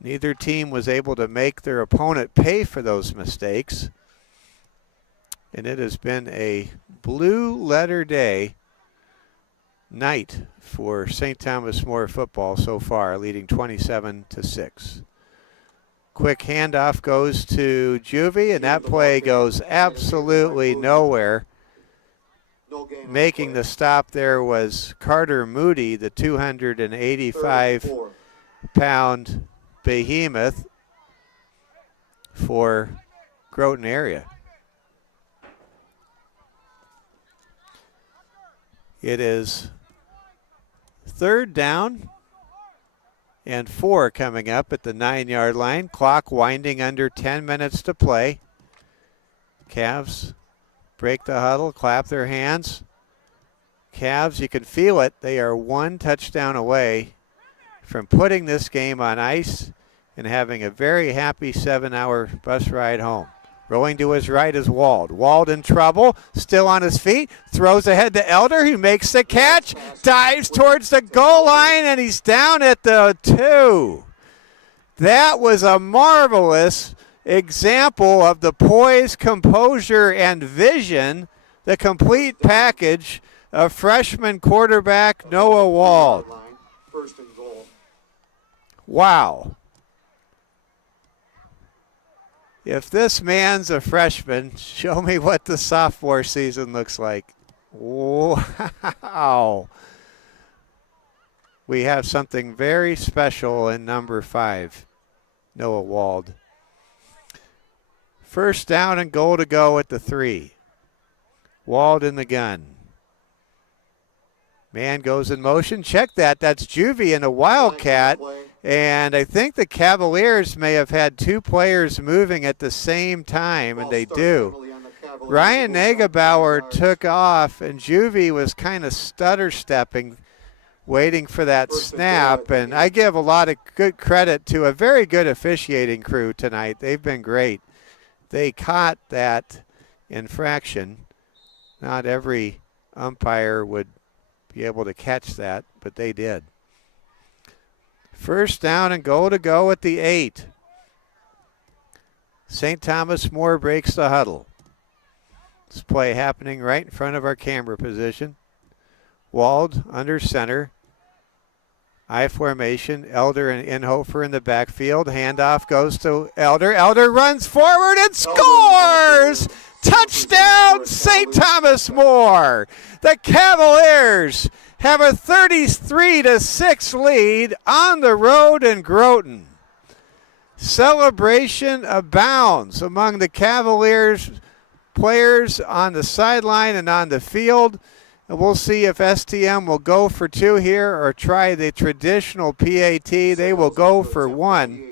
Neither team was able to make their opponent pay for those mistakes. And it has been a blue letter day night for St. Thomas More football so far, leading 27-6. Quick handoff goes to Juvie, and that play goes absolutely nowhere. Making the stop there was Carter Moody, the 285-pound behemoth for Groton area. It is 3rd down and 4 coming up at the 9-yard line. Clock winding under 10 minutes to play. Cavs break the huddle, clap their hands. Cavs, you can feel it. They are 1 touchdown away from putting this game on ice and having a very happy 7-hour bus ride home. Rolling to his right is Wald. Wald in trouble, still on his feet, throws ahead to Elder, who makes the catch, dives towards the goal line, and he's down at the 2. That was a marvelous example of the poise, composure, and vision, the complete package of freshman quarterback Noah Wald. Wow. If this man's a freshman, show me what the sophomore season looks like. Wow. We have something very special in number 5, Noah Wald. 1st down and goal to go at the 3. Wald in the gun. Man goes in motion. Check that. That's Juvie in a Wildcat. And I think the Cavaliers may have had 2 players moving at the same time, and they do. Ryan Nagebauer took off, and Juvie was kind of stutter-stepping, waiting for that snap. And I give a lot of good credit to a very good officiating crew tonight. They've been great. They caught that infraction. Not every umpire would be able to catch that, but they did. 1st down and goal to go at the 8. St. Thomas More breaks the huddle. This play happening right in front of our camera position. Wald under center. I formation. Elder and Inhofer in the backfield. Handoff goes to Elder. Elder runs forward and scores! Touchdown, St. Thomas More! The Cavaliers have a 33-6 lead on the road in Groton. Celebration abounds among the Cavaliers players on the sideline and on the field. And we'll see if STM will go for 2 here or try the traditional PAT. They will go for 1.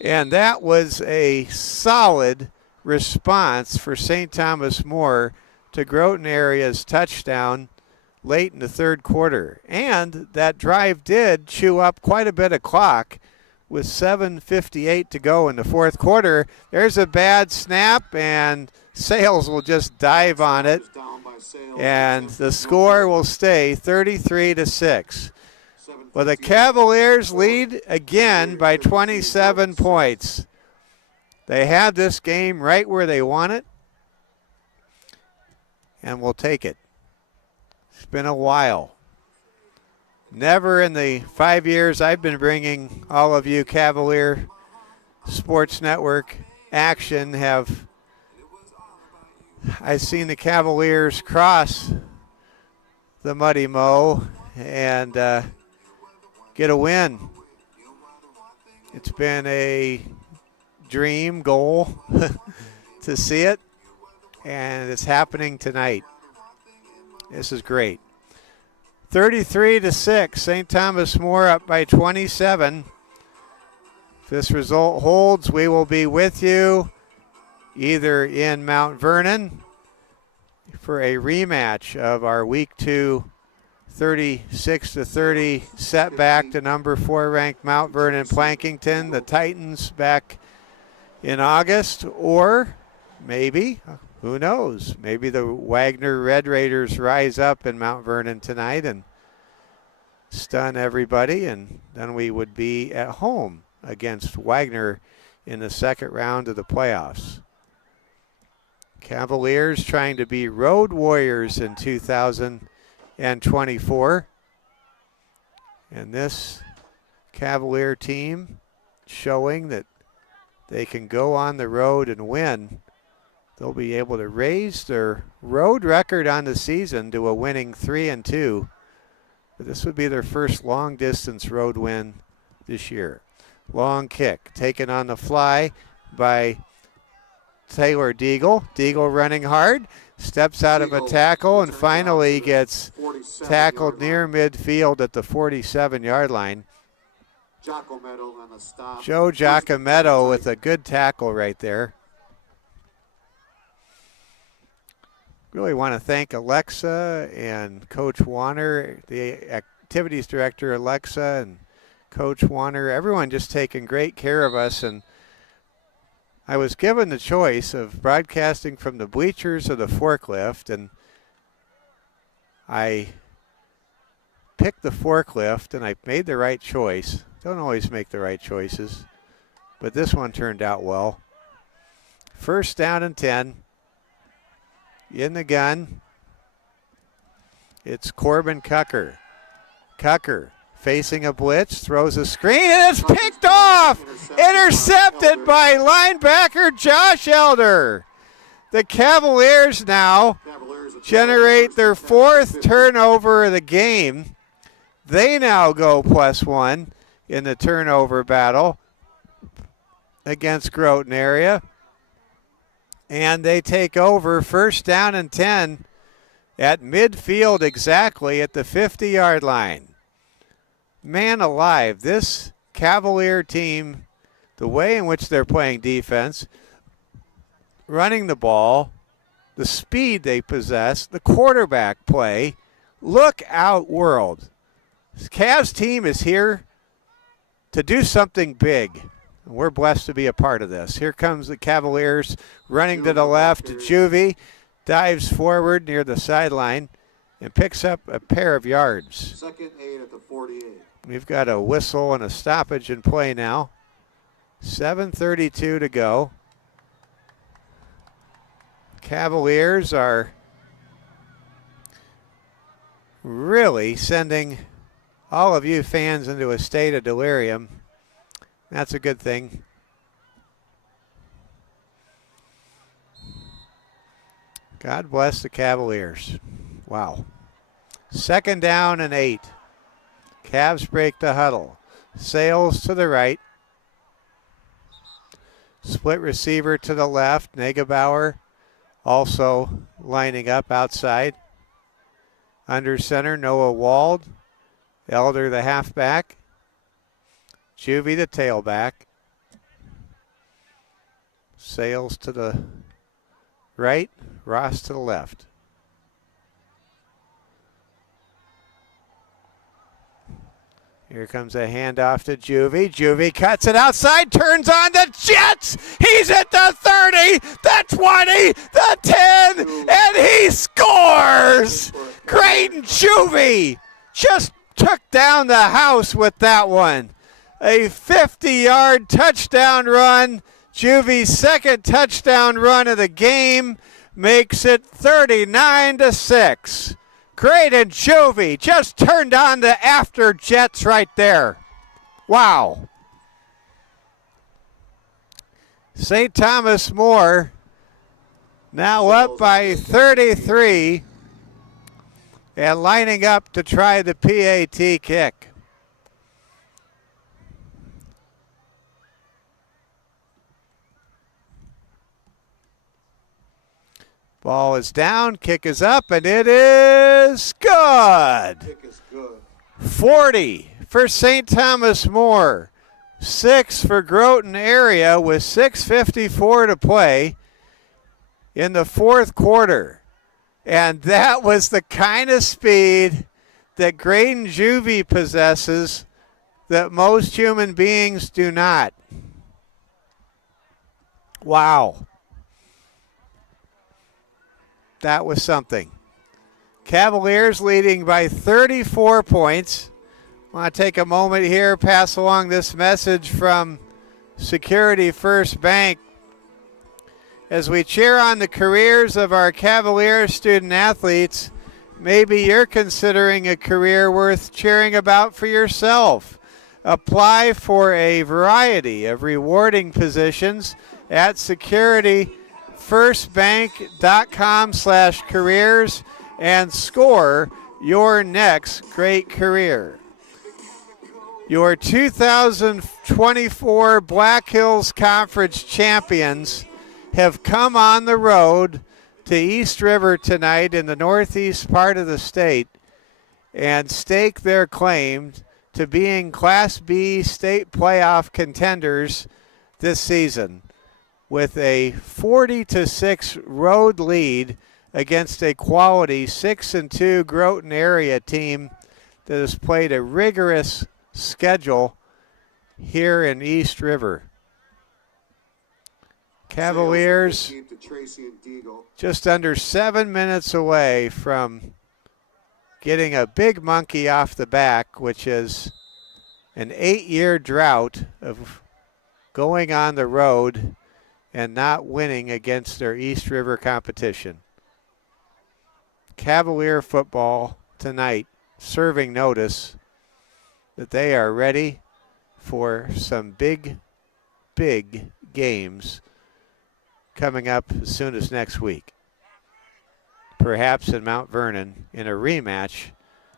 And that was a solid response for St. Thomas More to Groton area's touchdown late in the third quarter. And that drive did chew up quite a bit of clock with 7:58 to go in the fourth quarter. There's a bad snap, and Sales will just dive on it. And the score will stay 33-6. Well, the Cavaliers lead again by 27 points. They have this game right where they want it, and we'll take it. It's been a while. Never in the 5 years I've been bringing all of you Cavalier Sports Network action have I seen the Cavaliers cross the Muddy Mow and get a win. It's been a dream goal to see it, and it's happening tonight. This is great. 33-6, St. Thomas More up by 27. If this result holds, we will be with you either in Mount Vernon for a rematch of our Week 2 36-30 setback to number 4 ranked Mount Vernon Plankington, the Titans, back in August, or maybe, who knows, maybe the Wagner Red Raiders rise up in Mount Vernon tonight and stun everybody, and then we would be at home against Wagner in the second round of the playoffs. Cavaliers trying to be road warriors in 2024. And this Cavalier team showing that they can go on the road and win. They'll be able to raise their road record on the season to a winning 3-2. But this would be their first long distance road win this year. Long kick taken on the fly by Taylor Deagle. Deagle running hard, steps out of a tackle and finally gets tackled near midfield at the 47-yard line. Joe Giacometto with a good tackle right there. Really want to thank Alexa and Coach Warner, the activities director Alexa and Coach Warner, everyone just taking great care of us. And I was given the choice of broadcasting from the bleachers or the forklift, and I picked the forklift, and I made the right choice. Don't always make the right choices, but this one turned out well. First down and 10. In the gun, it's Corbin Cucker. Cucker facing a blitz, throws a screen, and it's picked off! Intercepted by linebacker Josh Elder. The Cavaliers now generate their 4th turnover of the game. They now go +1 in the turnover battle against Groton area. And they take over first down and 10 at midfield exactly at the 50-yard line. Man alive, this Cavalier team, the way in which they're playing defense, running the ball, the speed they possess, the quarterback play, look out world. This Cavs team is here to do something big. We're blessed to be a part of this. Here comes the Cavaliers running to the left. Juvie dives forward near the sideline and picks up a pair of yards. 2nd 8 at the 48. We've got a whistle and a stoppage in play now. 7:32 to go. Cavaliers are really sending all of you fans into a state of delirium. That's a good thing. God bless the Cavaliers. Wow. 2nd down and 8. Cavs break the huddle. Sales to the right. Split receiver to the left. Negebauer also lining up outside. Under center, Noah Wald. Elder, the halfback. Juvie, the tailback. Sales to the right. Ross to the left. Here comes a handoff to Juvie. Juvie cuts it outside, turns on the Jets. He's at the 30, the 20, the 10, and he scores! Great Juvie just took down the house with that one. A 50-yard touchdown run. Juvie's 2nd touchdown run of the game makes it 39-6. Great and Juvie just turned on the after Jets right there. Wow. St. Thomas More now up by 33 and lining up to try the PAT kick. Ball is down, kick is up, and it is good. Kick is good. 40 for St. Thomas More. 6 for Groton area with 6:54 to play in the 4th quarter. And that was the kind of speed that Groton Juvie possesses that most human beings do not. Wow. That was something. Cavaliers leading by 34 points. I want to take a moment here, pass along this message from Security First Bank. As we cheer on the careers of our Cavaliers student athletes, maybe you're considering a career worth cheering about for yourself. Apply for a variety of rewarding positions at securityfirstbank.com/careers and score your next great career. Your 2024 Black Hills Conference champions have come on the road to East River tonight in the northeast part of the state and stake their claim to being Class B state playoff contenders this season with a 40-6 road lead against a quality 6-2 Groton area team that has played a rigorous schedule here in East River. Cavaliers just under 7 minutes away from getting a big monkey off the back, which is an 8-year drought of going on the road and not winning against their East River competition. Cavalier football tonight serving notice that they are ready for some big, big games coming up as soon as next week. Perhaps in Mount Vernon in a rematch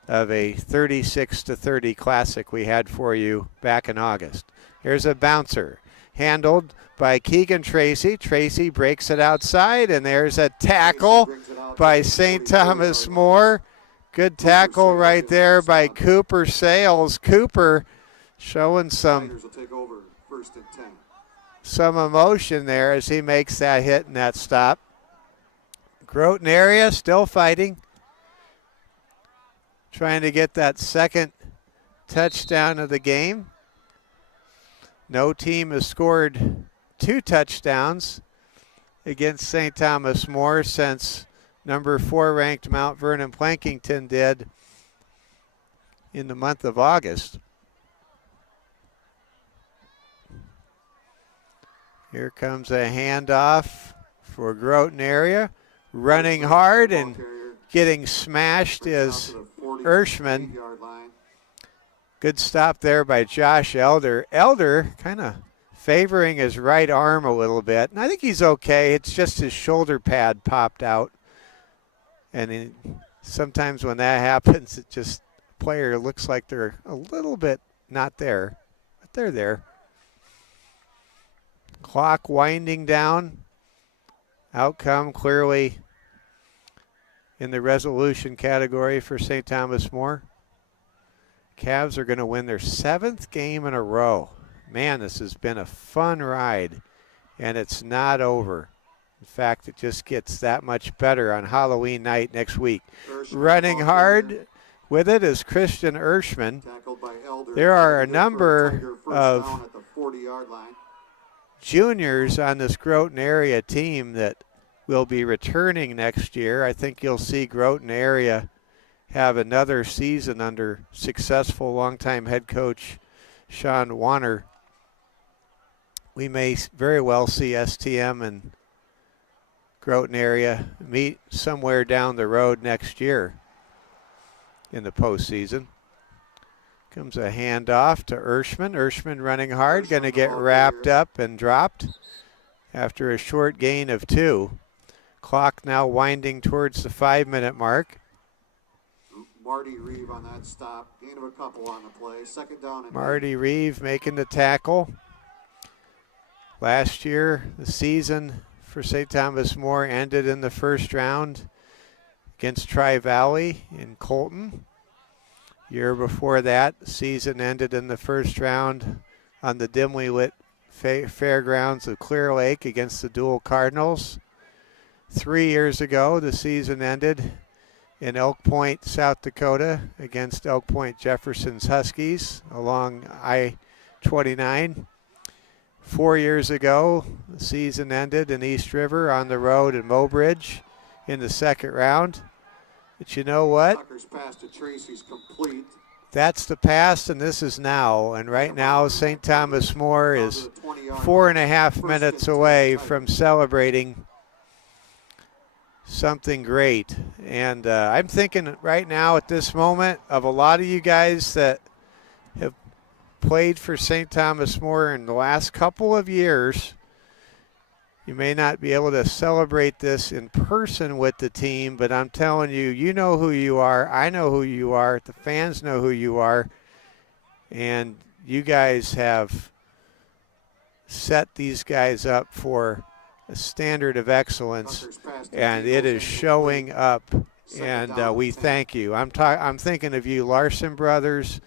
of a 36-30 classic we had for you back in August. Here's a bouncer handled by Keegan Tracy. Tracy breaks it outside, and there's a tackle by St. Thomas More. Good tackle right there by Cooper Sales. Cooper showing some emotion there as he makes that hit and that stop. Groton area still fighting, trying to get that second touchdown of the game. No team has scored 2 touchdowns against St. Thomas More since number 4 ranked Mount Vernon Plankington did in the month of August. Here comes a handoff for Groton area. Running hard and getting smashed is Ershman. Good stop there by Josh Elder. Elder kind of favoring his right arm a little bit. And I think he's okay. It's just his shoulder pad popped out. And sometimes when that happens, it just, player looks like they're a little bit not there. But they're there. Clock winding down. Outcome clearly in the resolution category for St. Thomas More. Cavs are going to win their 7th game in a row. Man, this has been a fun ride, and it's not over. In fact, it just gets that much better on Halloween night next week. Running hard with it is Christian Ershman. There are a number of juniors on this Groton area team that will be returning next year. I think you'll see Groton area have another season under successful longtime head coach Sean Warner. We may very well see STM and Groton area meet somewhere down the road next year in the postseason. Comes a handoff to Ershman. Ershman running hard, going to get wrapped up and dropped after a short gain of 2. Clock now winding towards the 5-minute mark. Marty Reeve on that stop. Gain of a couple on the play. Second down. And Marty Reeve making the tackle. Last year, the season for St. Thomas More ended in the first round against Tri-Valley in Colton. Year before that, the season ended in the first round on the dimly lit fairgrounds of Clear Lake against the Dual Cardinals. 3 years ago, the season ended in Elk Point, South Dakota against Elk Point Jefferson's Huskies along I-29. 4 years ago, the season ended in East River on the road in Mobridge in the second round. But you know what? Tucker's pass to Tracy's complete. That's the past, and this is now. And right now, St. Thomas More is 4.5 minutes away from celebrating something great. And I'm thinking right now at this moment of a lot of you guys that have played for St. Thomas More in the last couple of years. You may not be able to celebrate this in person with the team, but I'm telling you, you know who you are. I know who you are. The fans know who you are. And you guys have set these guys up for a standard of excellence, and it is showing up, and we thank you. I'm thinking of you, Larson brothers.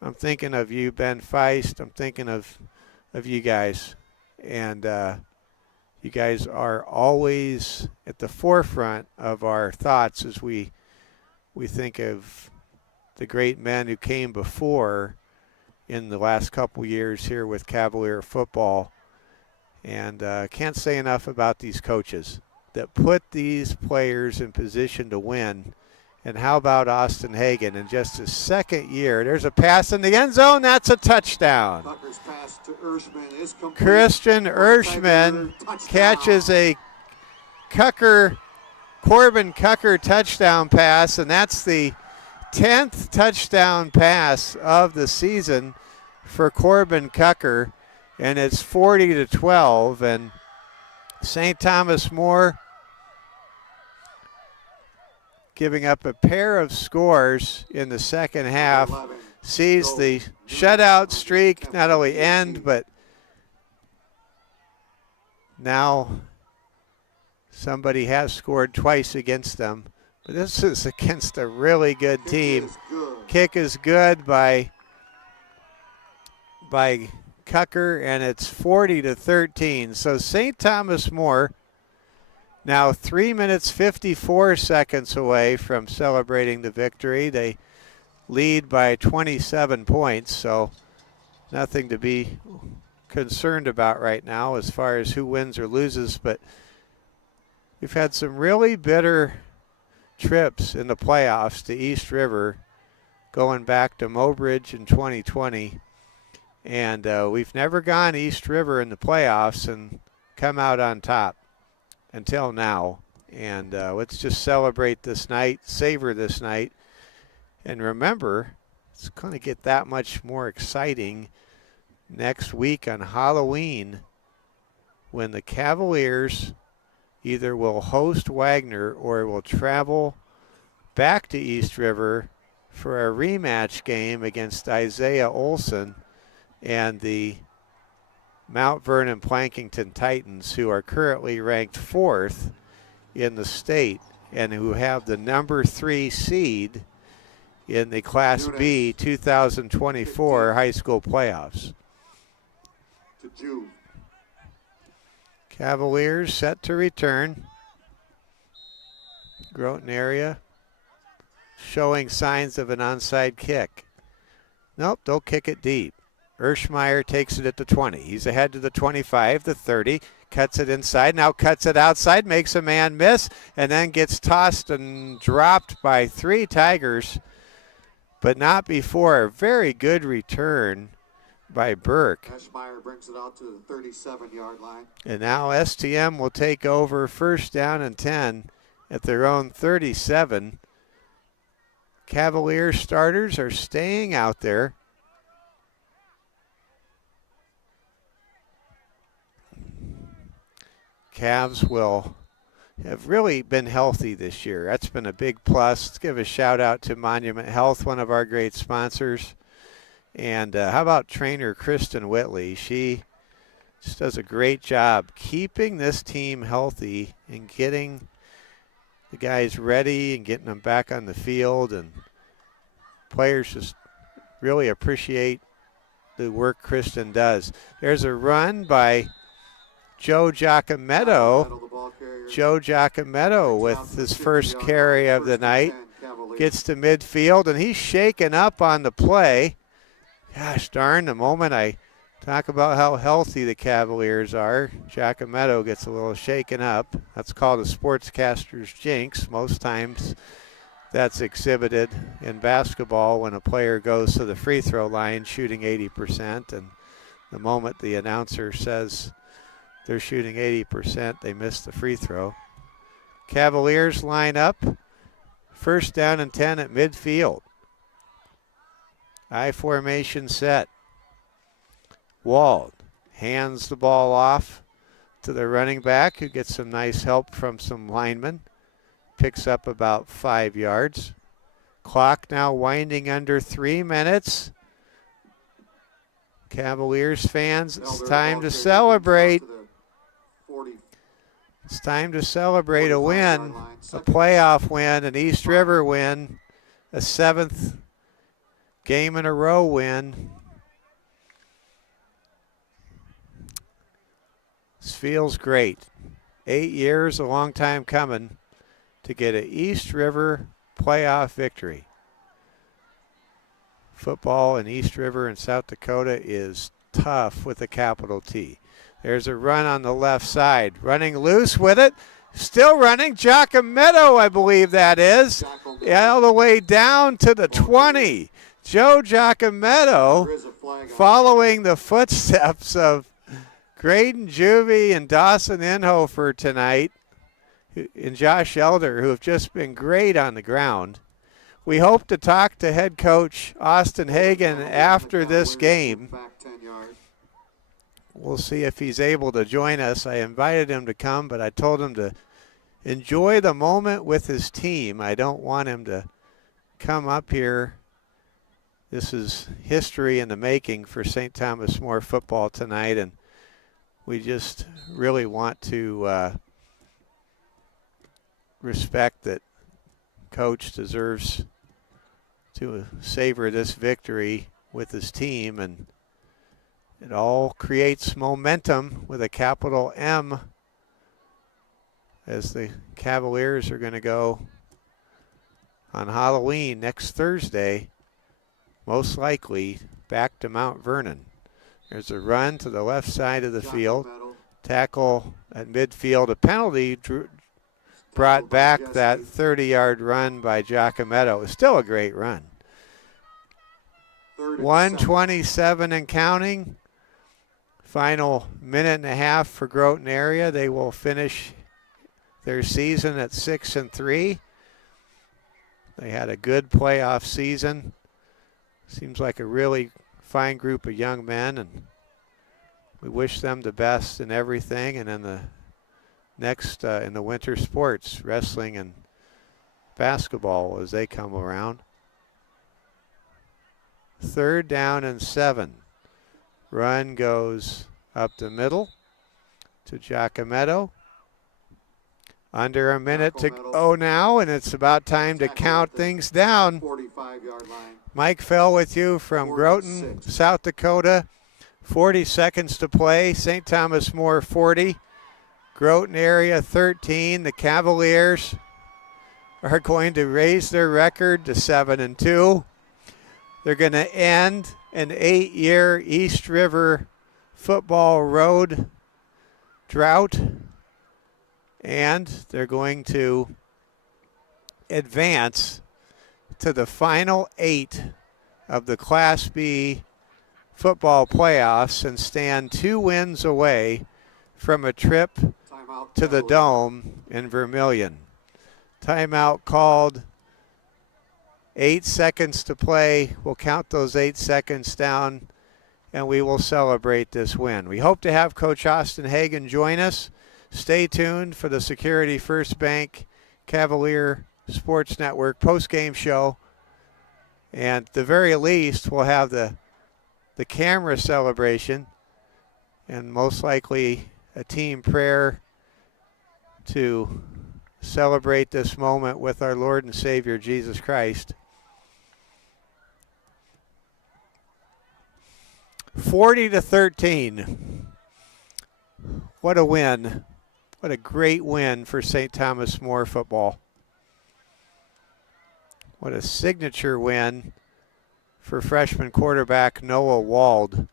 I'm thinking of you, Ben Feist. I'm thinking of you guys. And you guys are always at the forefront of our thoughts as we think of the great men who came before in the last couple years here with Cavalier football. And can't say enough about these coaches that put these players in position to win. And how about Austin Hagen in just his second year? There's a pass in the end zone. That's a touchdown. Tucker's pass to Urshman is complete. Christian Urshman catches a Corbin Cucker touchdown pass, and that's the 10th touchdown pass of the season for Corbin Cucker, and it's 40-12. And St. Thomas More giving up a pair of scores in the second half, sees the shutout streak not only end, but now somebody has scored twice against them. But this is against a really good team. Kick is good by Cucker, and it's 40-13. So St. Thomas More now 3 minutes 54 seconds away from celebrating the victory. They lead by 27 points, so nothing to be concerned about right now as far as who wins or loses. But we've had some really bitter trips in the playoffs to East River going back to Mobridge in 2020. And we've never gone East River in the playoffs and come out on top until now. And let's just celebrate this night, savor this night. And remember, it's going to get that much more exciting next week on Halloween when the Cavaliers either will host Wagner or will travel back to East River for a rematch game against Isaiah Olson and the Mount Vernon Plankington Titans, who are currently ranked 4th in the state and who have the number 3 seed in the Class B 2024 high school playoffs. Cavaliers set to return. Groton area showing signs of an onside kick. Nope, they'll kick it deep. Urshmeyer takes it at the 20. He's ahead to the 25, the 30, cuts it inside, now cuts it outside, makes a man miss, and then gets tossed and dropped by 3 Tigers, but not before a very good return by Burke. Urshmeyer brings it out to the 37-yard line. And now STM will take over first down and 10 at their own 37. Cavalier starters are staying out there. Cavs will have really been healthy this year. That's been a big plus. Let's give a shout out to Monument Health, one of our great sponsors. And how about trainer Kristen Whitley? She just does a great job keeping this team healthy and getting the guys ready and getting them back on the field. And players just really appreciate the work Kristen does. There's a run by Joe Giacometto, Joe Giacometto with his first carry of the night. Gets to midfield, and he's shaken up on the play. Gosh darn, the moment I talk about how healthy the Cavaliers are, Giacometto gets a little shaken up. That's called a sportscaster's jinx. Most times that's exhibited in basketball when a player goes to the free throw line shooting 80%, and the moment the announcer says they're shooting 80%, they miss the free throw. Cavaliers line up. First down and 10 at midfield. I formation set. Wald hands the ball off to the running back, who gets some nice help from some linemen. Picks up about 5 yards. Clock now winding under 3 minutes. Cavaliers fans, it's time to celebrate. It's time to celebrate a win, a playoff win, an East River win, a 7th game in a row win. This feels great. 8 years, a long time coming to get an East River playoff victory. Football in East River and South Dakota is tough with a capital T. There's a run on the left side. Running loose with it. Still running. Giacometto, I believe that is. All the way down to the 20. Joe Giacometto following the footsteps of Graydon Juvie and Dawson Inhofer tonight, and Josh Elder, who have just been great on the ground. We hope to talk to head coach Austin Hagen after this game. We'll see if he's able to join us. I invited him to come, but I told him to enjoy the moment with his team. I don't want him to come up here. This is history in the making for St. Thomas More football tonight, and we just really want to respect that Coach deserves to savor this victory with his team, and it all creates momentum with a capital M as the Cavaliers are going to go on Halloween next Thursday, most likely back to Mount Vernon. There's a run to the left side of the field, tackle at midfield, a penalty brought back that 30-yard run by Giacometto. It was still a great run. 1:27 and counting. Final minute and a half for Groton area. They will finish their season at 6-3. They had a good playoff season. Seems like a really fine group of young men, and we wish them the best in everything. And in the next in the winter sports, wrestling and basketball, as they come around. 3rd down and 7. Run goes up the middle to Giacometto. Under a minute to go now, and it's about time to count things down. 45-yard line. Mike Fell with you from Groton, South Dakota. 40 seconds to play. St. Thomas More 40. Groton area 13. The Cavaliers are going to raise their record to 7-2. They're going to end an 8-year East River football road drought, and they're going to advance to the final 8 of the Class B football playoffs and stand 2 wins away from a trip to the Dome in Vermillion. Timeout called. 8 seconds to play. We'll count those 8 seconds down, and we will celebrate this win. We hope to have Coach Austin Hagen join us. Stay tuned for the Security First Bank Cavalier Sports Network post-game show. And at the very least, we'll have the camera celebration and most likely a team prayer to celebrate this moment with our Lord and Savior, Jesus Christ. 40-13. What a win What a great win for St. Thomas More football. What a signature win for freshman quarterback Noah Wald.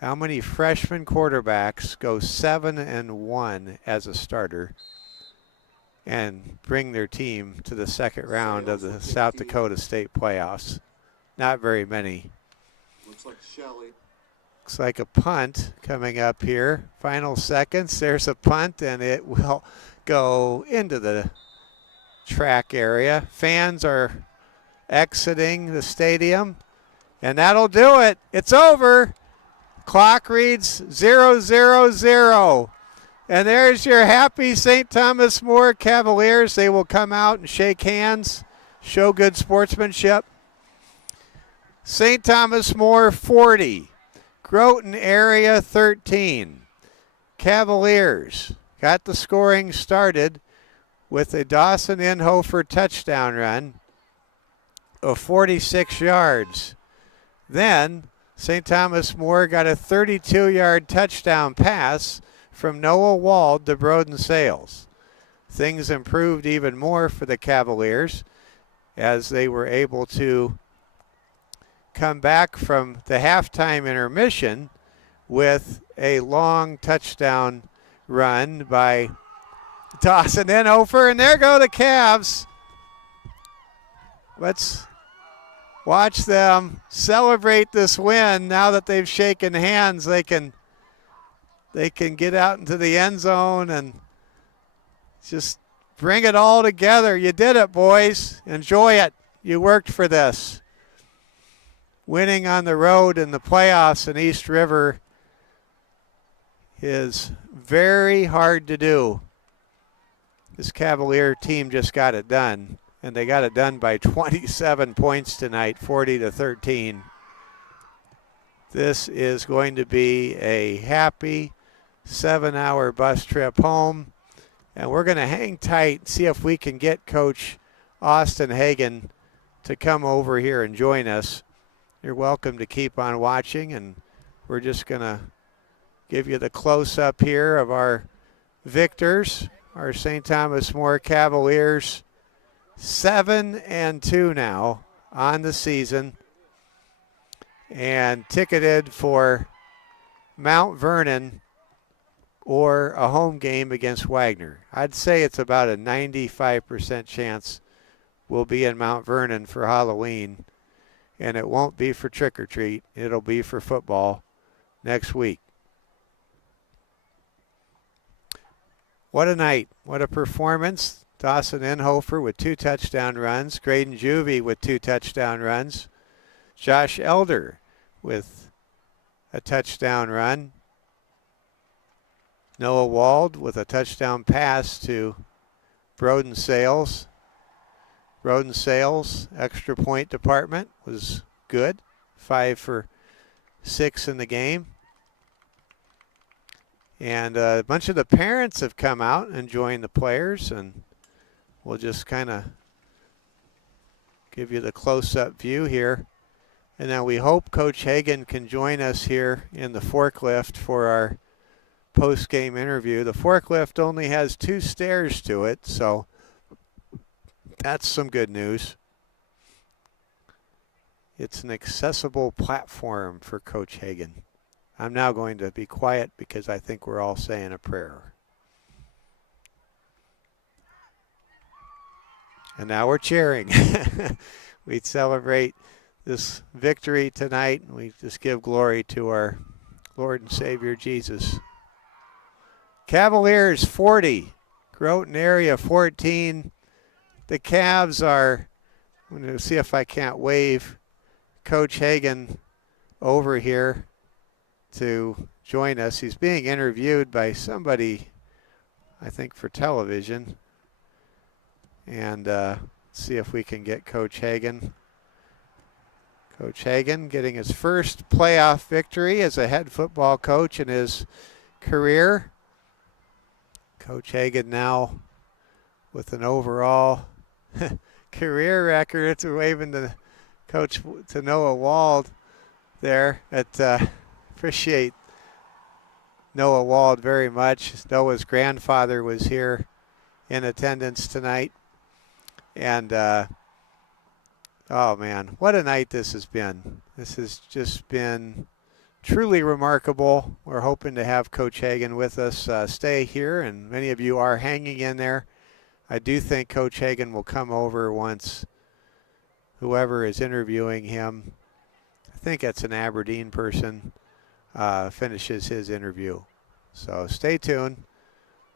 How many freshman quarterbacks go 7-1 as a starter and bring their team to the second round of the South Dakota State playoffs? Not very many. Looks like Shelley. Looks like a punt coming up here. Final seconds. There's a punt, and it will go into the track area. Fans are exiting the stadium, and that'll do it. It's over. Clock reads 0-0-0. And there's your happy St. Thomas More Cavaliers. They will come out and shake hands, show good sportsmanship. St. Thomas More 40. Groton area 13. Cavaliers got the scoring started with a Dawson Inhofer touchdown run of 46 yards. Then St. Thomas More got a 32-yard touchdown pass from Noah Wald to Broden Sales. Things improved even more for the Cavaliers as they were able to come back from the halftime intermission with a long touchdown run by Dawson Inhofer, and there go the Cavs. Let's watch them celebrate this win. Now that they've shaken hands, they can get out into the end zone and just bring it all together. You did it, boys. Enjoy it. You worked for this. Winning on the road in the playoffs in East River is very hard to do. This Cavalier team just got it done, and they got it done by 27 points tonight, 40-13. This is going to be a happy 7-hour bus trip home, and we're going to hang tight, see if we can get Coach Austin Hagen to come over here and join us. You're welcome to keep on watching, and we're just going to give you the close-up here of our victors, our St. Thomas More Cavaliers. 7-2 now on the season, and ticketed for Mount Vernon or a home game against Wagner. I'd say it's about a 95% chance we'll be in Mount Vernon for Halloween, and it won't be for trick-or-treat. It'll be for football next week. What a night. What a performance. Dawson Inhofer with 2 touchdown runs. Graydon Juvie with 2 touchdown runs. Josh Elder with a touchdown run. Noah Wald with a touchdown pass to Broden Sales. Broden Sales, extra point department, was good. 5 for 6 in the game. And a bunch of the parents have come out and joined the players, and we'll just kind of give you the close-up view here. And now we hope Coach Hagen can join us here in the forklift for our post-game interview. The forklift only has 2 stairs to it, so that's some good news. It's an accessible platform for Coach Hagen. I'm now going to be quiet because I think we're all saying a prayer. And now we're cheering. We celebrate this victory tonight, and we just give glory to our Lord and Savior Jesus. Cavaliers 40, Groton area 14. The Cavs are, I'm going to see if I can't wave Coach Hagen over here to join us. He's being interviewed by somebody, I think, for television. And see if we can get Coach Hagen. Coach Hagen getting his first playoff victory as a head football coach in his career. Coach Hagen now with an overall career record. It's waving to Coach to Noah Wald there. Appreciate Noah Wald very much. Noah's grandfather was here in attendance tonight. And, oh, man, what a night this has been. This has just been truly remarkable. We're hoping to have Coach Hagan with us stay here, and many of you are hanging in there. I do think Coach Hagan will come over once whoever is interviewing him, I think it's an Aberdeen person, finishes his interview. So stay tuned.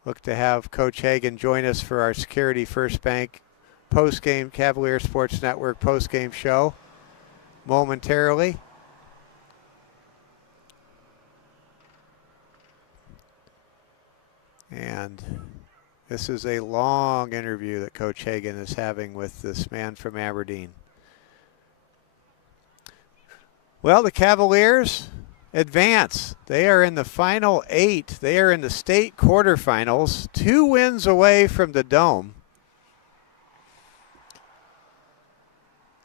Look to have Coach Hagan join us for our Security First Bank post-game Cavalier Sports Network post-game show momentarily. And this is a long interview that Coach Hagan is having with this man from Aberdeen. Well, the Cavaliers advance. They are in the final 8. They are in the state quarterfinals, 2 wins away from the Dome.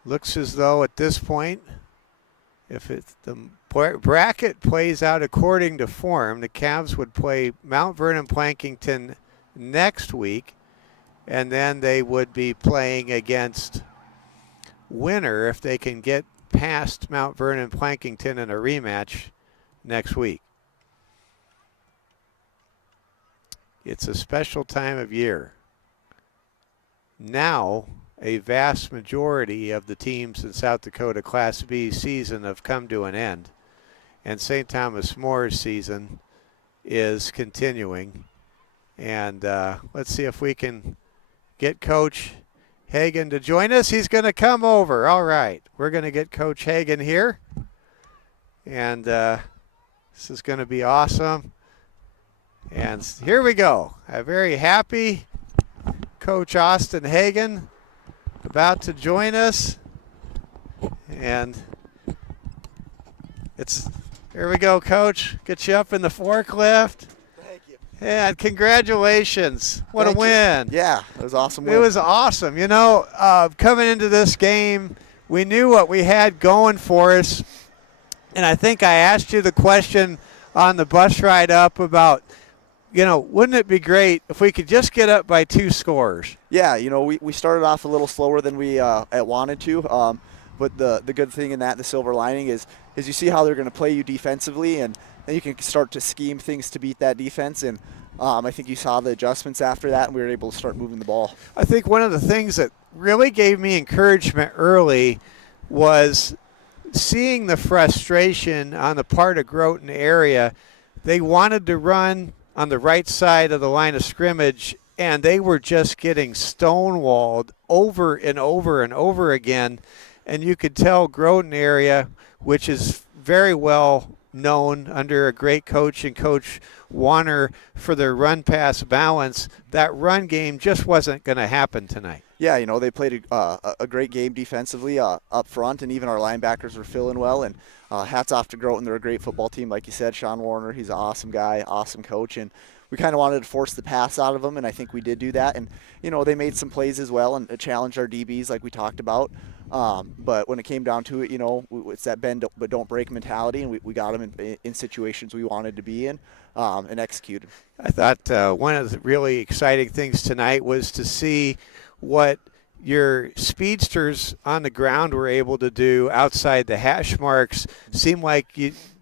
Looks as though at this point, if the bracket plays out according to form, the Cavs would play Mount Vernon Plankington next week, and then they would be playing against winner if they can get past Mount Vernon Plankington in a rematch next week. It's a special time of year. Now, a vast majority of the teams in South Dakota Class B season have come to an end, and St. Thomas More's season is continuing. And let's see if we can get Coach Hagan to join us. He's going to come over. All right, we're going to get Coach Hagan here, and this is going to be awesome. And here we go. A very happy Coach Austin Hagan about to join us, and here we go, Coach. Get you up in the forklift. Thank you. And congratulations. What Thank a win. You. Yeah, it was awesome win. It was awesome. You know, coming into this game, we knew what we had going for us, and I think I asked you the question on the bus ride up about, you know, wouldn't it be great if we could just get up by 2 scores? Yeah, you know, we started off a little slower than we wanted to, but the good thing in that, the silver lining, is you see how they're going to play you defensively, and then you can start to scheme things to beat that defense, and I think you saw the adjustments after that, and we were able to start moving the ball. I think one of the things that really gave me encouragement early was seeing the frustration on the part of Groton area. They wanted to run on the right side of the line of scrimmage, and they were just getting stonewalled over and over and over again. And you could tell Groton area, which is very well known under a great coach and Coach Warner for their run-pass balance, that run game just wasn't going to happen tonight. Yeah, you know, they played a great game defensively up front, and even our linebackers were filling well. And hats off to Groton. They're a great football team. Like you said, Sean Warner, he's an awesome guy, awesome coach. And we kind of wanted to force the pass out of him, and I think we did do that. And, you know, they made some plays as well and challenged our DBs like we talked about. But when it came down to it, you know, it's that bend but don't break mentality, and we got them in situations we wanted to be in and executed. I thought one of the really exciting things tonight was to see what your speedsters on the ground were able to do outside the hash marks. Seemed like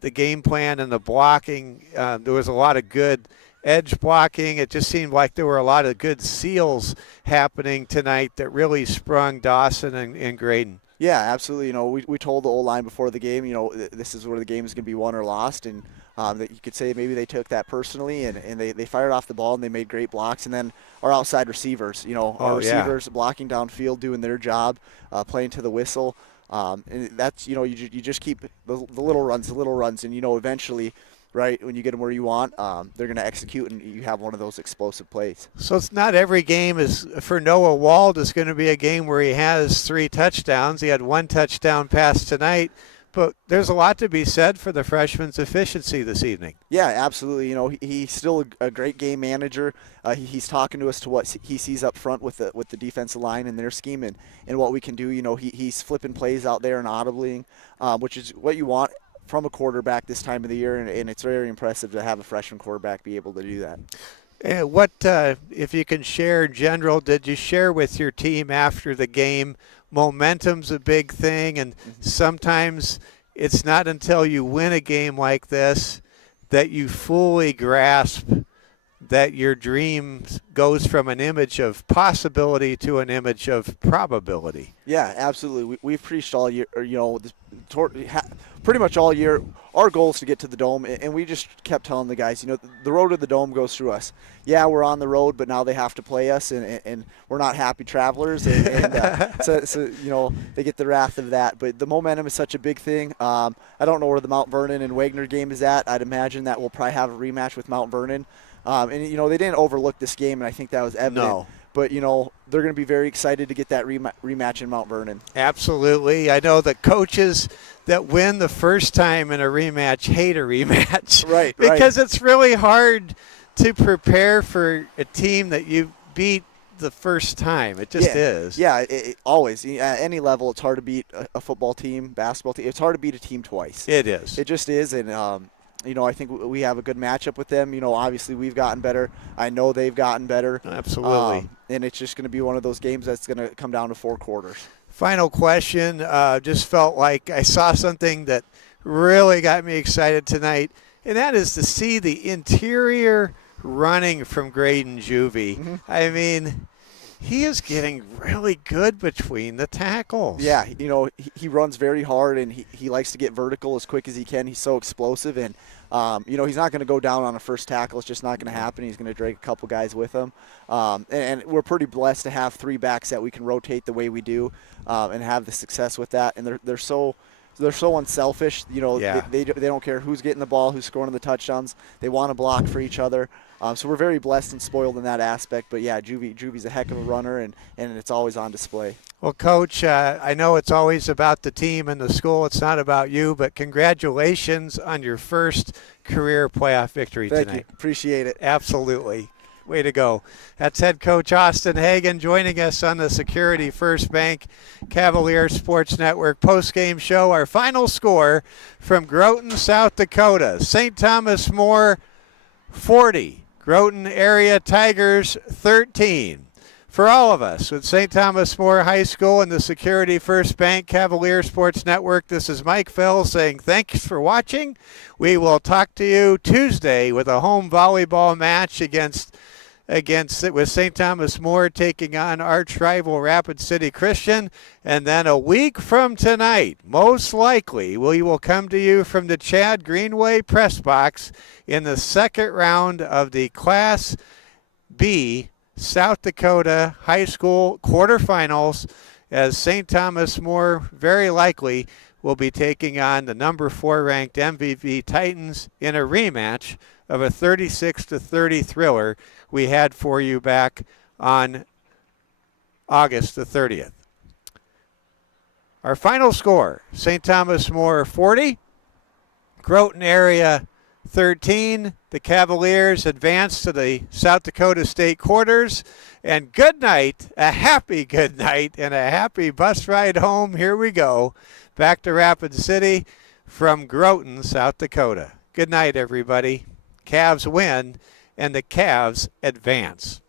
the game plan and the blocking, there was a lot of good edge blocking. It just seemed like there were a lot of good seals happening tonight that really sprung Dawson and Graydon. Yeah, absolutely. You know, we told the O-line before the game, you know, this is where the game is going to be won or lost, and that you could say maybe they took that personally, and they fired off the ball, and they made great blocks. And then our outside receivers, you know, our receivers blocking downfield, doing their job, playing to the whistle. And that's, you know, you just keep the little runs, and, you know, eventually, right, when you get them where you want, they're going to execute, and you have one of those explosive plays. So it's not every game is for Noah Wald is going to be a game where he has 3 touchdowns. He had 1 touchdown pass tonight, but there's a lot to be said for the freshman's efficiency this evening. Yeah, absolutely. You know, he's still a great game manager. He's talking to us to what he sees up front with the defensive line and their scheme and what we can do. You know, he's flipping plays out there and audibling, which is what you want from a quarterback this time of the year, and it's very impressive to have a freshman quarterback be able to do that. And what, if you can share in general, did you share with your team after the game? Momentum's a big thing, and sometimes it's not until you win a game like this that you fully grasp that your dream goes from an image of possibility to an image of probability. Yeah, absolutely. We've preached all year, pretty much all year, our goal is to get to the Dome, and we just kept telling the guys, the road to the Dome goes through us. Yeah, we're on the road, but now they have to play us, and we're not happy travelers, so they get the wrath of that. But the momentum is such a big thing. I don't know where the Mount Vernon and Wagner game is at. I'd imagine that we'll probably have a rematch with Mount Vernon. And they didn't overlook this game, and I think that was evident. No. But, they're going to be very excited to get that rematch in Mount Vernon. Absolutely. I know that coaches that win the first time in a rematch hate a rematch. Right. Because it's really hard to prepare for a team that you beat the first time. It just is. Yeah, always. At any level, it's hard to beat a football team, basketball team. It's hard to beat a team twice. It is. It just is, and I think we have a good matchup with them. Obviously we've gotten better. I know they've gotten better. Absolutely. And it's just going to be one of those games that's going to come down to 4 quarters. Final question. Just felt like I saw something that really got me excited tonight, and that is to see the interior running from Graydon Juvie. Mm-hmm. I mean, he is getting really good between the tackles. Yeah, he runs very hard, and he likes to get vertical as quick as he can. He's so explosive, and he's not going to go down on a first tackle. It's just not going to happen. He's going to drag a couple guys with him. And we're pretty blessed to have 3 backs that we can rotate the way we do and have the success with that. And they're so unselfish. They don't care who's getting the ball, who's scoring the touchdowns. They want to block for each other. So we're very blessed and spoiled in that aspect. But, yeah, Juvie's a heck of a runner, and it's always on display. Well, Coach, I know it's always about the team and the school. It's not about you, but congratulations on your first career playoff victory tonight. Thank you. Appreciate it. Absolutely. Way to go. That's head coach Austin Hagan joining us on the Security First Bank Cavaliers Sports Network postgame show. Our final score from Groton, South Dakota. St. Thomas More 40. Groton Area Tigers 13. For all of us with St. Thomas More High School and the Security First Bank Cavalier Sports Network, this is Mike Fell saying thanks for watching. We will talk to you Tuesday with a home volleyball match with St. Thomas More taking on arch rival Rapid City Christian. And then a week from tonight, most likely, we will come to you from the Chad Greenway press box in the second round of the Class B South Dakota High School quarterfinals, as St. Thomas More very likely will be taking on the number 4 ranked MVP Titans in a rematch of a 36-30 thriller we had for you back on August the 30th. Our final score, St. Thomas More 40, Groton Area 13. The Cavaliers advance to the South Dakota State quarters. And good night, a happy good night, and a happy bus ride home. Here we go, back to Rapid City from Groton, South Dakota. Good night, everybody. Cavs win, and the Cavs advance.